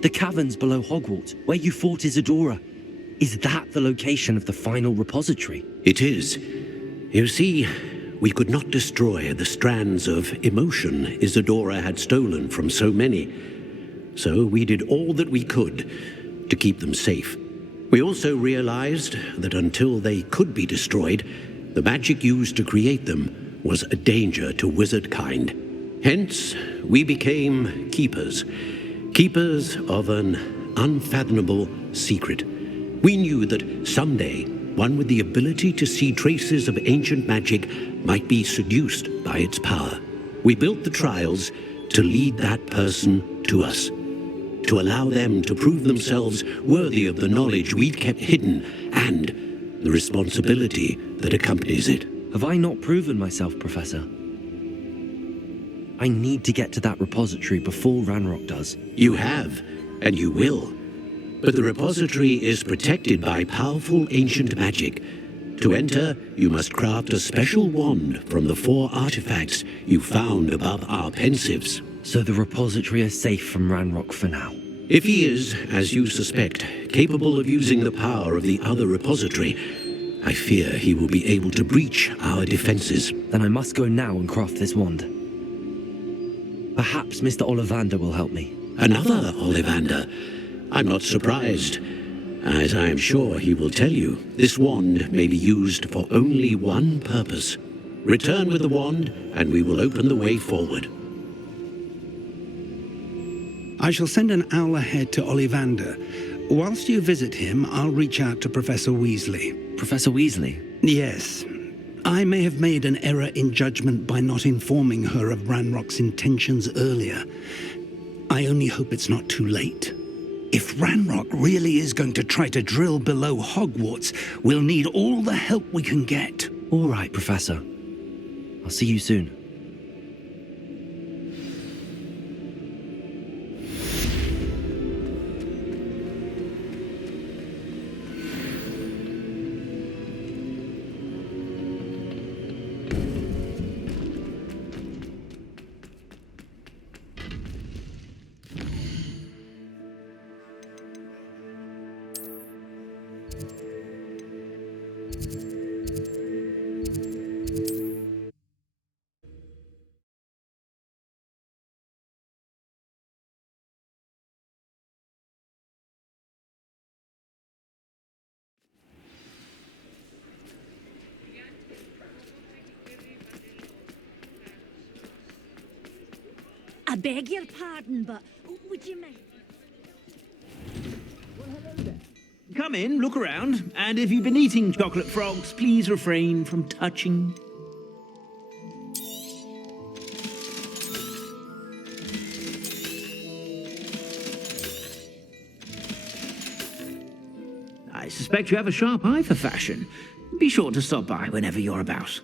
The caverns below Hogwarts, where you fought Isadora. Is that the location of the final repository? It is. You see, we could not destroy the strands of emotion Isadora had stolen from so many. So we did all that we could to keep them safe. We also realized that until they could be destroyed, the magic used to create them was a danger to wizard kind. Hence, we became keepers. Keepers of an unfathomable secret. We knew that someday, one with the ability to see traces of ancient magic might be seduced by its power. We built the trials to lead that person to us, to allow them to prove themselves worthy of the knowledge we'd kept hidden and the responsibility that accompanies it. Have I not proven myself, Professor? I need to get to that repository before Ranrock does. You have, and you will. But the repository is protected by powerful ancient magic. To enter, you must craft a special wand from the 4 artifacts you found above our pensives. So the repository is safe from Ranrock for now? If he is, as you suspect, capable of using the power of the other repository, I fear he will be able to breach our defenses. Then I must go now and craft this wand. Perhaps Mr. Ollivander will help me. Another Ollivander? I'm not surprised. As I am sure he will tell you, this wand may be used for only one purpose. Return with the wand, and we will open the way forward. I shall send an owl ahead to Ollivander. Whilst you visit him, I'll reach out to Professor Weasley. Professor Weasley? Yes. I may have made an error in judgment by not informing her of Ranrock's intentions earlier. I only hope it's not too late. If Ranrock really is going to try to drill below Hogwarts, we'll need all the help we can get. All right, Professor. I'll see you soon. I beg your pardon, but would you mind? Come in, look around, and if you've been eating chocolate frogs, please refrain from touching. I suspect you have a sharp eye for fashion. Be sure to stop by whenever you're about.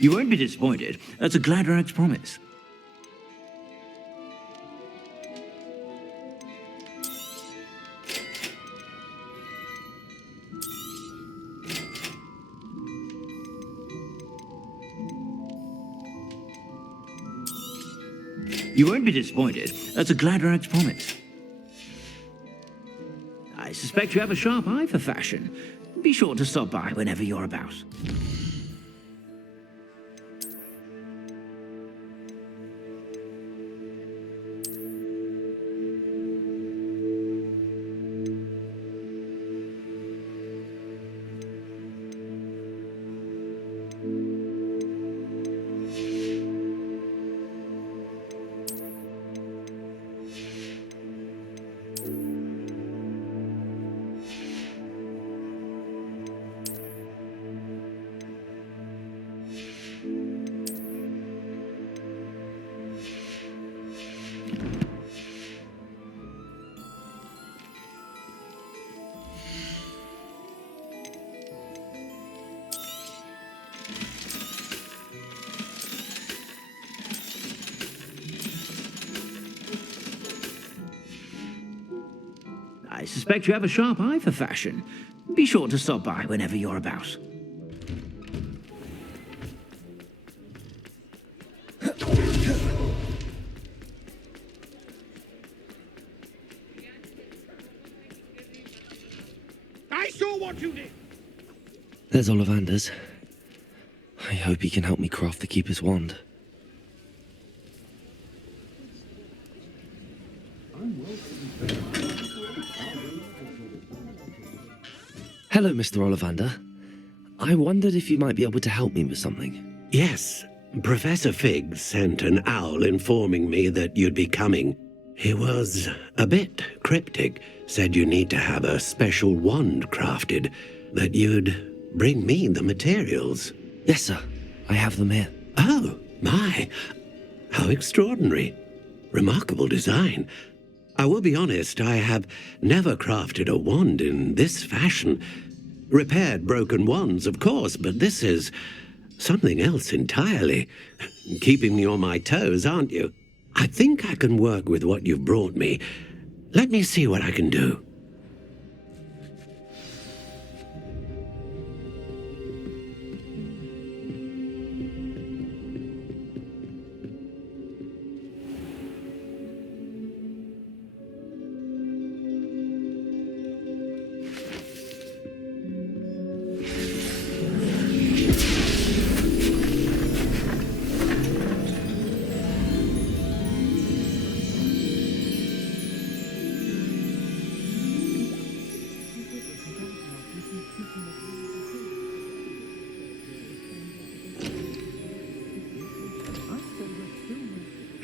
You won't be disappointed. That's a Gladrag's promise. You won't be disappointed. That's a Gladrag's promise. I suspect you have a sharp eye for fashion. Be sure to stop by whenever you're about. I suspect you have a sharp eye for fashion. Be sure to stop by whenever you're about. I saw what you did! There's Ollivander's. I hope he can help me craft the Keeper's wand. Hello, Mr. Ollivander. I wondered if you might be able to help me with something. Yes, Professor Fig sent an owl informing me that you'd be coming. He was a bit cryptic, said you need to have a special wand crafted, that you'd bring me the materials. Yes, sir. I have them here. Oh, my. How extraordinary. Remarkable design. I will be honest, I have never crafted a wand in this fashion. Repaired broken wands, of course, but this is something else entirely. Keeping me on my toes, aren't you? I think I can work with what you've brought me. Let me see what I can do.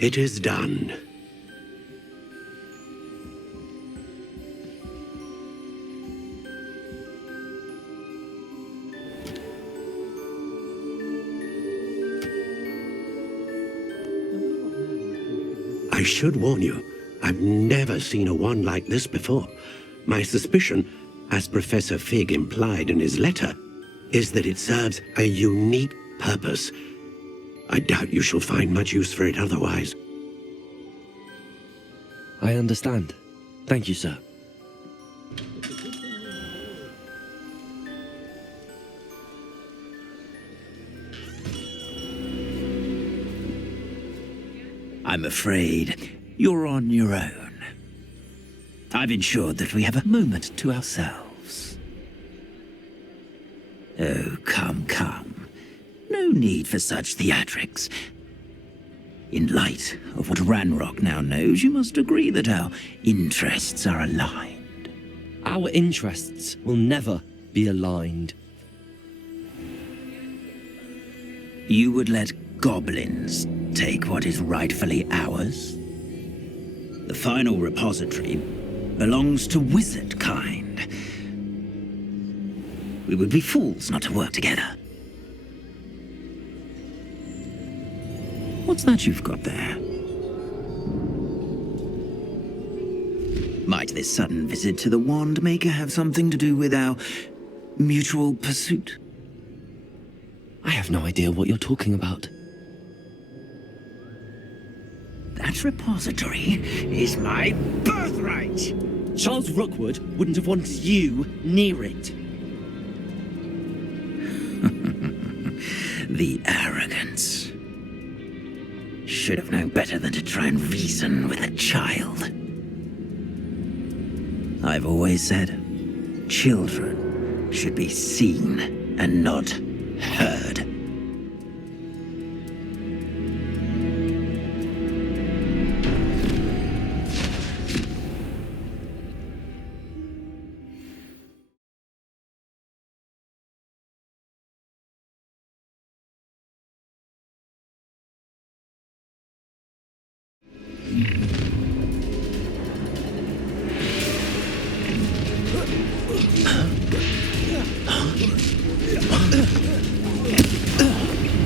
It is done. I should warn you, I've never seen a wand like this before. My suspicion, as Professor Fig implied in his letter, is that it serves a unique purpose. I doubt you shall find much use for it otherwise. I understand. Thank you, sir. I'm afraid you're on your own. I've ensured that we have a moment to ourselves. Oh, come, come. No need for such theatrics. In light of what Ranrock now knows, you must agree that our interests are aligned. Our interests will never be aligned. You would let goblins take what is rightfully ours? The final repository belongs to wizard kind. We would be fools not to work together. What's that you've got there? Might this sudden visit to the Wand Maker have something to do with our mutual pursuit? I have no idea what you're talking about. That repository is my birthright! Charles Rookwood wouldn't have wanted you near it. The arrogance. Should have known better than to try and reason with a child. I've always said, children should be seen and not heard.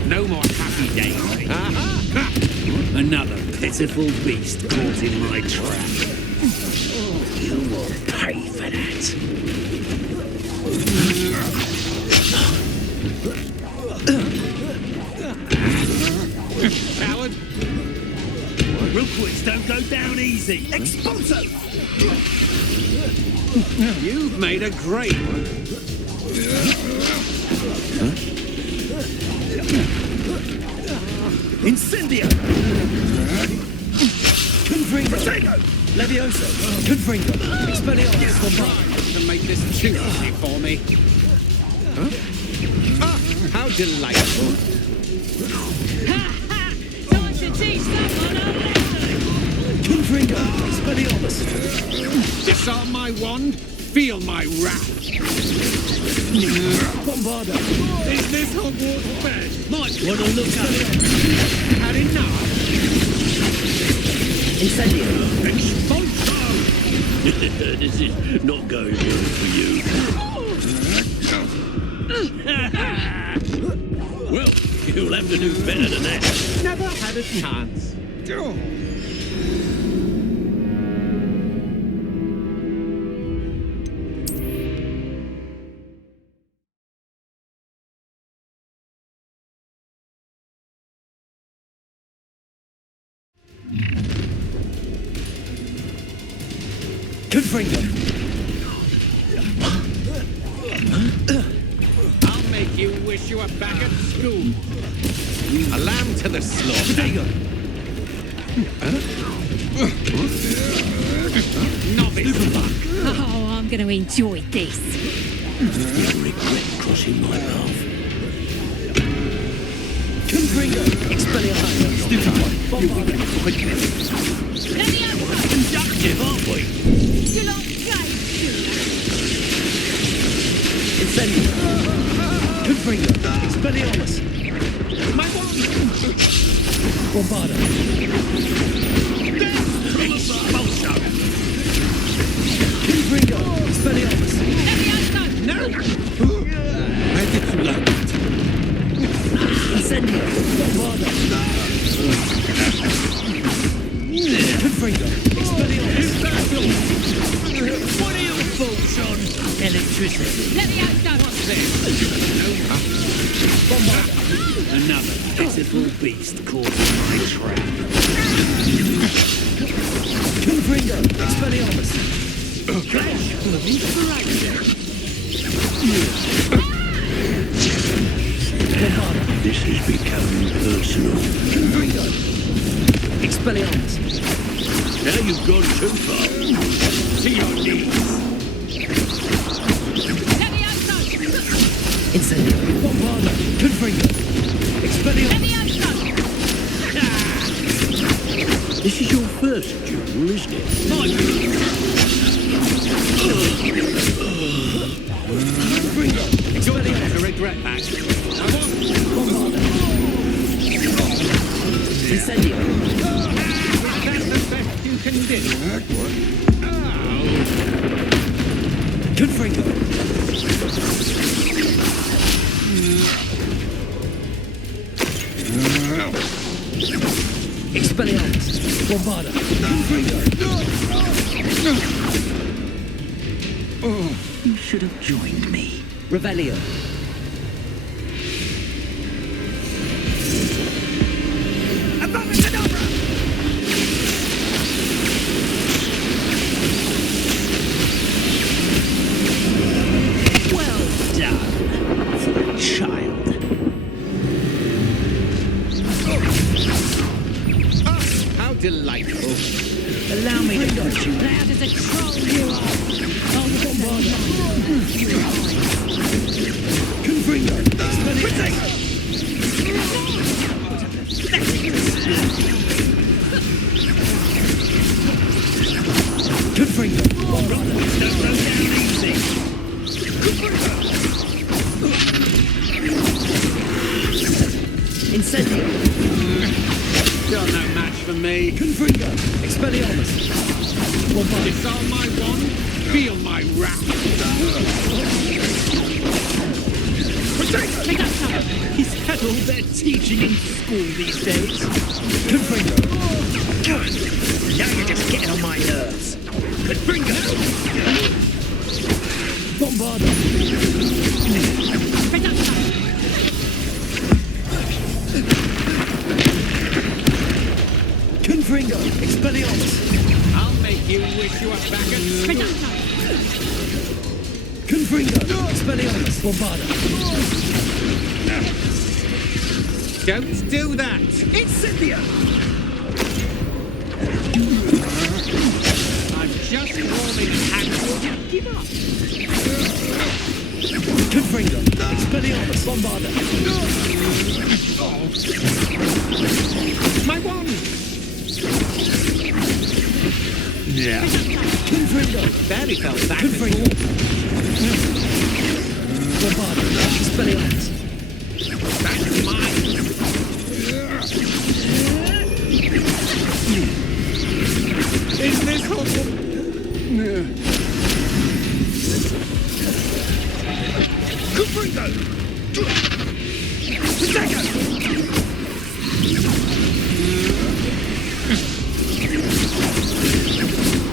No more happy days. Another pitiful beast caught in my trap. You will pay for that. Coward! Rookwoods don't go down easy. Expulso! You've made a great one. Incendio! Confringo! Protego! Levioso! Confringo! Expelliarmus! Bombard! To make this too easy for me. Huh? Ah, how delightful. Time to teach someone a lesson! Confringo! Expelliarmus! Disarm my wand, feel my wrath. Bombardo! Is this Hogwarts bed? Might want to look at it. Had enough? Incendio! Expulso! This is not going well for you. Well, you'll have to do better than that. Never had a chance. Confringo! I'll make you wish you were back at school. A lamb to the slaughter. Novice. Oh, I'm going to enjoy this. You'll regret crossing my path. Confringo! Expelliarmus! Stupefy! Conductive, aren't we? You lot play. Incendio! Confringo! Expelliarmus! My wand! Bombardo! Expulso! Confringo! Expelliarmus! No! Where did you learn that? Incendio! Bombardo! Confringo! Expelliarmus! What are your thoughts on electricity? Let me out, go. What's this? Bombardo! Another pitiful beast caught in my trap. Confringo! Expelliarmus! Clash for Bombardo! This is becoming personal. Confringo! Expelliarmus! Now you've gone too far. To your knees. Let me out, go. Incendio! Bombardo! Confringo! Expelliarmus! Let me out, go. This is your first duel, isn't it? Confringo! You're going to regret that. I want Bombardo! Incendio! That's the best you can do. Confringo! Expelliarmus! Bombardo! Confringo! You should have joined me. Revelio! Well done for a child. How delightful! Allow me to touch you. Loud as a troll you are. Oh, Bombardo! Confringo! Expelliarmus! Confringo! Bombardo! Don't go down easy. Incendio! You're no match for me. Confringo! Expelliarmus! Bombardo! Disarm my wand, feel my wrath. Is that all they're teaching in school these days? Confringo! Now you're just getting on my nerves. Confringo! Bombardo! Confringo! You wish you were back at... Confringo! Expelliarmus! Bombarda! Don't do that! Incendia! I'm just warming hands. Give up! Confringo! Expelliarmus! Bombarda! My wand! Yeah. Confringo! Barely fell back. Confringo! Bombarda! Expelliarmus! That's mine! Is this hopeful? Confringo! Protego!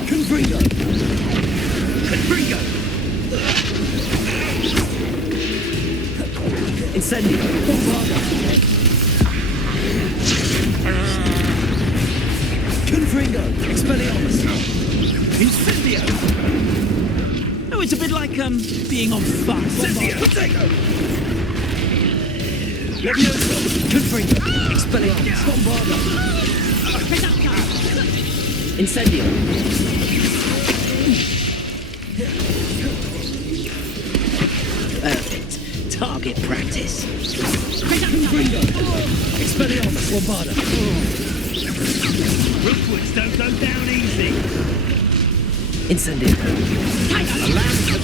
Confringo! Confringo! Incendio! Bombarda! Confringo! Expelliarmus! Incendio! Oh, it's a bit like, being on fire. Incendio! Protego! Levioso! Confringo! Expelliarmus! Bombarda! Incendio! Perfect. Target practice. Confringo! Expelliarmus! Bombarda! Rookwoods don't go down easy. Incendio!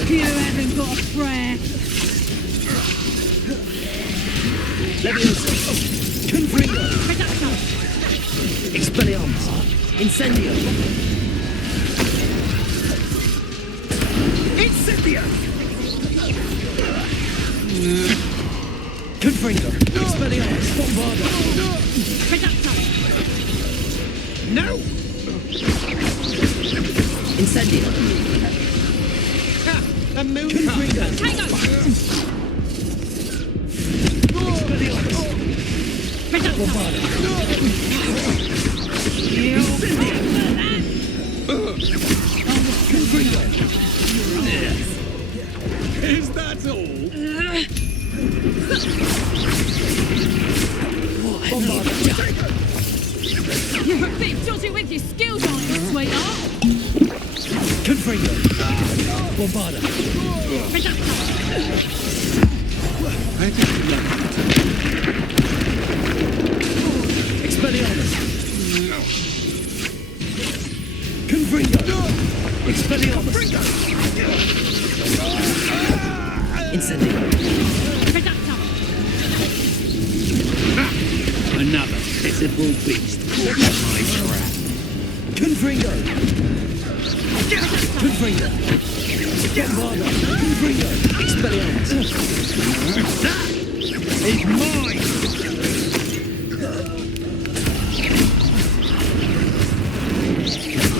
You haven't got a prayer. Levioso! Confringo! Expelliarmus! Incendio! Incendio! Confringo! Expelliarmus! Bombarda! No! Incendio! Ha! A moon Confringo! Expelliarmus! Bombarda! Confringo! Is that all? Bombarda! You're a bit dodgy with your skills, aren't you, sweetheart? Confringo! Bombarda! I didn't know. Expelliarmus! Confringo! Expelliarmus! Incendio! Another pitiful beast caught in my trap. Confringo! Confringo! Bombarda! Confringo! Expelliarmus! That is mine!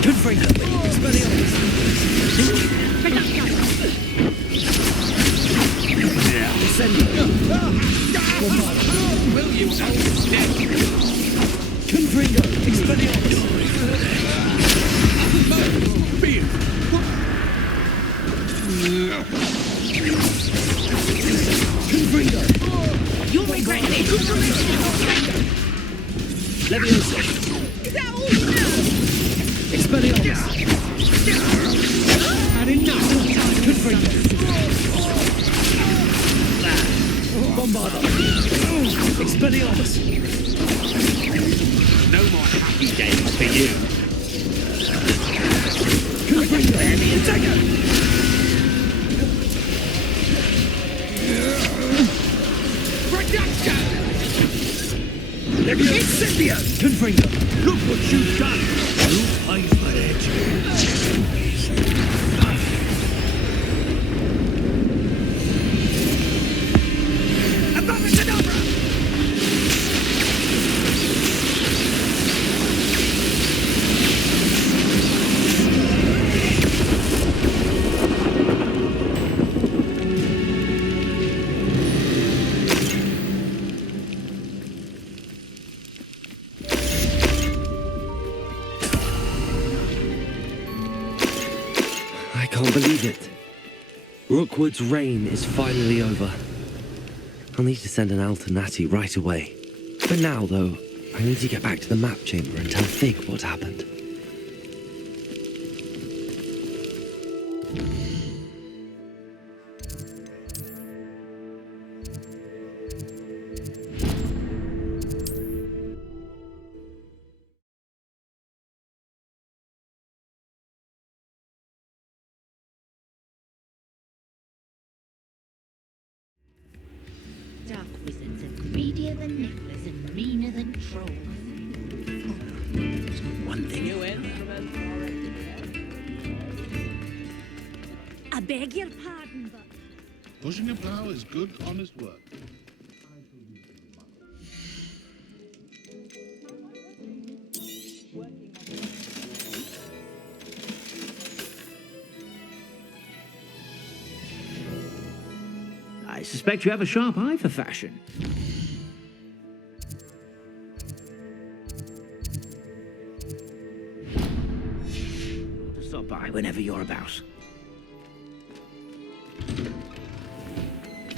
Confringo! Expelliarmus! Incendio! Bombarda! Will you hold still? Confringo! Expelliarmus! Beer. Confringo! You'll regret this. Levioso! Is that all you know? Expelliarmus! Had enough. Confringo! Bombarda! Expelliarmus! No more happy days for you. Confringo! Attacker! Incendio! Confringo! Look what you've done! You pay for it! can't believe it. Rookwood's reign is finally over. I'll need to send an Alternati right away. For now, though, I need to get back to the map chamber and tell Fig what happened. Dark wizards are greedier than necklace and meaner than trolls. One thing. I beg your pardon, but Pushing a plough is good, honest work. I suspect you have a sharp eye for fashion. Stop by whenever you're about.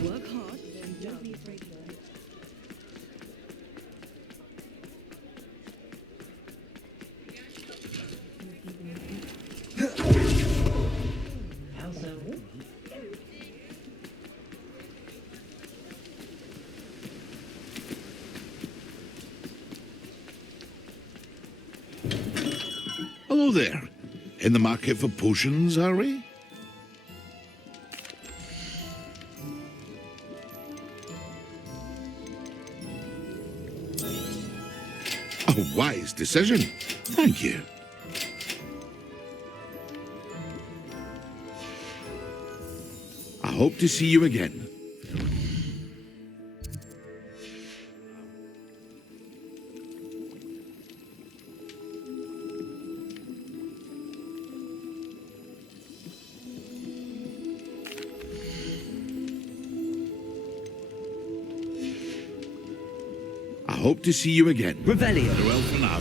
Work hard and don't be afraid to learn. Hello there. In the market for potions, are we? A wise decision. Thank you. I hope to see you again. I hope to see you again. Revelio. Farewell for now.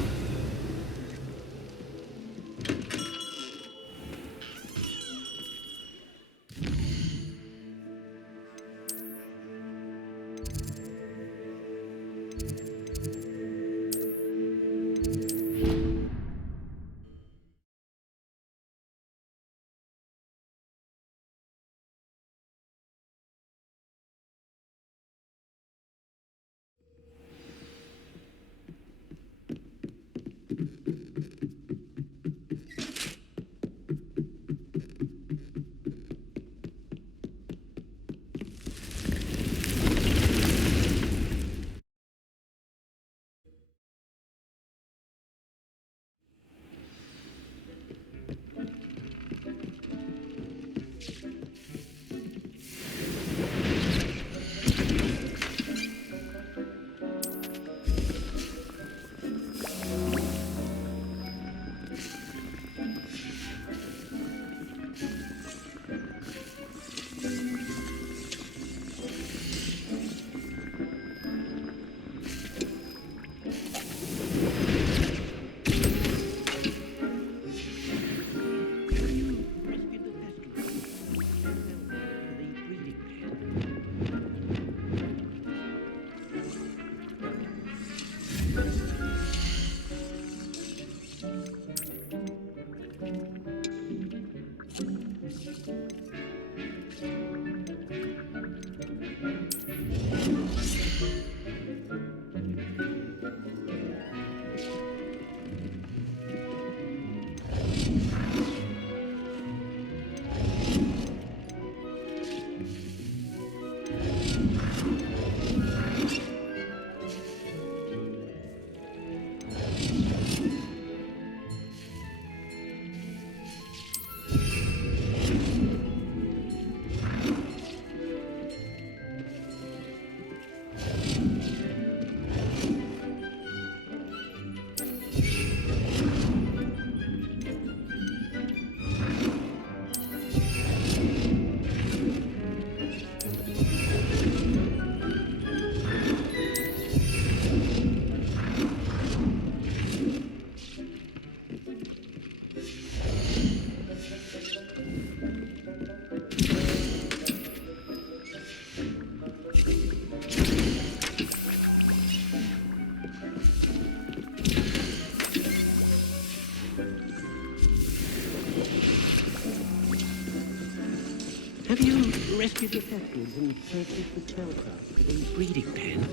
Have you rescued the Thespians and purchased the spellcraft for the breeding pen?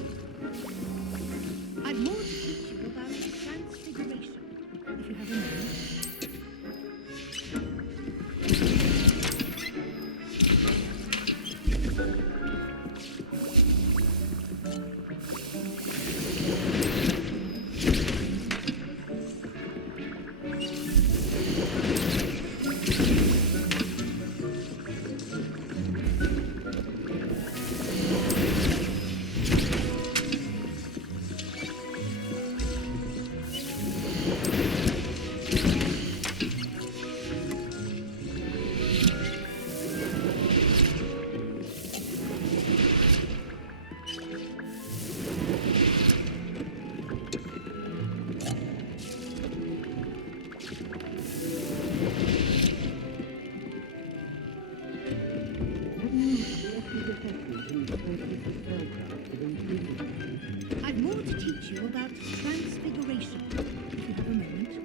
I'd more to teach you about transfiguration, if you have a moment. I'd more to teach you about transfiguration, if you have a moment.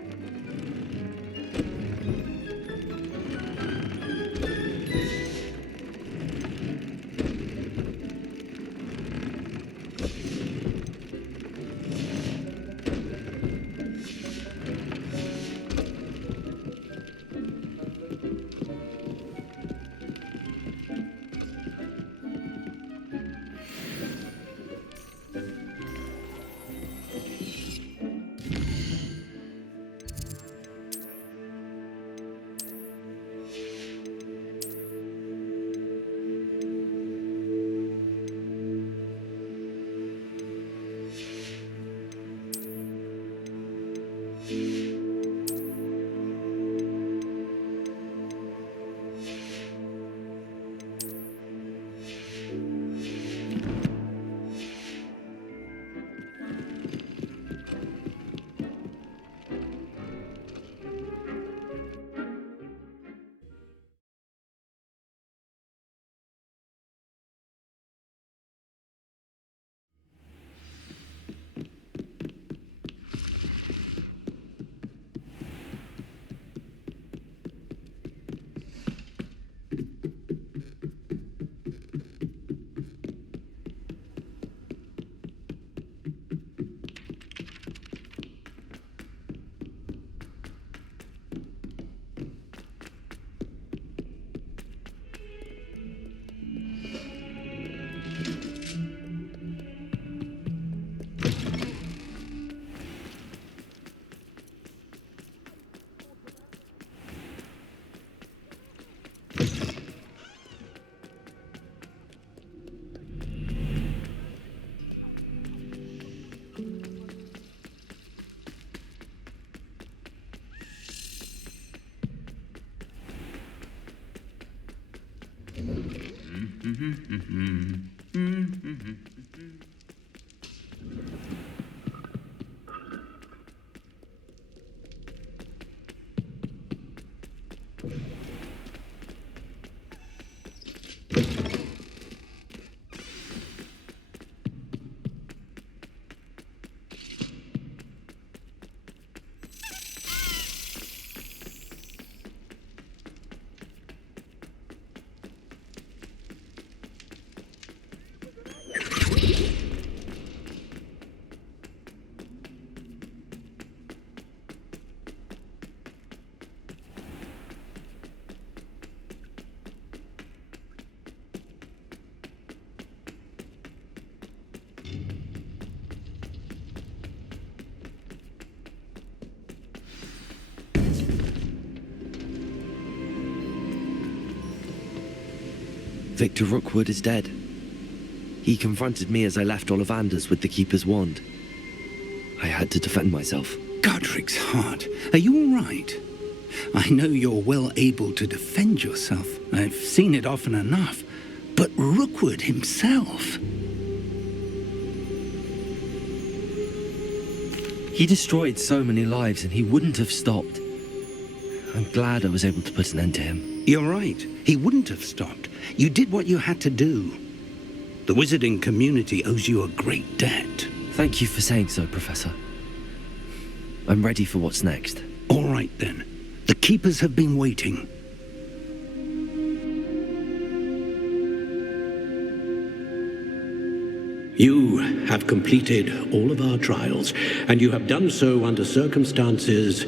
Victor Rookwood is dead. He confronted me as I left Ollivanders with the Keeper's wand. I had to defend myself. Godric's heart, are you all right? I know you're well able to defend yourself. I've seen it often enough. But Rookwood himself... He destroyed so many lives and he wouldn't have stopped. I'm glad I was able to put an end to him. You're right. He wouldn't have stopped. You did what you had to do. The wizarding community owes you a great debt. Thank you for saying so, Professor. I'm ready for what's next. All right, then. The Keepers have been waiting. You have completed all of our trials, and you have done so under circumstances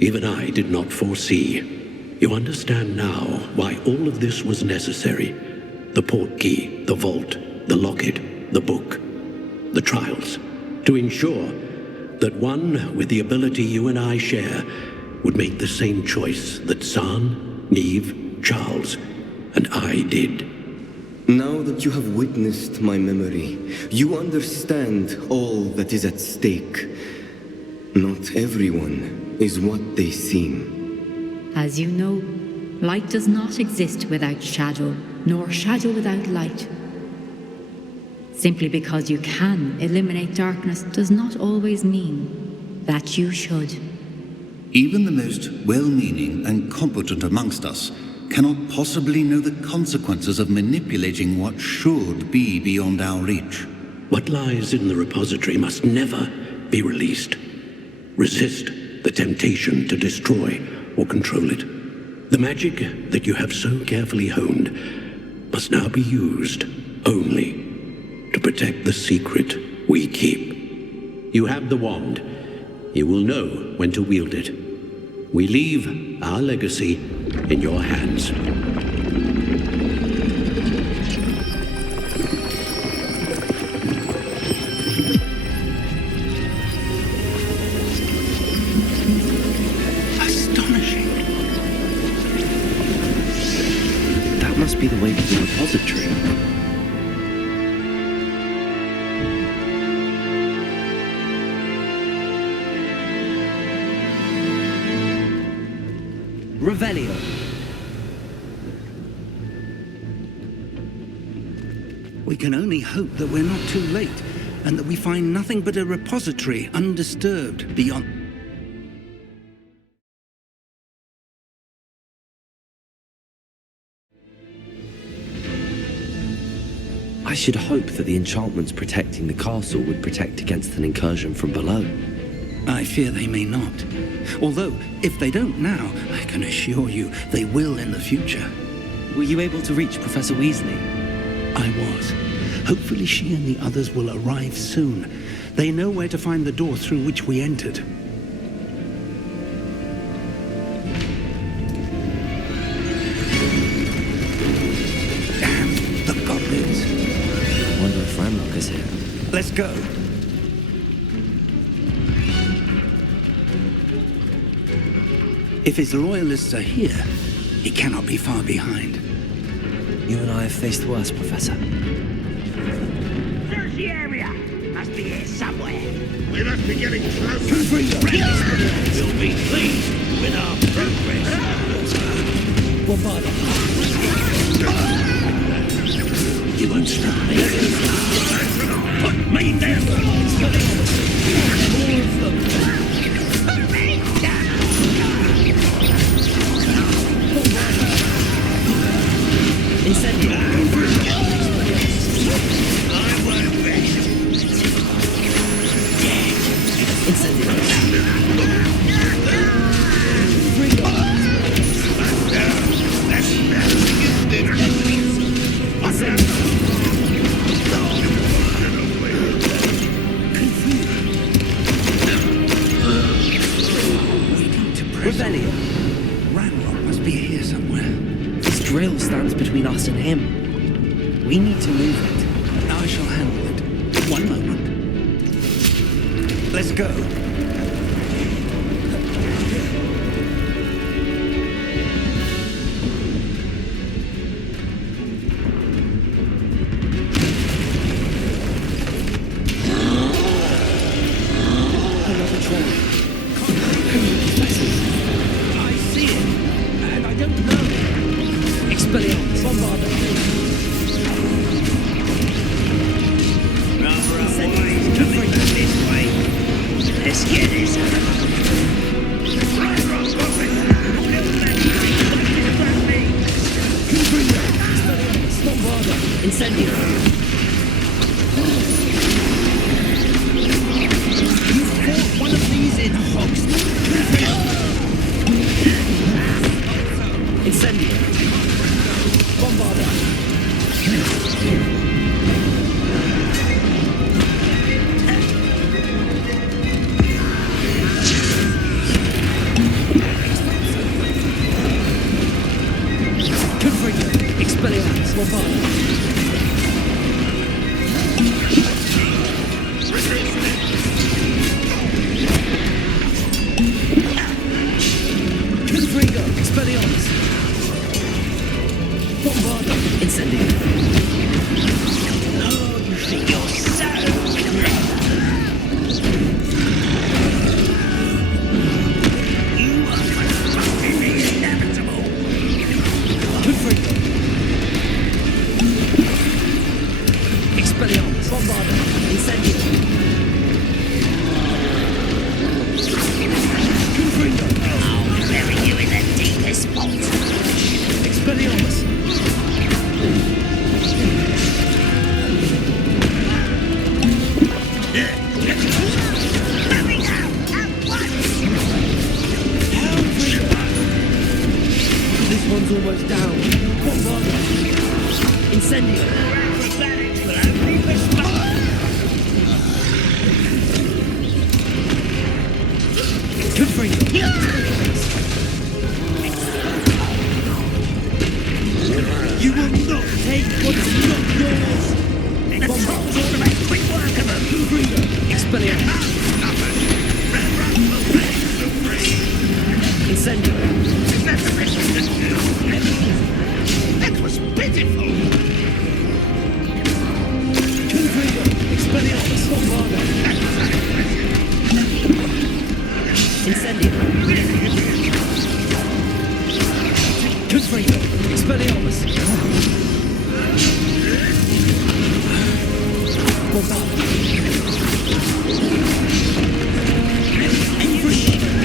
even I did not foresee. You understand now why all of this was necessary. The portkey, the vault, the locket, the book, the trials. To ensure that one with the ability you and I share would make the same choice that San, Neve, Charles, and I did. Now that you have witnessed my memory, you understand all that is at stake. Not everyone is what they seem. As you know, light does not exist without shadow, nor shadow without light. Simply because you can eliminate darkness does not always mean that you should. Even the most well-meaning and competent amongst us cannot possibly know the consequences of manipulating what should be beyond our reach. What lies in the repository must never be released. Resist the temptation to destroy or control it. The magic that you have so carefully honed must now be used only to protect the secret we keep. You have the wand. You will know when to wield it. We leave our legacy in your hands. Astonishing. That must be the way to the repository. Revelio. We can only hope that we're not too late, and that we find nothing but a repository undisturbed beyond... I should hope that the enchantments protecting the castle would protect against an incursion from below. I fear they may not. Although, if they don't now, I can assure you they will in the future. Were you able to reach Professor Weasley? I was. Hopefully she and the others will arrive soon. They know where to find the door through which we entered. Damn, the goblins. I wonder if Ranrock is here. Let's go. If his loyalists are here, he cannot be far behind. You and I have faced worse, Professor. Search the area! Must be here somewhere. We must be getting closer. We'll be pleased with our progress. You won't stop me. Put me down! More of them! Put me down! I won't rest. Revelio. Ranrock must be here somewhere. This drill stands between us and him. We need to move it. I shall handle it. One moment. Let's go. This Confringo! Expelliarmus! Bombarda! Incendio! Oh, you think you're so clever? You are confronting the inevitable. Confringo! Expelliarmus! Bombarda! Incendio! Confringo! I'll bury you in the deepest vault. Expelliarmus! Hurry now! At once! This one's almost down. Bombarda! Incendio! Acrobatics will only respond. Confringo! You will not take what's not yours! The trolls ought to make quick work of them. Confringo! Expelliarmus! Incendio! That was pitiful. Confringo! Expelliarmus! Bombarda! Incendio! Confringo! Expelliarmus! Bombarda!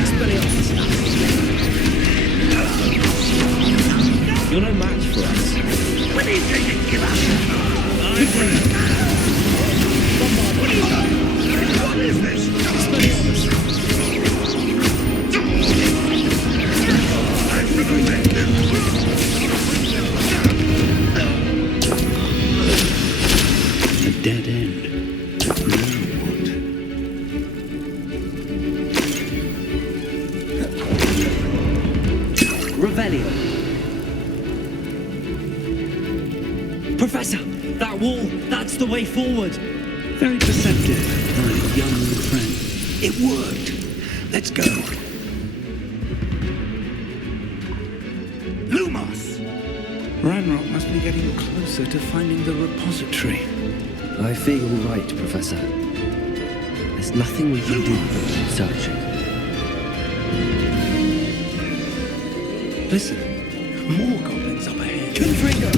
Expelliarmus! You're no match for us. When are you going to give up? Confringo! Bombarda! What is this? Expelliarmus! A dead end. Now what? Revelio. Professor, that wall, that's the way forward. Very perceptive, my young friend. It worked. Let's go. Lumos! Ranrock must be getting closer to finding the repository. I fear you're right, Professor. There's nothing we can do but keep searching. Listen, more goblins up ahead. Confringo!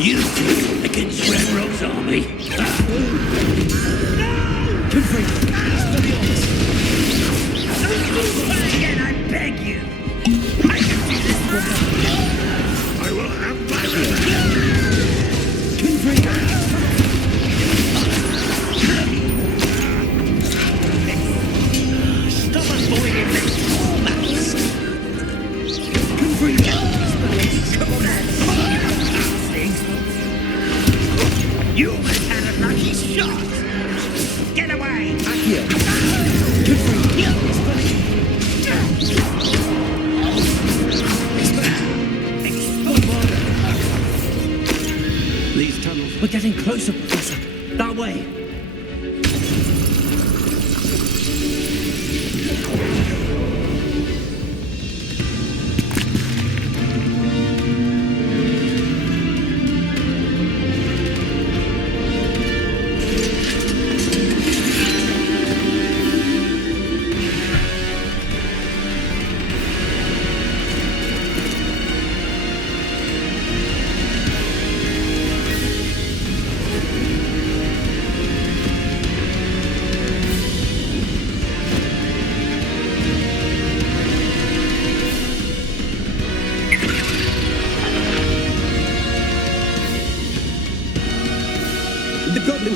You two against Ranrock's army. Don't move back again, I beg you. I can do this for I will have my Stop avoiding this mouse. Come on, you almost had a lucky shot. Get away. These tunnels. We're getting closer, Professor. That way.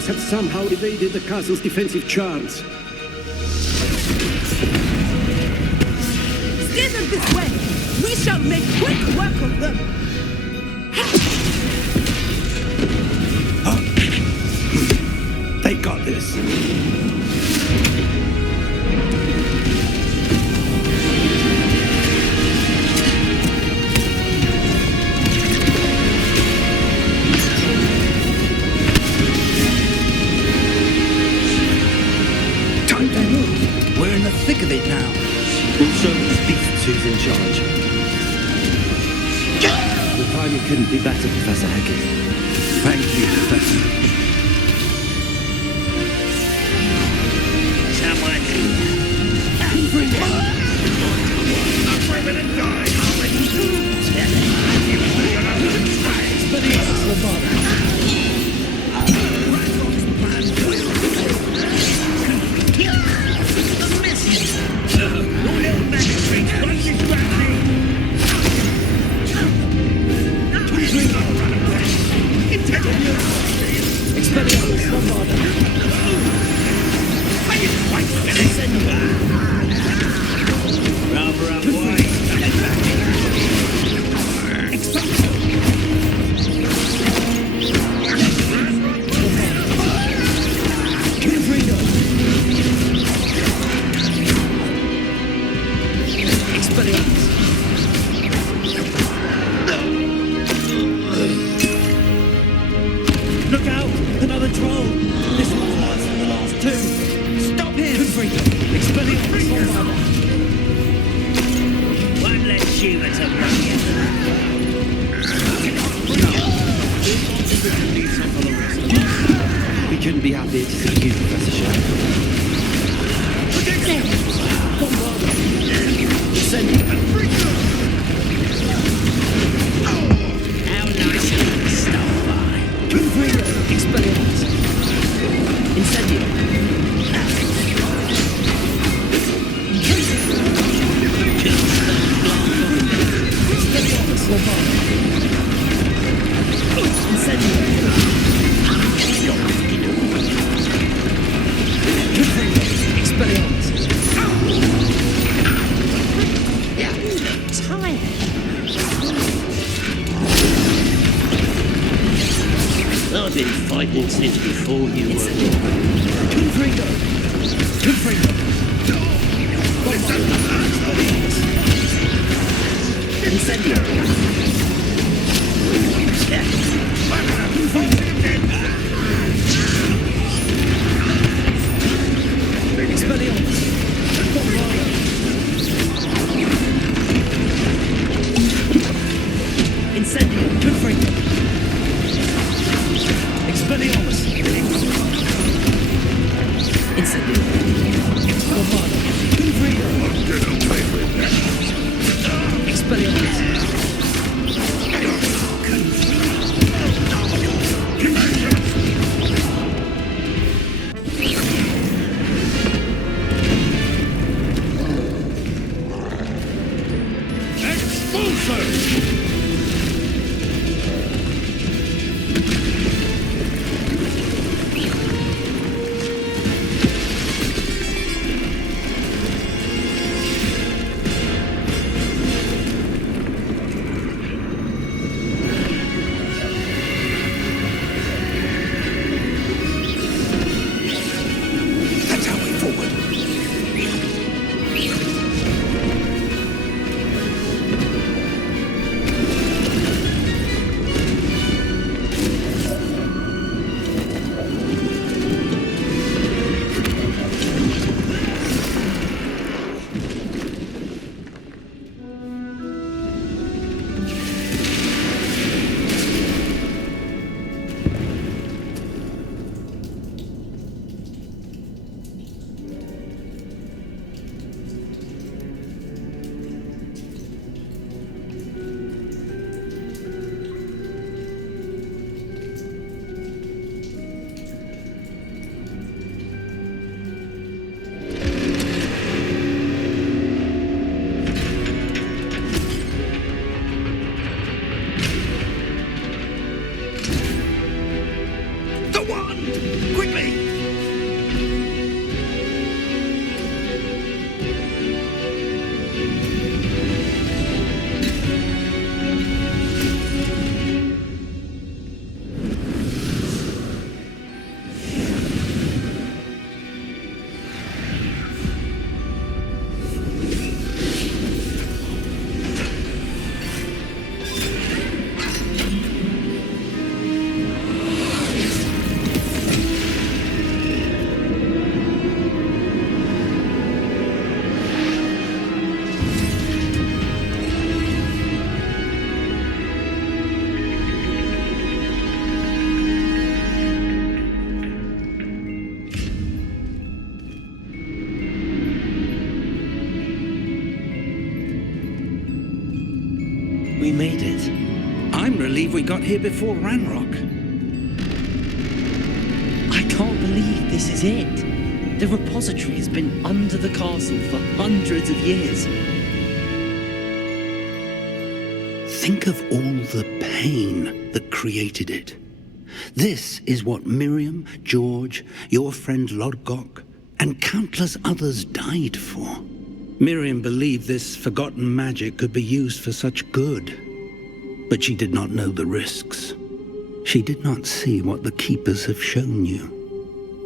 rebels have somehow evaded the castle's defensive charms. Steer them this way! We shall make quick work of them! They got this. Time to move. We're in the thick of it now. We'll show these beasts who's in charge. The timing couldn't be better, Professor Hackett. Thank you, Professor. Look out! Another troll! This one's worse than the last two! Stop him! Expelliarmus! Won't let you at a We couldn't be happier to see you, Professor Shaw. How nice of you to stop by. Expelliarmus! Incendio! I've been fighting since before you were. We made it. I'm relieved we got here before Ranrock. I can't believe this is it. The repository has been under the castle for hundreds of years. Think of all the pain that created it. This is what Miriam, George, your friend Lodgok, and countless others died for. Miriam believed this forgotten magic could be used for such good, but she did not know the risks. She did not see what the Keepers have shown you,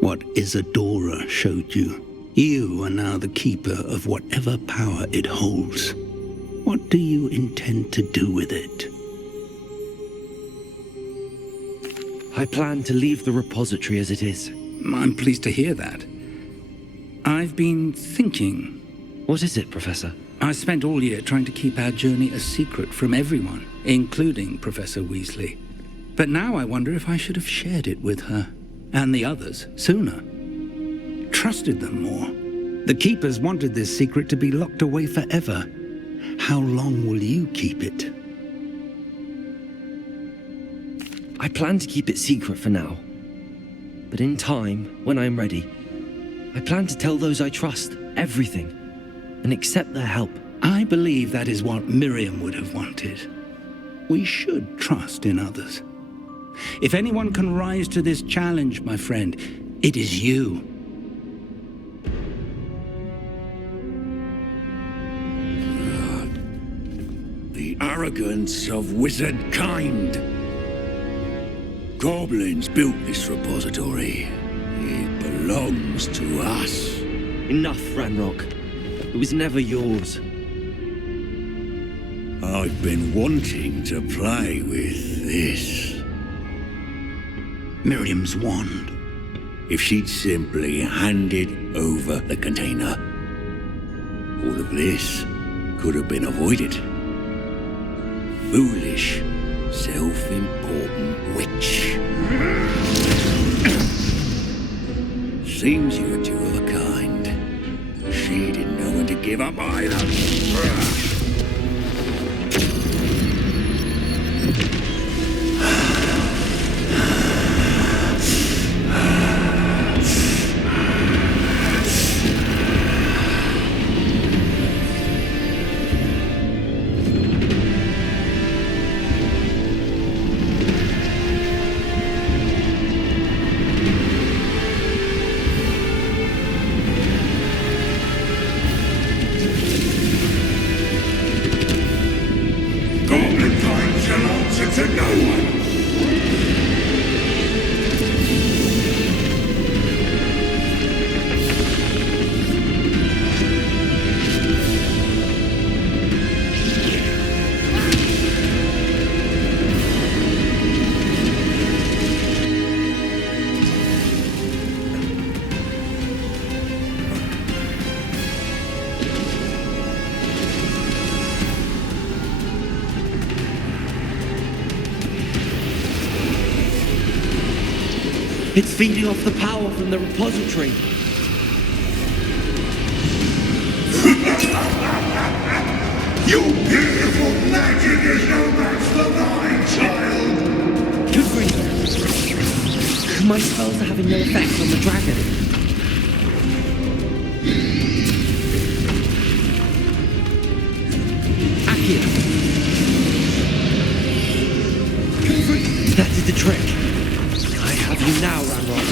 what Isadora showed you. You are now the Keeper of whatever power it holds. What do you intend to do with it? I plan to leave the repository as it is. I'm pleased to hear that. I've been thinking. What is it, Professor? I spent all year trying to keep our journey a secret from everyone, including Professor Weasley. But now I wonder if I should have shared it with her, and the others, sooner. Trusted them more. The Keepers wanted this secret to be locked away forever. How long will you keep it? I plan to keep it secret for now. But in time, when I'm ready, I plan to tell those I trust everything and accept their help. I believe that is what Miriam would have wanted. We should trust in others. If anyone can rise to this challenge, my friend, it is you. The arrogance of wizard kind. Goblins built this repository. It belongs to us. Enough, Ranrock. It was never yours. I've been wanting to play with this. Miriam's wand. If she'd simply handed over the container, all of this could have been avoided. Foolish, self-important witch. Seems you were two of a kind. She didn't know when to give up either. It's feeding off the power from the repository. Your beautiful magic is no match for mine, child! Good reason. My spells are having no effect on the dragon. Accio. That did the trick. I have you now, Ranrock.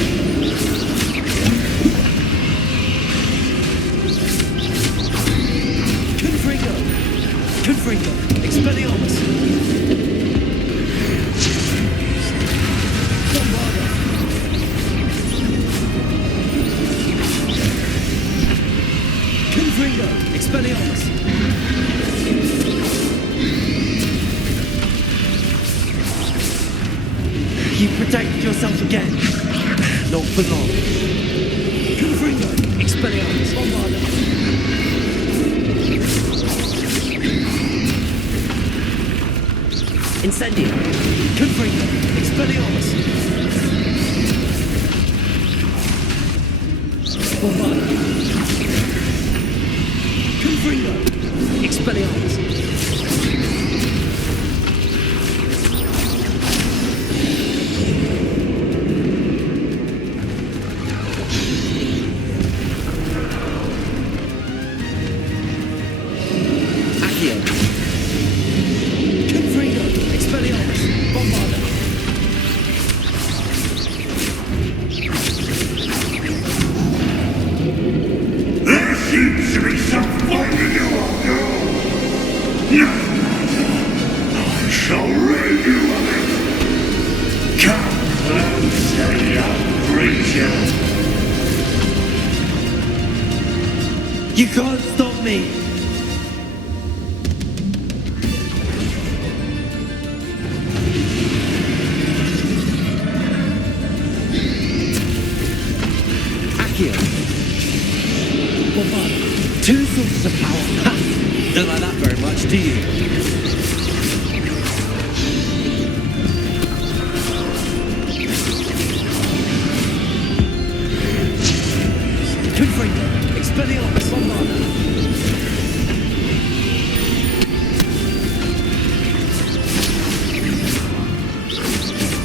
Confringo! Expelliarmus! Bombarda! Confringo! Expelliarmus! You protected yourself again. Not for long. Confringo! Expelliarmus! Bombarda! Incendio! Confringo! Expelliarmus! Bombarda! Confringo! Expelliarmus! shall rid you of it. Come closer, young creature. You can't stop me! Accio. Bombard. Two sources of power. Ha! Don't like that very much, do you? Confringo. Expelliarmus. Bombard.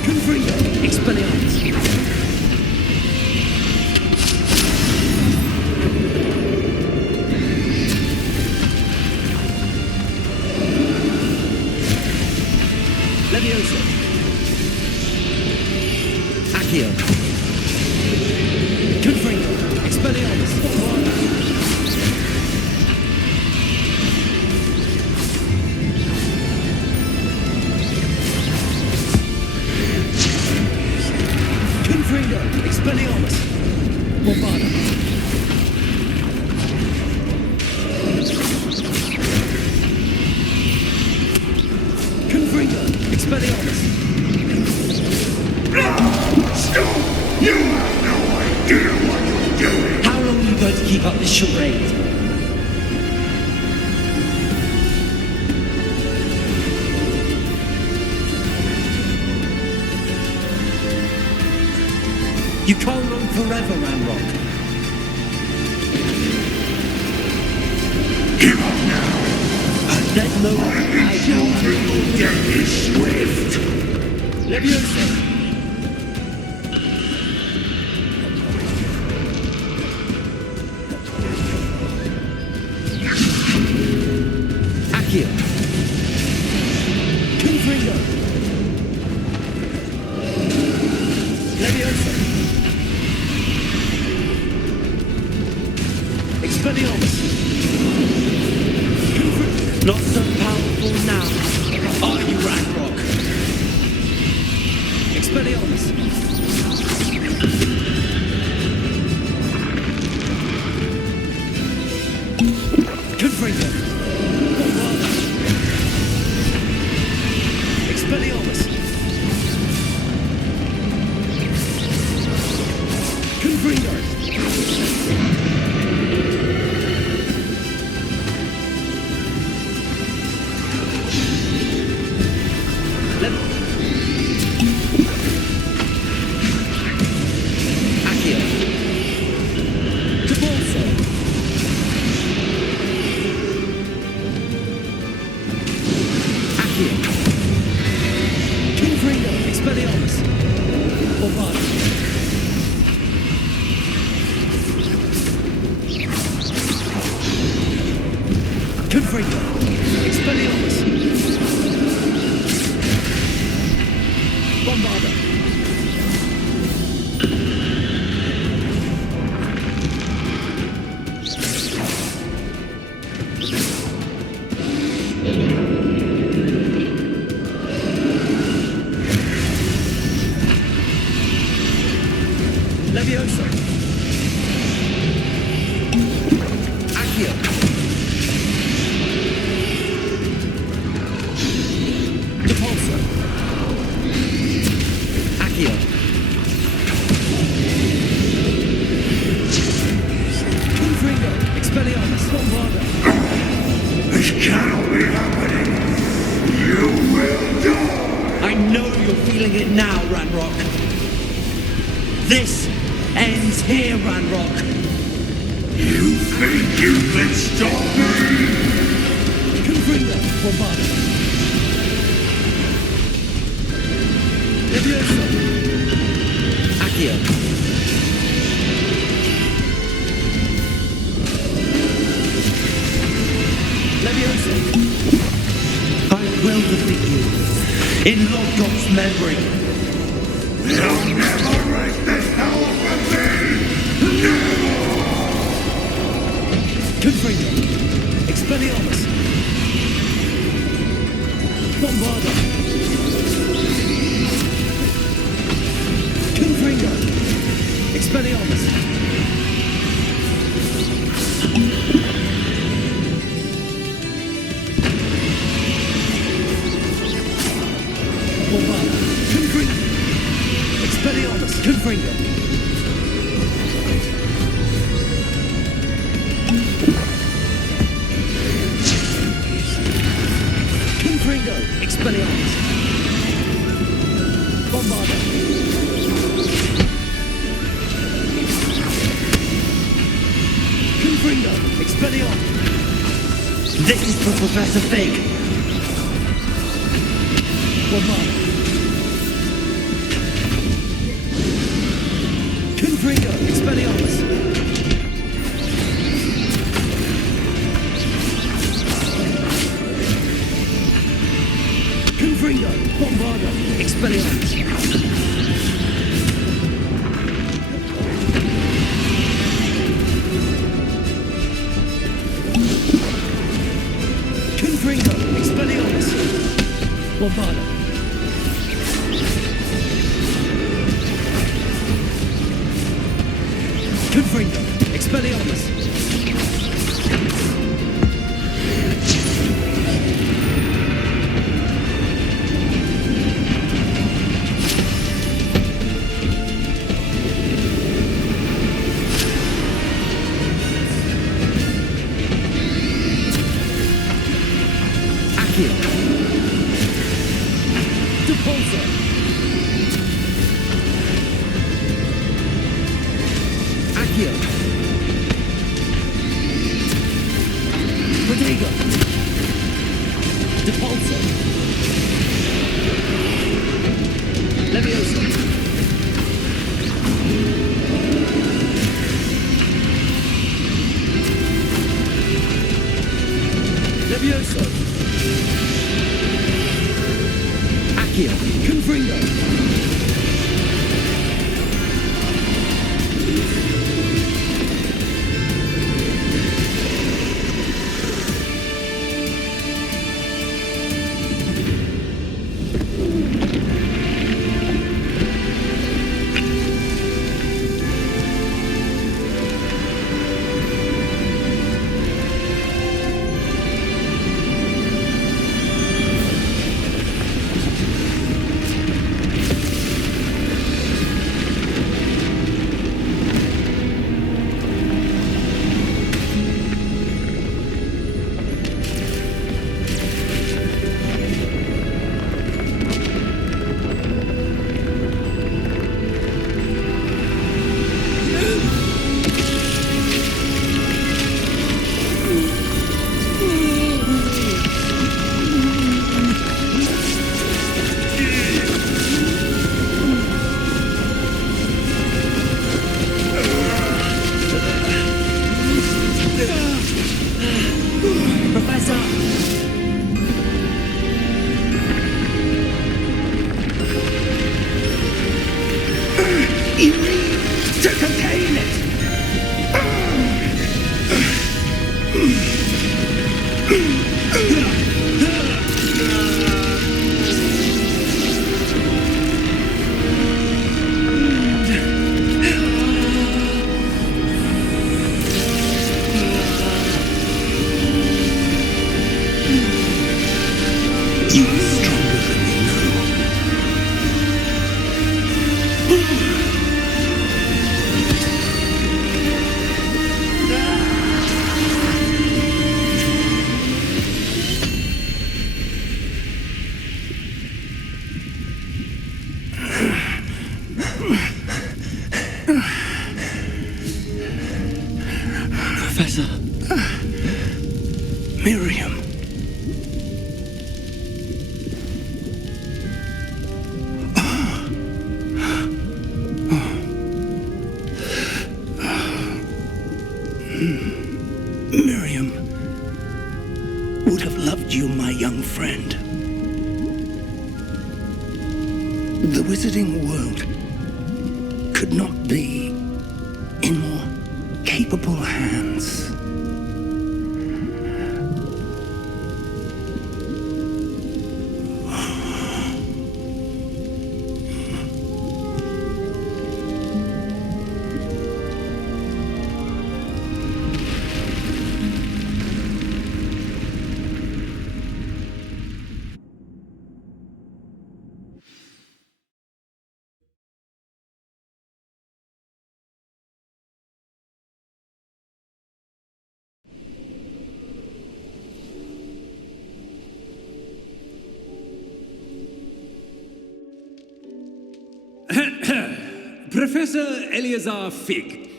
Confringo. Expelliarmus. Levioso. Accio. Confringo. Expelliarmus. Confringo. Expelliarmus. Bombarda. Confringo. Expelliarmus. Stop! You have no idea what you're doing. How long are you going to keep up this charade? You can't run forever, Ranrock. Give up now. There's no I know your death is swift. Levioso. Accio. Confringo. Levioso. Expelliarmus. Not so powerful now, are you, Ranrock? Expelliarmus. Confringo. Bombarda. Expelliarmus. Confringo. Accio. Debolso. Accio. Confringo. Expelliarmus. Bombarda. Confringo. Expelliarmus. Bombarda. Levioso. Accio. Depulso. Accio. Confringo. Expelliarmus. Bombarda. This cannot be happening. You will die. I know you're feeling it now, Ranrock. This ends here, Ranrock. You think you can stop me? Confringo. Bombarda. Levioso. Accio. Levioso. I will defeat you. In Longplay memory. You'll never break this power from me! Never! Confringo. Expelliarmus. Bombarda! Confringo! Expelliarmus! Bombarda! Confringo! Expelliarmus! Confringo! Confringo! Expelliarmus! Bombarda! Confringo! Expelliarmus! This is for Professor Fig! Bombarda! Confringo! Expelliarmus! Confringo! Bombarda! Expelliarmus! Confringo! Expelliarmus! Bombarda! Confringo! Expelliarmus! Accio! Depulso! Accio! Rodrigo! Depulso! Levioso! Levioso! Accio! Confringo! You need to contain it! You are stronger than you know. Professor. Miriam. Miriam would have loved you, my young friend. The wizarding world could not be in more capable hands. Professor Eleazar Fig.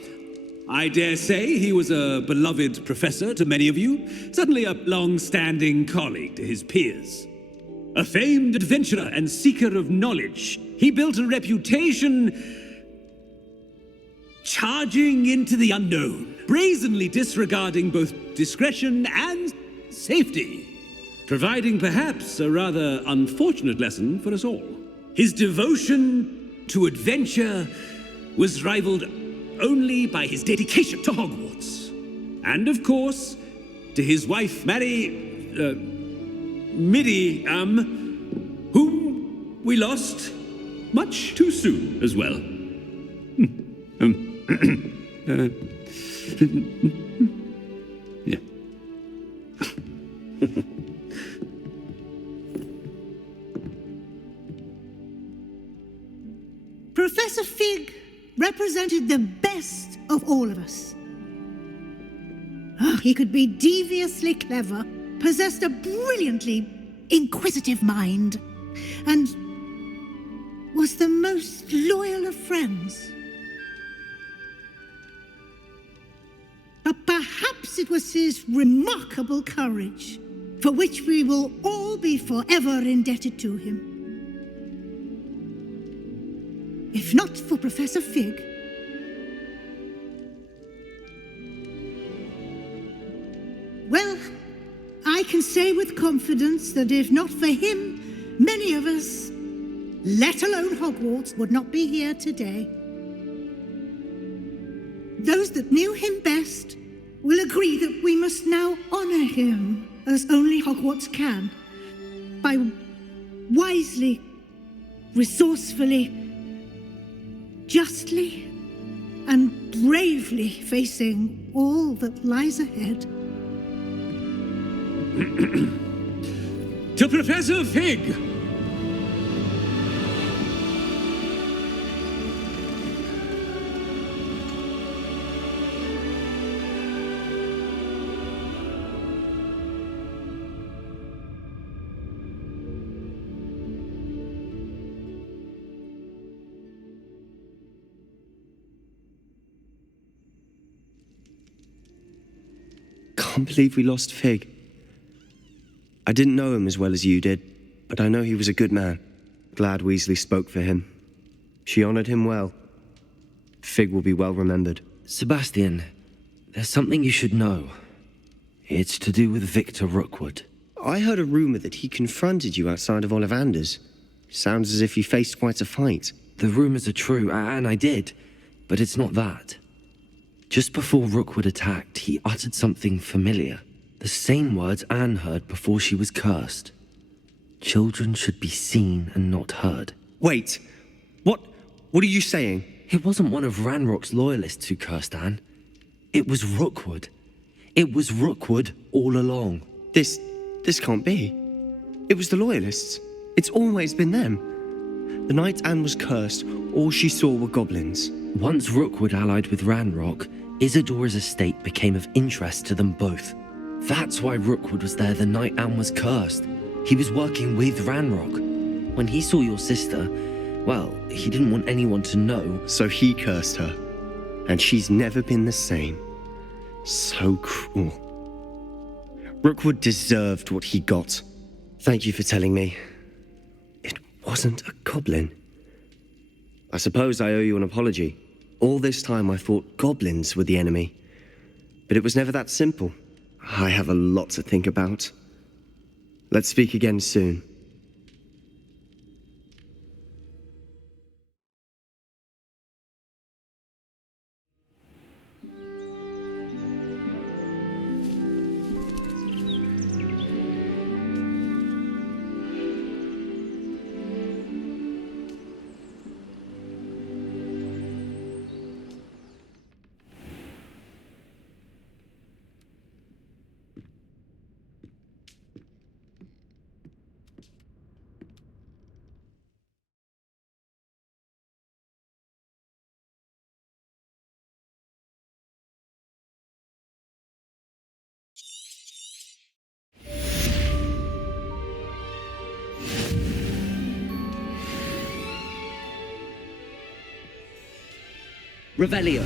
I dare say he was a beloved professor to many of you, certainly a long-standing colleague to his peers. A famed adventurer and seeker of knowledge, he built a reputation charging into the unknown, brazenly disregarding both discretion and safety, providing perhaps a rather unfortunate lesson for us all. His devotion to adventure was rivaled only by his dedication to Hogwarts. And of course, to his wife, Middy, whom we lost much too soon as well. Yeah. Professor Fig represented the best of all of us. He could be deviously clever, possessed a brilliantly inquisitive mind, and was the most loyal of friends. But perhaps it was his remarkable courage, for which we will all be forever indebted to him. If not for Professor Fig, well, I can say with confidence that if not for him, many of us, let alone Hogwarts, would not be here today. Those that knew him best will agree that we must now honor him as only Hogwarts can, by wisely, resourcefully, justly, and bravely facing all that lies ahead. To Professor Fig! Can't believe we lost Fig. I didn't know him as well as you did, but I know he was a good man. Glad Weasley spoke for him. She honored him well. Fig will be well remembered. Sebastian, there's something you should know. It's to do with Victor Rookwood. I heard a rumor that he confronted you outside of Ollivander's. Sounds as if you faced quite a fight. The rumors are true, and I did, but it's not that. Just before Rookwood attacked, he uttered something familiar. The same words Anne heard before she was cursed. Children should be seen and not heard. Wait, what are you saying? It wasn't one of Ranrock's loyalists who cursed Anne. It was Rookwood. It was Rookwood all along. This can't be. It was the loyalists. It's always been them. The night Anne was cursed, all she saw were goblins. Once Rookwood allied with Ranrock, Isadora's estate became of interest to them both. That's why Rookwood was there the night Anne was cursed. He was working with Ranrock. When he saw your sister, well, he didn't want anyone to know. So he cursed her. And she's never been the same. So cruel. Rookwood deserved what he got. Thank you for telling me. It wasn't a goblin. I suppose I owe you an apology. All this time I thought goblins were the enemy. But it was never that simple. I have a lot to think about. Let's speak again soon. Revelio.